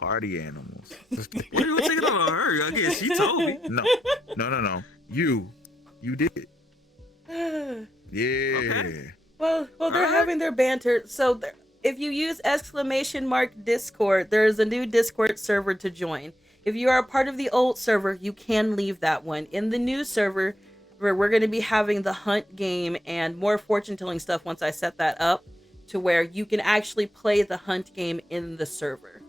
Party animals. What are you taking on her? I guess she told me. No. You did. Yeah. Okay. Well, they're having their banter. So if you use !Discord, there's a new Discord server to join. If you are a part of the old server, you can leave that one. In the new server, where we're going to be having the hunt game and more fortune telling stuff once I set that up to where you can actually play the hunt game in the server.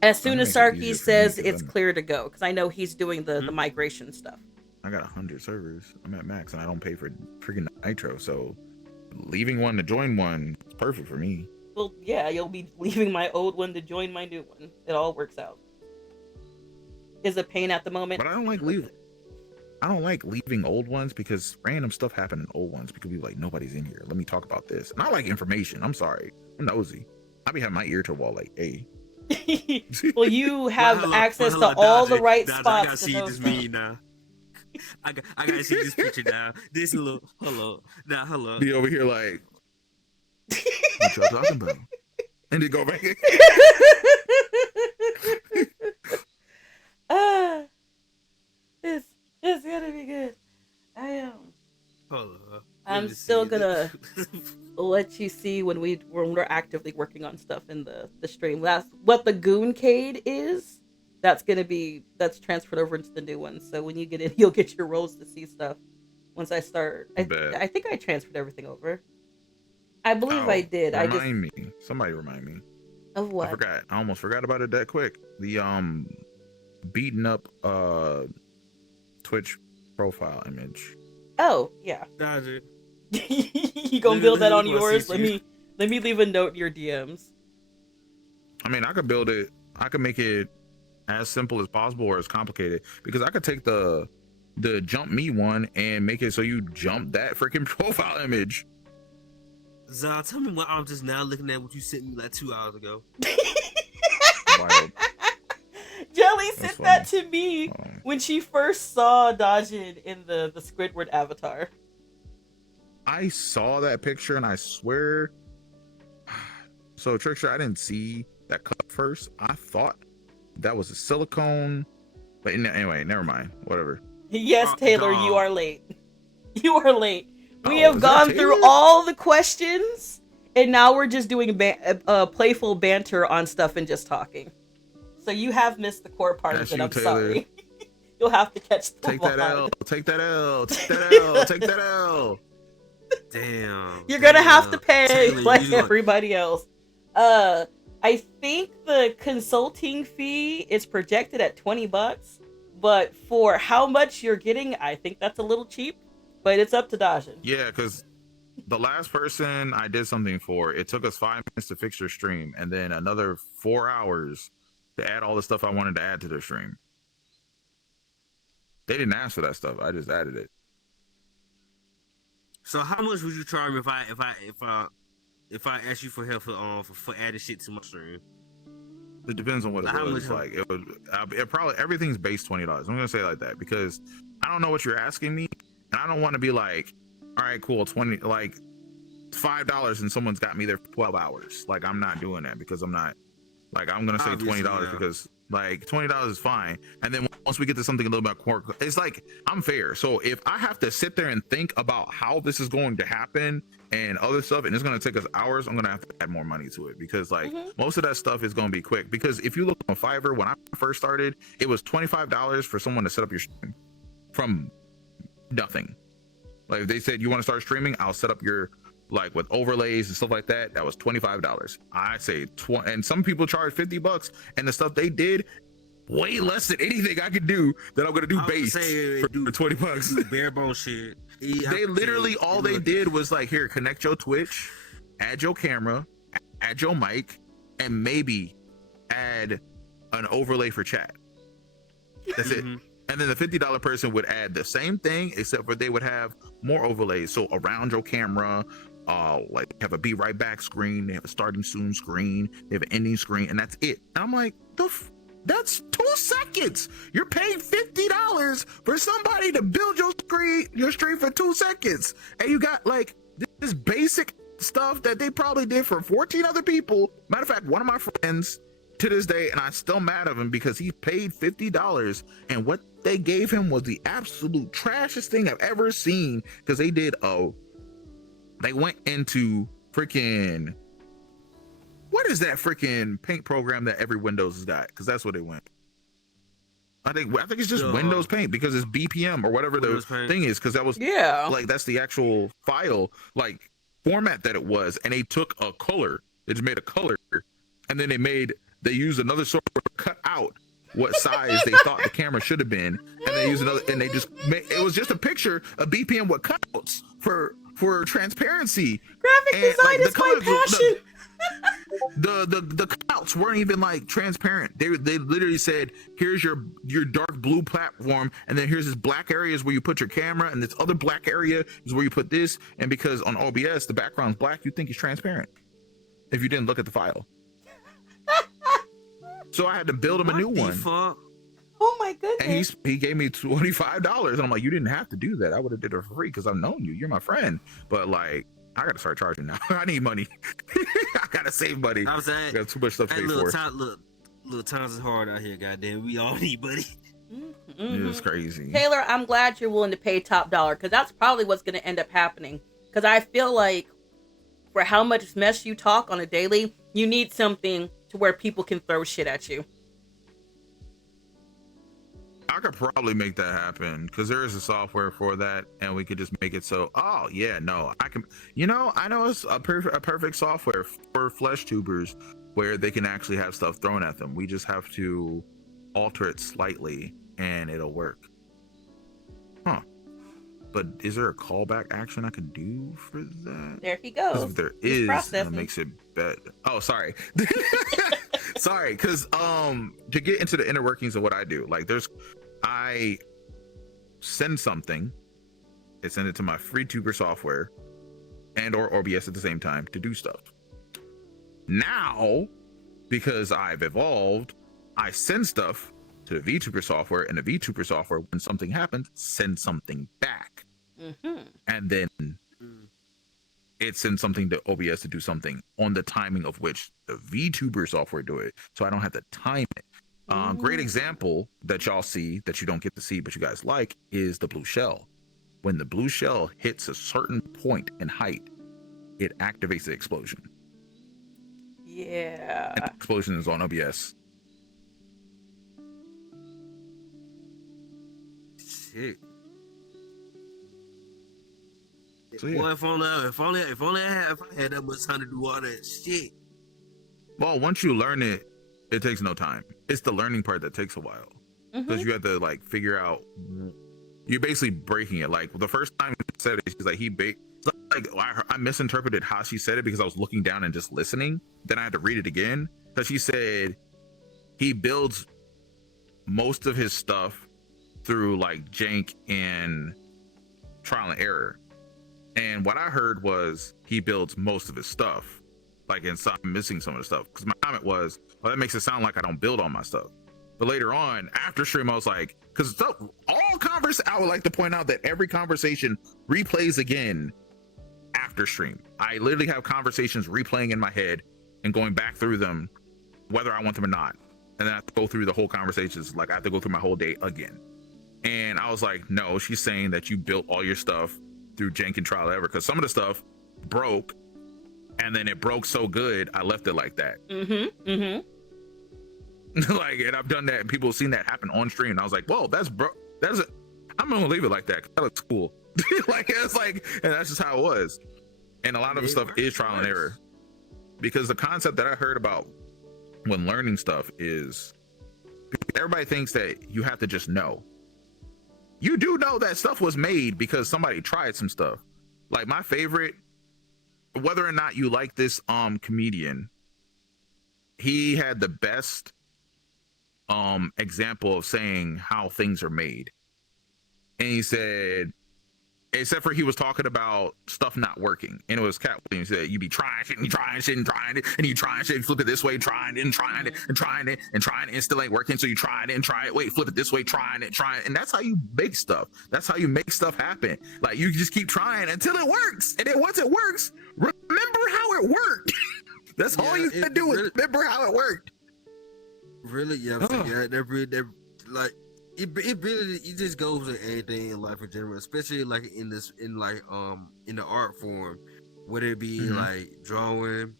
As soon as Sarky says it's clear to go, because I know he's doing the migration stuff. I got 100 servers. I'm at max, and I don't pay for freaking Nitro, so leaving one to join one is perfect for me. Well, yeah, you'll be leaving my old one to join my new one. It all works out. Is a pain at the moment. But I don't like leaving old ones because random stuff happened in old ones. Because people be like, nobody's in here. Let me talk about this. And I like information. I'm sorry. I'm nosy. I be having my ear to the wall like, hey. Well, you have access to all the right spots. I gotta see this meme now. I gotta see this picture now. This little hello. Be over here like, what y'all talking about? And then go back. It's gonna be good. I am. I'm Let still gonna let you see when we're actively working on stuff in the stream. That's what the Gooncade is. That's transferred over into the new one. So when you get in, you'll get your roles to see stuff. Once I start, I think I transferred everything over. I believe I did. Somebody remind me. Of what? I forgot. I almost forgot about it that quick. The beaten up Twitch profile image. Oh yeah. Dodger. You gonna build that on yours? Let me leave a note in your DMs. I mean, I could build it. I could make it as simple as possible or as complicated because I could take the jump me one and make it so you jump that freaking profile image. Zah, tell me what I'm just now looking at what you sent me like 2 hours ago. Wild. Jelly sent that to me when she first saw Dajn in the Squidward avatar. I saw that picture and I swear. So Trickster, I didn't see that cup first. I thought that was a silicone, but anyway, never mind. Whatever. Yes, Taylor, you are late. You are late. We have gone through all the questions, and now we're just doing playful banter on stuff and just talking. So you have missed the core part of it. I'm sorry. You'll have to catch the Take that L. Take that L. Take that L. Take that L. Damn. You're gonna have to pay Taylor, like everybody else. I think the consulting fee is projected at $20, but for how much you're getting, I think that's a little cheap. But it's up to Dajn. Yeah, because the last person I did something for, it took us 5 minutes to fix their stream, and then another 4 hours to add all the stuff I wanted to add to their stream. They didn't ask for that stuff. I just added it. So how much would you charge me if I asked you for help for adding shit to my stream? It depends on what it How was. much- Like it probably everything's based $20. I'm gonna say it like that because I don't know what you're asking me, and I don't want to be like, all right, cool, 20, like $5, and someone's got me there for 12 hours. Like I'm not doing that because I'm not. Like I'm gonna say Obviously, $20 yeah. because like $20 is fine, and then once we get to something a little bit more, it's like I'm fair. So if I have to sit there and think about how this is going to happen and other stuff, and it's gonna take us hours, I'm gonna have to add more money to it because like most of that stuff is gonna be quick. Because if you look on Fiverr, when I first started, it was $25 for someone to set up your stream from nothing. Like if they said you want to start streaming, I'll set up your, like with overlays and stuff like that. That was $25. I say 20, and some people charge $50, and the stuff they did way less than anything I could do that I'm gonna do base for $20. Bare bone shit. They literally all they did was like, here, connect your Twitch, add your camera, add your mic, and maybe add an overlay for chat. That's it. And then the $50 person would add the same thing, except for they would have more overlays. So around your camera, like have a be right back screen, they have a starting soon screen, they have an ending screen, and that's it. And I'm like, that's 2 seconds. You're paying $50 for somebody to build your stream for 2 seconds, and you got like this basic stuff that they probably did for 14 other people. Matter of fact, one of my friends to this day, and I'm still mad at him because he paid $50, and what they gave him was the absolute trashiest thing I've ever seen. Because they went into freaking, what is that freaking paint program that every Windows has got? Because that's what they went. I think it's just Windows Paint, because it's BPM or whatever the thing is. Because that was like that's the actual file like format that it was, and they took a color. They just made a color, and then they used another sort of cut out what size they thought the camera should have been, and they used another, and they just it was just a picture of BPM with cutouts for transparency. Graphic design is my passion. The cutouts weren't even like transparent. They literally said, here's your dark blue platform, and then here's this black areas where you put your camera, and this other black area is where you put this. And because on OBS the background's black, you think it's transparent if you didn't look at the file. So I had to build him a new one. Oh my goodness. And he gave me $25, and I'm like, you didn't have to do that. I would have did it for free because I've known you. You're my friend. But like, I gotta start charging now. I need money. I gotta save money. I was saying, I got too much stuff to pay for. Little times is hard out here, goddamn. We all need money. It's crazy. Taylor, I'm glad you're willing to pay top dollar, because that's probably what's going to end up happening. Because I feel like for how much mess you talk on a daily, you need something to where people can throw shit at you. I could probably make that happen because there is a software for that, and we could just make it so. Oh yeah, no, I can. I know it's a perfect software for flesh tubers where they can actually have stuff thrown at them. We just have to alter it slightly, and it'll work. Huh? But is there a callback action I could do for that? There he goes. If there is, it makes it better. Oh, sorry. Sorry, because to get into the inner workings of what I do, like I send something, I send it to my free tuber software and or OBS at the same time to do stuff. Now, because I've evolved, I send stuff to the VTuber software, and the VTuber software, when something happens, sends something back. And then it sends something to OBS to do something on the timing of which the VTuber software do it, so I don't have to time it. Great example that y'all see that you don't get to see but you guys like is the blue shell. When the blue shell hits a certain point in height, it activates the explosion. Yeah. And the explosion is on OBS. Shit. So, yeah. Boy, if only I had that much time to do all that shit. Well, once you learn it, it takes no time. It's the learning part that takes a while because you have to like figure out. You're basically breaking it. Like the first time she said it, she's like I misinterpreted how she said it because I was looking down and just listening. Then I had to read it again because she said he builds most of his stuff through like jank and trial and error. And what I heard was he builds most of his stuff. Like, and so I'm missing some of the stuff. Because my comment was, well, that makes it sound like I don't build all my stuff. But later on, after stream, I was like, because I would like to point out that every conversation replays again after stream. I literally have conversations replaying in my head and going back through them, whether I want them or not. And then I have to go through the whole conversations. Like, I have to go through my whole day again. And I was like, no, she's saying that you built all your stuff through jank and trial ever, because some of the stuff broke, and then it broke so good I left it like that. Like, and I've done that, and people have seen that happen on stream, and I was like, whoa, I'm gonna leave it like that. That looks cool. Like, it's like, and that's just how it was. And a lot of the stuff is trial and error, because the concept that I heard about when learning stuff is everybody thinks that you have to just know. You do know that stuff was made because somebody tried some stuff. Like, my favorite, whether or not you like this comedian, he had the best example of saying how things are made. And he said, except for he was talking about stuff not working, and it was Cat Williams. He said, you be trying shit and you trying shit and trying it, and you trying shit, flip it this way, trying it and trying it and trying it and trying it, and still ain't working. So you trying it and try it, wait, flip it this way, trying it, and that's how you make stuff. That's how you make stuff happen. Like, you just keep trying until it works, and then once it works, remember how it worked. That's all you gotta do is remember how it worked. Really, yeah, like. It really, it just goes with anything in life in general, especially like in the art form, whether it be like drawing,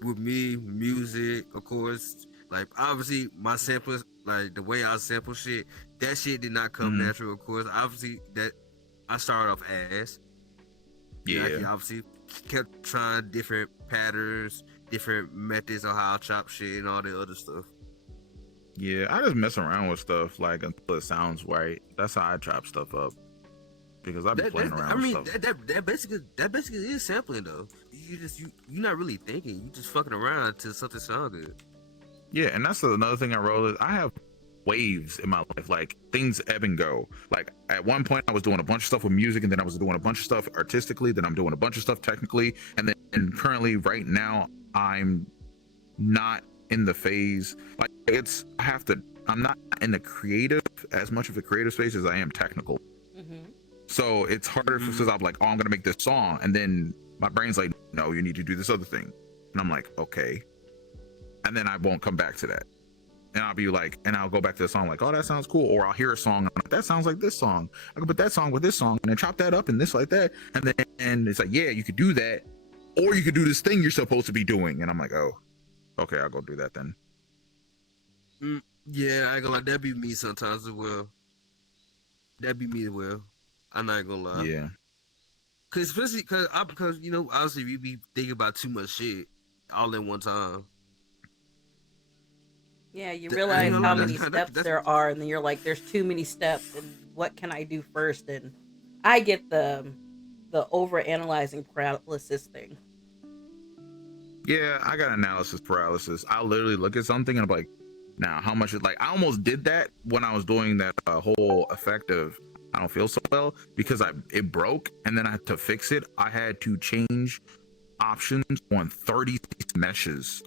with me, music, of course. Like, obviously my samples, like the way I sample shit, that shit did not come natural, of course. Obviously that I started off as, I obviously kept trying different patterns, different methods on how I chop shit and all the other stuff. Yeah, I just mess around with stuff like until it sounds right. That's how I chop stuff up, because I've been playing around with stuff. That basically is sampling though. You're not really thinking. You just fucking around until something sounds good. Yeah, and that's another thing I roll is I have waves in my life. Like, things ebb and go. Like, at one point I was doing a bunch of stuff with music, and then I was doing a bunch of stuff artistically, then I'm doing a bunch of stuff technically, and currently right now I'm not in the phase. Like, I'm not in the creative, as much of a creative space as I am technical. So it's harder because I'm like, oh, I'm gonna make this song, and then my brain's like, no, you need to do this other thing, and I'm like, okay, and then I won't come back to that, and I'll be like, and I'll go back to the song like, oh, that sounds cool, or I'll hear a song, and I'm like, that sounds like this song, I can put that song with this song and then chop that up and this like that, and it's like, yeah, you could do that, or you could do this thing you're supposed to be doing, and I'm like, oh, okay, I'll go do that then. Yeah, I ain't gonna lie, that'd be me sometimes as well. That'd be me as well. I'm not gonna lie. Yeah. Because you know, obviously we be thinking about too much shit all at one time. Yeah, you realize how many steps there are, and then you're like, there's too many steps, and what can I do first? And I get the over-analyzing paralysis thing. Yeah, I got analysis paralysis. I literally look at something and I'm like, now how much is, like, I almost did that when I was doing that whole effect of I don't feel so well, because it broke, and then I had to fix it. I had to change options on 36 meshes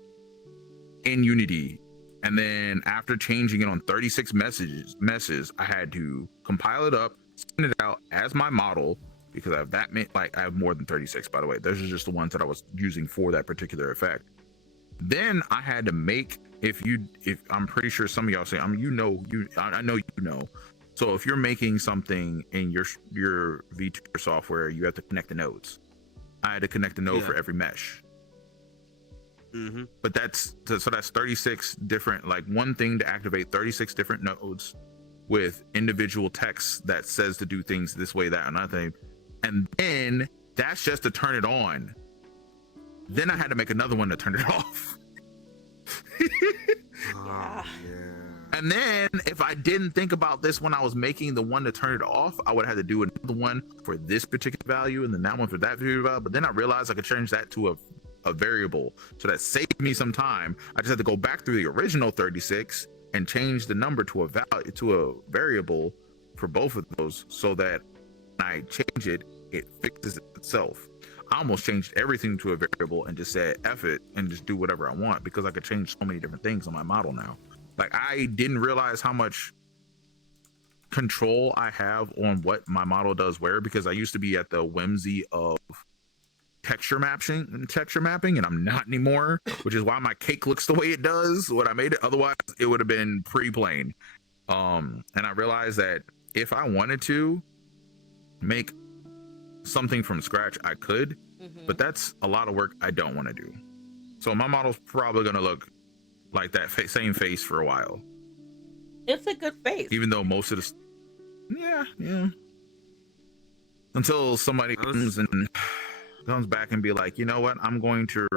in Unity, and then after changing it on 36 meshes, I had to compile it up, send it out as my model, because I have I have more than 36, by the way. Those are just the ones that I was using for that particular effect. Then I had to make, if I'm pretty sure some of y'all say, I know you know. So if you're making something in your VTuber software, you have to connect the nodes. I had to connect a node for every mesh. But that's 36 different, like, one thing to activate 36 different nodes with individual text that says to do things this way, that, and nothing. And then that's just to turn it on. Then I had to make another one to turn it off. Yeah. Yeah. And then if I didn't think about this when I was making the one to turn it off, I would have had to do another one for this particular value and then that one for that particular value. But then I realized I could change that to a variable. So that saved me some time. I just had to go back through the original 36 and change the number to a value to a variable for both of those so that when I change it, it fixes itself. I almost changed everything to a variable and just said F it and just do whatever I want because I could change so many different things on my model now. Like I didn't realize how much control I have on what my model does where, because I used to be at the whimsy of texture mapping, and I'm not anymore, which is why my cake looks the way it does when I made it. Otherwise it would have been pretty plain. And I realized that if I wanted to make something from scratch, I could, but that's a lot of work I don't want to do. So my model's probably going to look like that same face for a while. It's a good face. Even though most of the yeah. Until somebody comes back and be like, you know what, I'm going to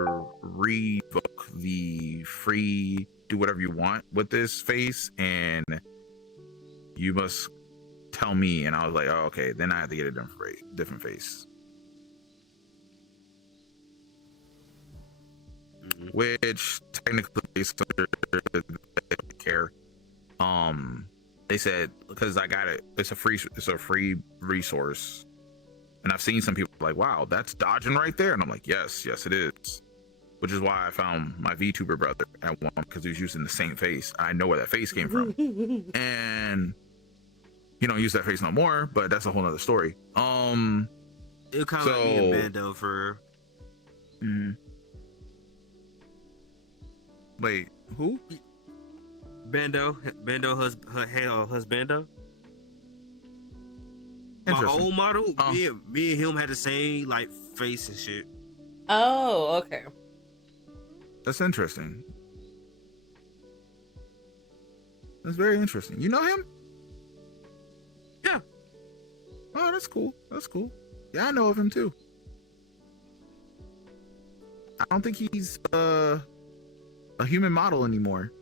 revoke the free do whatever you want with this face and you must tell me. And I was like, oh, okay, then I have to get a different face. Which technically they care. They said because I got it, it's a free resource, and I've seen some people like, wow, that's Dajn right there, and I'm like, yes, it is. Which is why I found my VTuber brother at one, because he was using the same face. I know where that face came from, and he don't use that face no more. But that's a whole nother story. It kind of like me and Bando for. Wait, who? Bando husbando. My old model, me and him had the same like face and shit. Oh, okay. That's interesting. That's very interesting. You know him? Yeah. Oh, that's cool. Yeah, I know of him too. I don't think he's a human model anymore.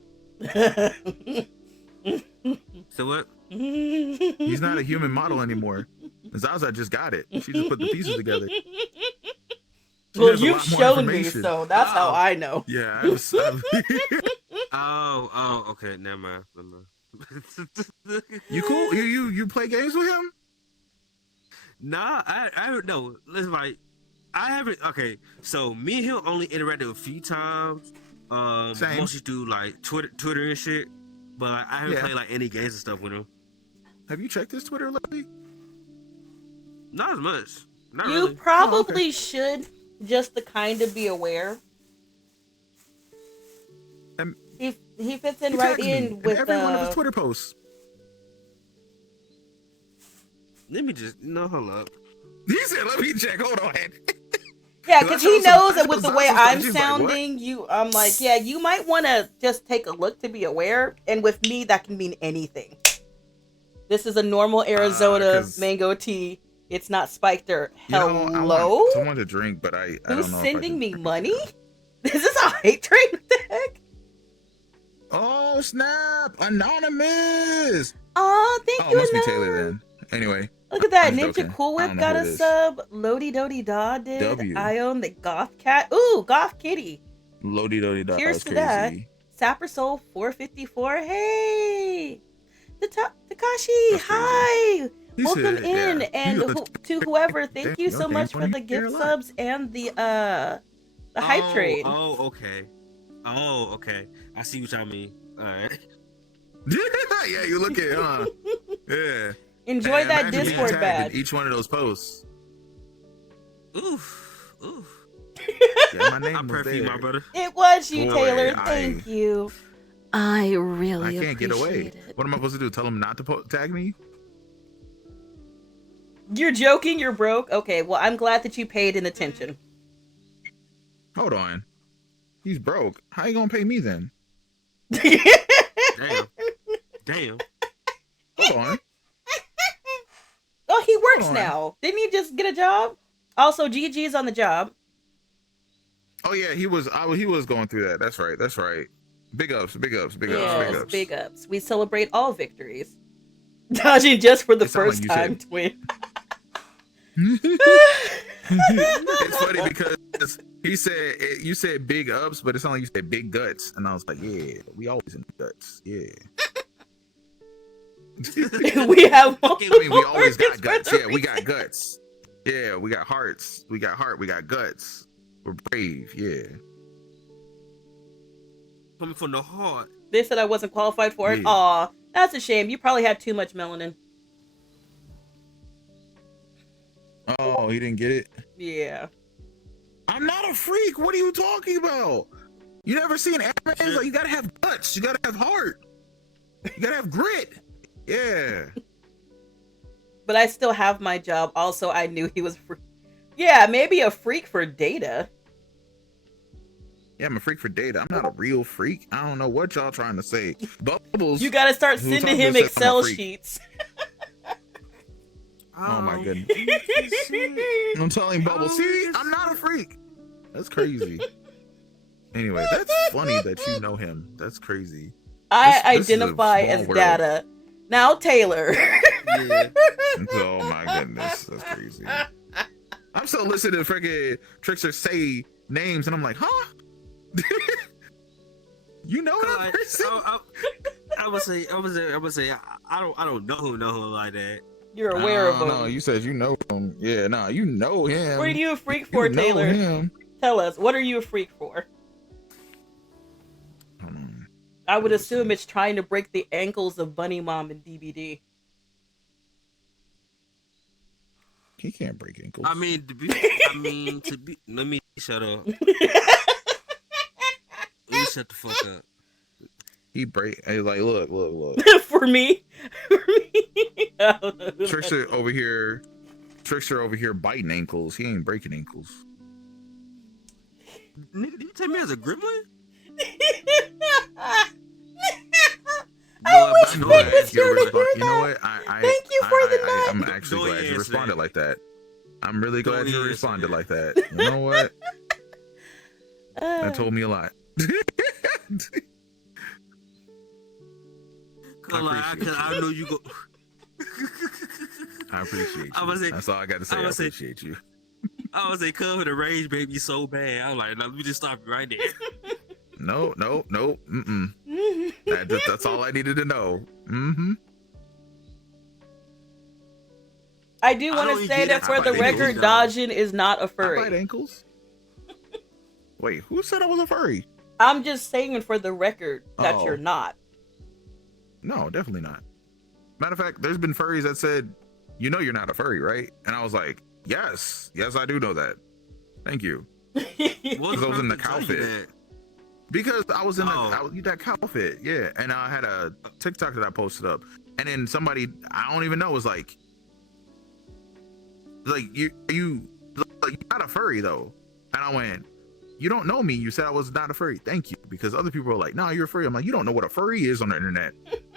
So what? He's not a human model anymore. Zsa Zsa just got it. She just put the pieces together. Well, you've shown me, so that's how I know. Yeah. Oh, okay. Never mind. You cool? You play games with him? Nah, I don't know. Listen, like, I haven't. Okay, so me and him only interacted a few times. Same. Mostly through like Twitter and shit. But like, I haven't played like any games and stuff with him. Have you checked his Twitter lately? Not as much. Not You really. probably should, just to kind of be aware. He fits in right in with every one of his Twitter posts. Let me just hold up. He said, "Let me check." Hold on. Yeah, because he knows that with the way I'm sounding, I'm like, yeah, you might want to just take a look to be aware. And with me, that can mean anything. This is a normal Arizona mango tea. It's not spiked or hello. I want someone to drink, but I don't know. Who's sending me money? Is this a hate train? What the heck? Oh snap! Anonymous. Oh, thank you. Must be Taylor then. Anyway. Look at that. I'm Ninja joking. Cool Whip got a sub. Lodi Dodi Da did. W. I own the Goth Cat. Ooh, Goth Kitty. Lodi Dodi Da. Cheers to that. Sapper Soul 454. Hey. Takashi. Hi. Welcome in. And to whoever, thank you so much for the gift subs and the hype train. Oh, okay. I see what y'all mean. All right. Yeah, you look at it, huh? Yeah. Enjoy that Discord badge. Each one of those posts. Oof. Yeah, my name I'm was there. my brother. It was you, Taylor. Thank you. I really I can't get away. it. What am I supposed to do? Tell him not to tag me? You're joking? You're broke? Okay, well, I'm glad that you paid in attention. Hold on. He's broke. How you gonna pay me then? Damn. Hold on. Oh, he works now. Didn't he just get a job? Also, GG's on the job. Oh yeah, he was going through that. That's right. Big ups, big ups, big Yes, ups, big ups. big ups. We celebrate all victories. Dajn just for the It sound like first you time, said- twin. It's funny because he said you said big ups, but it sounded like you said big guts, and I was like, yeah, we always in the guts, yeah. We have. I mean, we always got organs guts. for the Yeah, we got reason. guts. Yeah, we got hearts. We got heart. We got guts. We're brave. Yeah. Coming from the heart. They said I wasn't qualified for it. Yeah. Aw, that's a shame. You probably had too much melanin. Oh, he didn't get it. Yeah. I'm not a freak. What are you talking about? You never seen anime? It's like you gotta have guts. You gotta have heart. You gotta have grit. Yeah. But I still have my job. Also, I knew he was free. Yeah, maybe a freak for data. Yeah, I'm a freak for data. I'm not a real freak. I don't know what y'all trying to say. Bubbles. You gotta start Who sending told him you to say I'm a Excel freak? sheets. Oh my goodness. I'm telling Bubbles. See, I'm not a freak. That's crazy. Anyway, that's funny that you know him. That's crazy. I This is a identify small as world. data. Now, Taylor. Yeah. Oh my goodness, that's crazy. I'm still listening to freaking Trickster say names, and I'm like, huh? You know that Like, person? I would say, I don't know who like that. You're aware of him. No, you said you know him. Yeah, no, you know him. What are you a freak for, You know Taylor? him. Tell us. What are you a freak for? Hold on. I would assume it's trying to break the ankles of Bunny Mom and DBD. He can't break ankles. I mean, let me shut up. Let me shut the fuck up. he break. Hey, like, look. For me? For me? I don't know. Trickster over here biting ankles. He ain't breaking ankles. Nigga, did you take me as a gremlin? I wish I know Frank that. was here to hear You know that. what? Thank you for the I'm nut. actually Don't glad you answer responded that. like that. I'm really glad Don't you answer responded that. like that. You know what? That told me a lot. I know you go. I appreciate you. I was say- That's all I got to say. I I was say- appreciate you. I was cover the rage baby so bad. I'm like, no, let me just stop you right there. No. Mm-mm. That's all I needed to know. Mm-hmm. I do I want don't to even say get that it. for I the bite record, ankles, dog. Dajn is not a I bite furry. ankles. Wait, who said I was a furry? I'm just saying for the record that Oh. you're not. No, definitely not. Matter of fact, there's been furries that said, "You know, you're not a furry, right?" And I was like, "Yes, I do know that. Thank you." What I was in the fuck cow tell you fit. Because I was in Oh. that cow fit, yeah. And I had a TikTok that I posted up, and then somebody I don't even know was like you like, you're not a furry though. And I went, "You don't know me. You said I was not a furry. Thank you." Because other people were like, "No, you're a furry." I'm like, "You don't know what a furry is on the internet."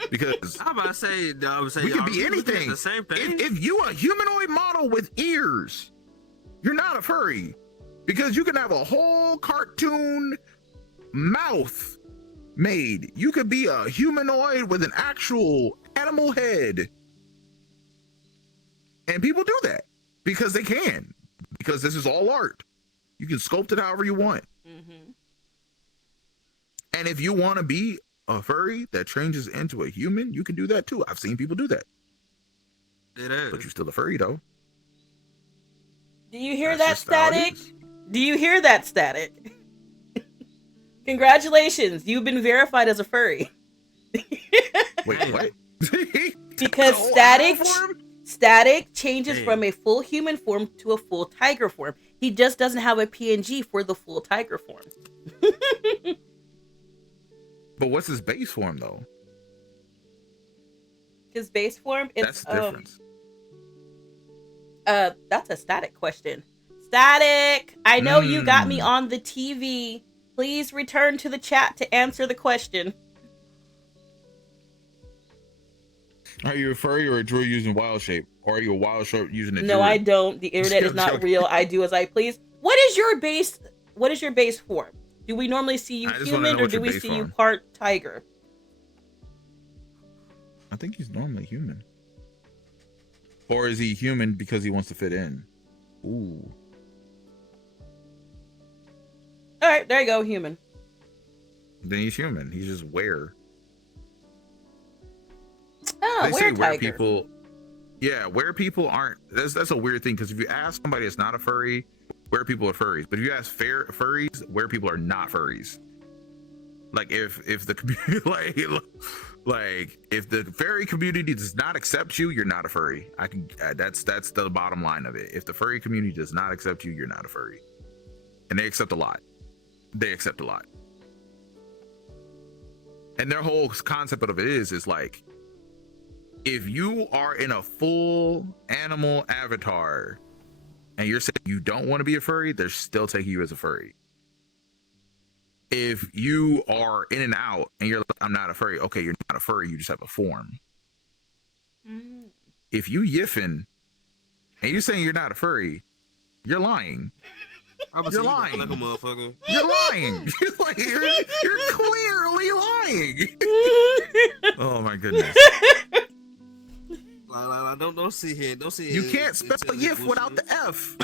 Because I'm about to say, we could be y'all looking at anything. The same thing. If you a humanoid model with ears, you're not a furry. Because you can have a whole cartoon mouth made. You could be a humanoid with an actual animal head. And people do that because they can. Because this is all art. You can sculpt it however you want. Mm-hmm. And if you want to be a furry that changes into a human, you can do that too. I've seen people do that. It is. But you're still a furry though. Do you hear That's that just how static? it is. Do you hear that static? Congratulations, you've been verified as a furry. Wait, Damn. what? Because The whole static animal form? static changes Damn. from a full human form to a full tiger form. He just doesn't have a PNG for the full tiger form. But what's his base form though? His base form, That's it's the difference. that's a static question. Static, I know you got me Mm. on the TV. Please return to the chat to answer the question. Are you a furry or a druid using wild shape? Or are you a wild shape using a No, druid? I don't. The internet is I'm not joking. real. I do as I please. What is your base form? Do we normally see you I just wanna human, know or what do you're we based see you on. part tiger? I think he's normally human. Or is he human because he wants to fit in? Ooh. All right, there you go, human. Then he's human. He's just where. Oh, They say where where tiger? people. Yeah, where people aren't. That's a weird thing because if you ask somebody that's not a furry, where people are furries, but if you ask furries, where people are not furries. Like if the community like if the furry community does not accept you, you're not a furry. I can that's the bottom line of it. If the furry community does not accept you, you're not a furry. And they accept a lot. They accept a lot. And their whole concept of it is like, if you are in a full animal avatar and you're saying you don't want to be a furry, they're still taking you as a furry. If you are in and out and you're like, I'm not a furry, okay, you're not a furry, you just have a form. If you yiffing and you're saying you're not a furry, you're lying. You're lying. Like a motherfucker. You're lying. You're clearly lying. Oh my goodness. Don't see here. Don't see You here. can't spell yiff without the F.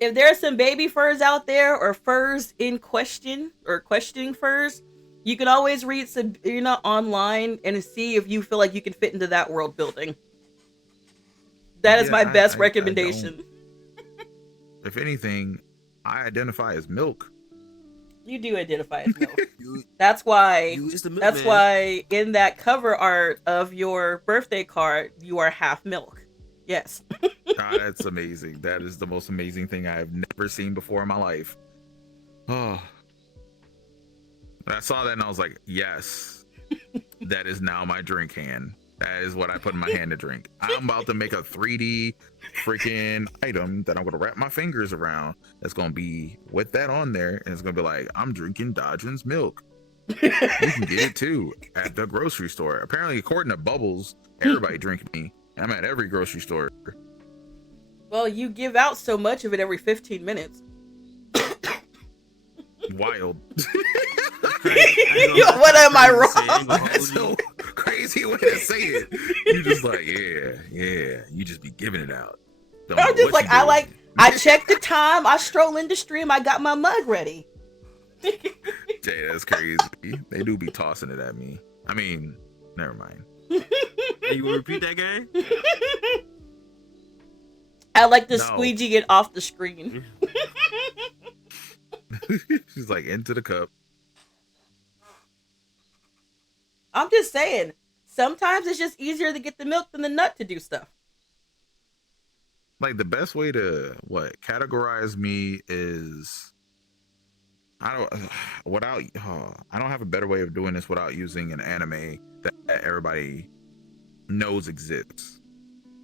If there are some baby furs out there, or furs in question, or questioning furs, you can always read Sabrina online and see if you feel like you can fit into that world building. That is my best recommendation. If anything, I identify as milk. You do identify as milk. That's why. That's why in that cover art of your birthday card, you are half milk. Yes. God, that's amazing. That is the most amazing thing I have never seen before in my life. Oh. I saw that and I was like, yes, that is now my drink hand. That is what I put in my hand to drink. I'm about to make a 3D freaking item that I'm going to wrap my fingers around. That's going to be with that on there. And it's going to be like, I'm drinking Dajn's milk. You can get it too at the grocery store. Apparently, according to Bubbles, everybody drinking me. I'm at every grocery store. Well, you give out so much of it every 15 minutes. Wild. What am I wrong? That's so crazy way to say it. You just like, yeah. You just be giving it out. I'm just like, I check the time. I stroll into stream. I got my mug ready. Jay, that's crazy. They do be tossing it at me. I mean, never mind. Hey, you want to repeat that game? I like to squeegee it off the screen. She's like, into the cup. I'm just saying, sometimes it's just easier to get the milk than the nut to do stuff. Like, the best way to categorize me is, I don't have a better way of doing this without using an anime that everybody knows exists.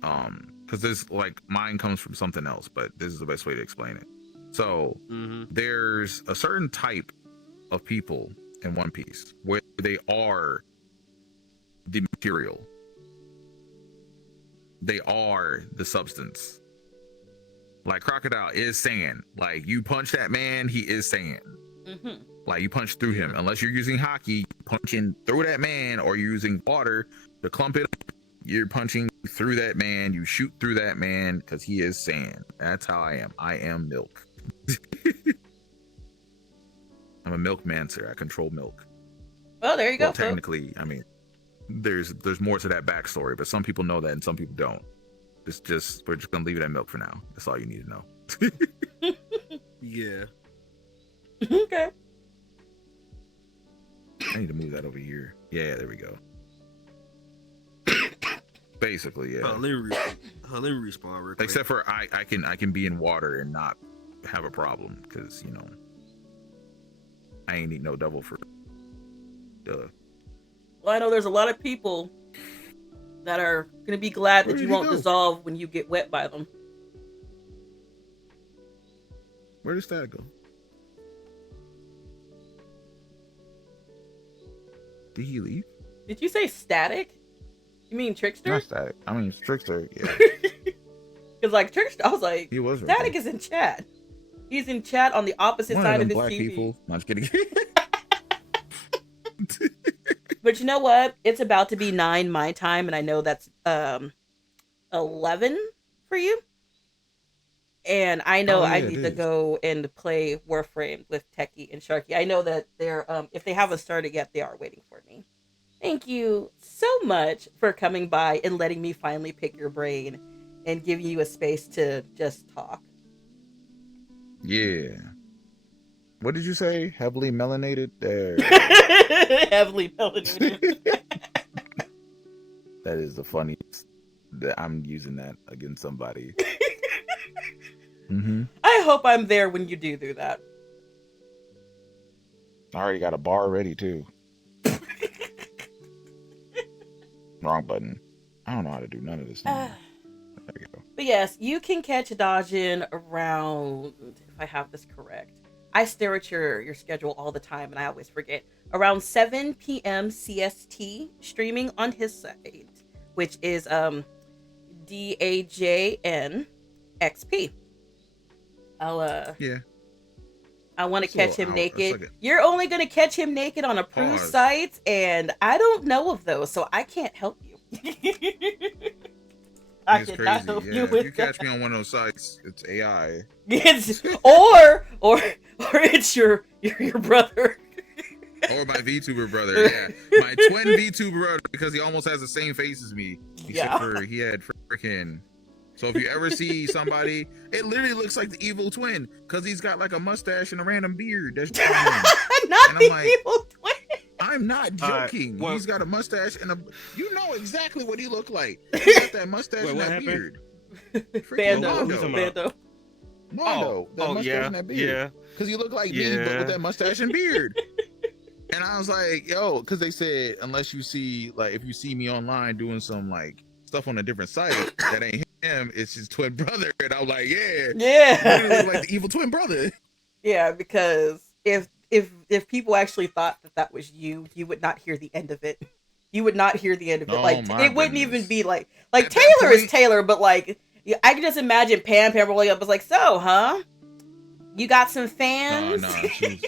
Because this, like, mine comes from something else, but this is the best way to explain it. So there's a certain type of people in One Piece where they are the material. They are the substance. Like, Crocodile is sand. Like, you punch that man, he is sand. Like, you punch through him. Unless you're using hockey, punching through that man, or you're using water to clump it up, you're punching through that man. You shoot through that man because he is sand. That's how I am. I am milk. I'm a milkmancer. I control milk. Well, there you go. Technically, I mean, there's more to that backstory, but some people know that and some people don't. We're just gonna leave it at milk for now. That's all you need to know. Yeah. Okay. I need to move that over here. Yeah, there we go. Basically, yeah. Let me respawn real quick. Except for I can be in water and not have a problem because I ain't eat no double fruit. Duh. Well, I know there's a lot of people that are gonna be glad that you won't dissolve when you get wet by them. Where does that go? Did he leave? Did you say static? You mean Trickster? Not static. I mean, Trickster. Yeah. Because like Trickster, I was like, He was right static there. is in chat. He's in chat on the opposite One of side them of his black TV. people. No, I'm just kidding. But you know what? It's about to be 9 my time, and I know that's 11 for you. And I know Oh, I yeah, need it to is. go and play Warframe with Techie and Sharky. I know that they're if they haven't started yet, they are waiting for me. Thank you so much for coming by and letting me finally pick your brain and give you a space to just talk. Yeah. What did you say? Heavily melanated? There. Heavily melanated. That is the funniest. I'm using that against somebody. I hope I'm there when you do that. I already got a bar ready too. Wrong button. I don't know how to do none of this anymore. There you go. But yes, you can catch Dajn around, if I have this correct. I stare at your schedule all the time and I always forget. Around 7 p.m. CST, streaming on his site, which is DajnXP. Yeah. I want to It's a catch little him out. It's naked. like You're only going to catch him naked on approved Pause. sites, and I don't know of those, so I can't help you. I It's cannot crazy. help Yeah, you if with you catch me on one of those sites, it's AI. It's, or it's your brother. Or my VTuber brother. Yeah. My twin VTuber brother, because he almost has the same face as me. Except for he had freaking. So if you ever see somebody, it literally looks like the evil twin because he's got like a mustache and a random beard. That's Not and I'm the like, evil twin. I'm not joking. Well, He's got a mustache and a. You know exactly what he looked like. He got that mustache Wait, and what that happened? beard. Bando. What were you talking about? Bando. Mondo, that mustache yeah, and that beard. yeah. Because you look like me, but with that mustache and beard. And I was like, yo, because they said, unless you see, like, if you see me online doing some, like, stuff on a different site, that ain't him, it's his twin brother. And I'm like, yeah. Yeah. You look like the evil twin brother. Yeah, because if people actually thought that was you, you would not hear the end of it. You would not hear the end of it. Oh, Like, my it wouldn't goodness. even be like At that Taylor is point- Taylor, but like, I can just imagine Pam rolling up. Was like, so, huh? You got some fans? No, she's...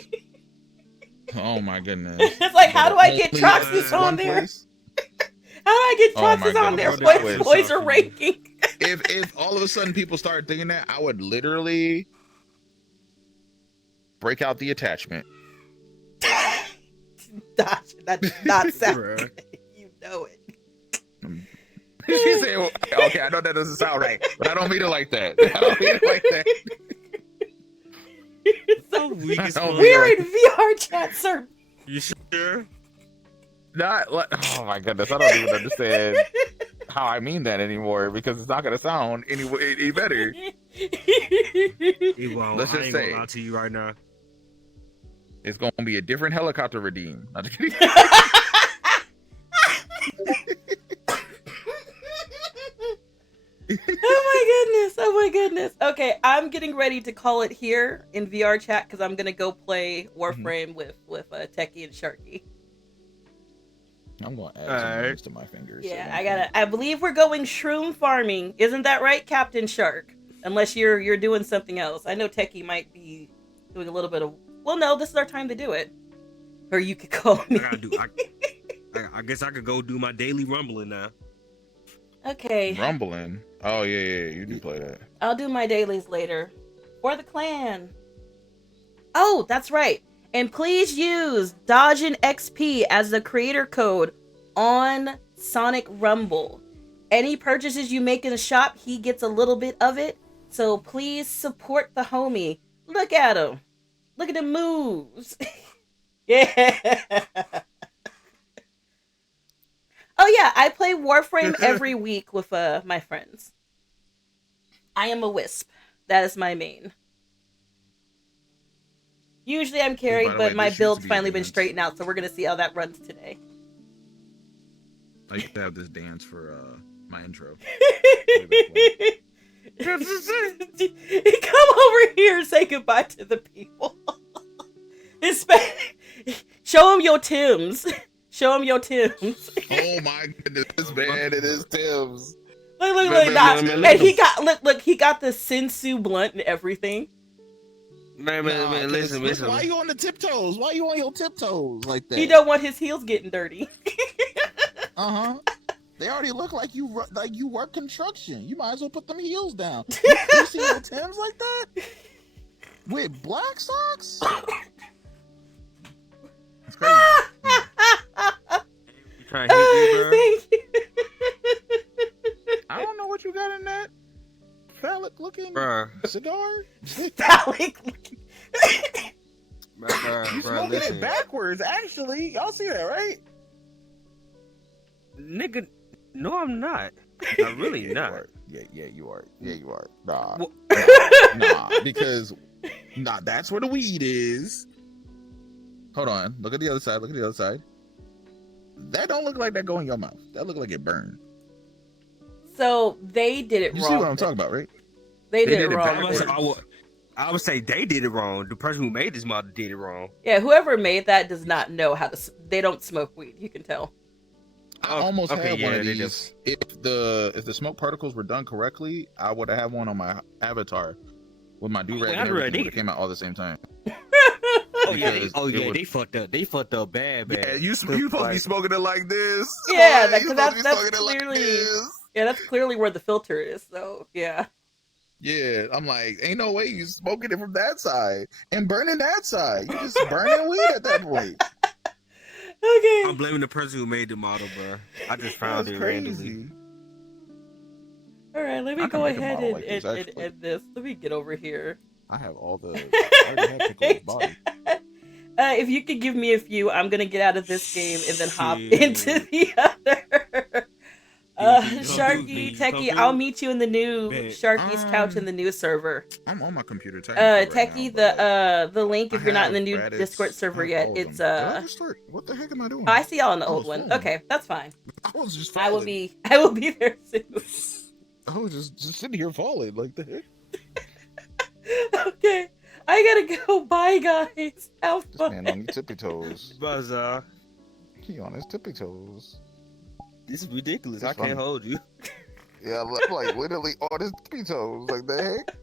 Oh, my goodness. It's like, how do I get Only Troxys one on there? place? How do I get Oh my Troxys on there? goodness. Boys, Twist. boys are ranking. If all of a sudden people started thinking that, I would literally break out the attachment. That did not sound Bruh. good. You know it. She said, well, okay, I know that doesn't sound right, but I don't mean it like that. I don't mean it like that. So, Weak as Oh, fuck. we're in VRChat, sir. You sure? Not like, oh my goodness, I don't even understand how I mean that anymore because it's not going to sound any better. Well, Let's I just ain't say- gonna lie to you right now. It's going to be a different helicopter redeem. Not just kidding. Oh my goodness. Okay, I'm getting ready to call it here in VRChat because I'm gonna go play Warframe with Techie and Sharky. I'm going to add some Alright. rings to my fingers. Yeah, I believe we're going shroom farming. Isn't that right, Captain Shark? Unless you're doing something else. I know Techie might be doing a little bit of. Well, no, this is our time to do it. Or you could call me. I guess I could go do my daily rumbling now. Okay, Rumbling. Oh, yeah, you do play that. I'll do my dailies later. For the clan. Oh, that's right. And please use DajnXP as the creator code on Sonic Rumble. Any purchases you make in the shop, he gets a little bit of it. So please support the homie. Look at him. Look at the moves. Yeah. Oh yeah, I play Warframe every week with my friends. I am a wisp. That is my main. Usually I'm carried, By the but way, my this used build's to be finally been advanced. straightened out, so we're gonna see how that runs today. I used to have this dance for my intro. Come over here and say goodbye to the people. Show them your Tims. Show them your Tims. Oh my goodness, man, it is Tim's. Look, Man, nah, man, and he got look, he got the Sensu blunt and everything. Man, listen. Why you on the tiptoes? Why you on your tiptoes like that? He don't want his heels getting dirty. They already look like you work construction. You might as well put them heels down. You see your Timbs like that with black socks? It's crazy. You trying to hit me, bro? Thank you. I don't know what you got in that phallic looking Bruh. cigar. Phallic looking. Bruh, You smoking listen. it backwards, actually. Y'all see that, right? Nigga, no, I'm not. I'm really not. Yeah, you are. Yeah, you are. Nah. Well- Because that's where the weed is. Hold on. Look at the other side. That don't look like that go in your mouth. That look like it burned. So they did it You wrong. see what I'm talking about, right? They They did did it it wrong. backwards. I would say they did it wrong. The person who made this model did it wrong. Yeah, whoever made that does not know how to. They don't smoke weed. You can tell. I almost had one of they these. If the smoke particles were done correctly, I would have had one on my avatar with my do-rag and everything. It came out all the same time. They fucked up. They fucked up bad. Yeah, you supposed to be smoking it like this. Yeah, Boy, you that's supposed to be smoking it clearly. like this. Yeah, that's clearly where the filter is. So yeah. Yeah, I'm like, ain't no way you smoking it from that side and burning that side. You just burning weed at that point. Okay. I'm blaming the person who made the model, bro. I just found That's it crazy. randomly. All right, let me I can go make a ahead model and, like this, and actually. end this. Let me get over here. I have all the. I already have Pickle's body. If you could give me a few, I'm gonna get out of this game and then hop Shit. into the other. Sharky, Come Techie, through. I'll meet you in the new Bet. Sharky's couch in the new server. I'm on my computer. Techie, the link if you're not in the new Discord server yet, it's Did I just start? What the heck am I doing? Oh, I see y'all in the I old was one. falling. Okay, that's fine. I was just. I will falling. be there soon. I was just sitting here falling like the heck. Okay, I gotta go. Bye, guys. Have This fun. man on his tippy toes. Buzz, He on his tippy toes. this is ridiculous. It's I can't funny. hold you. Yeah, I'm like literally on his tippy toes like the heck.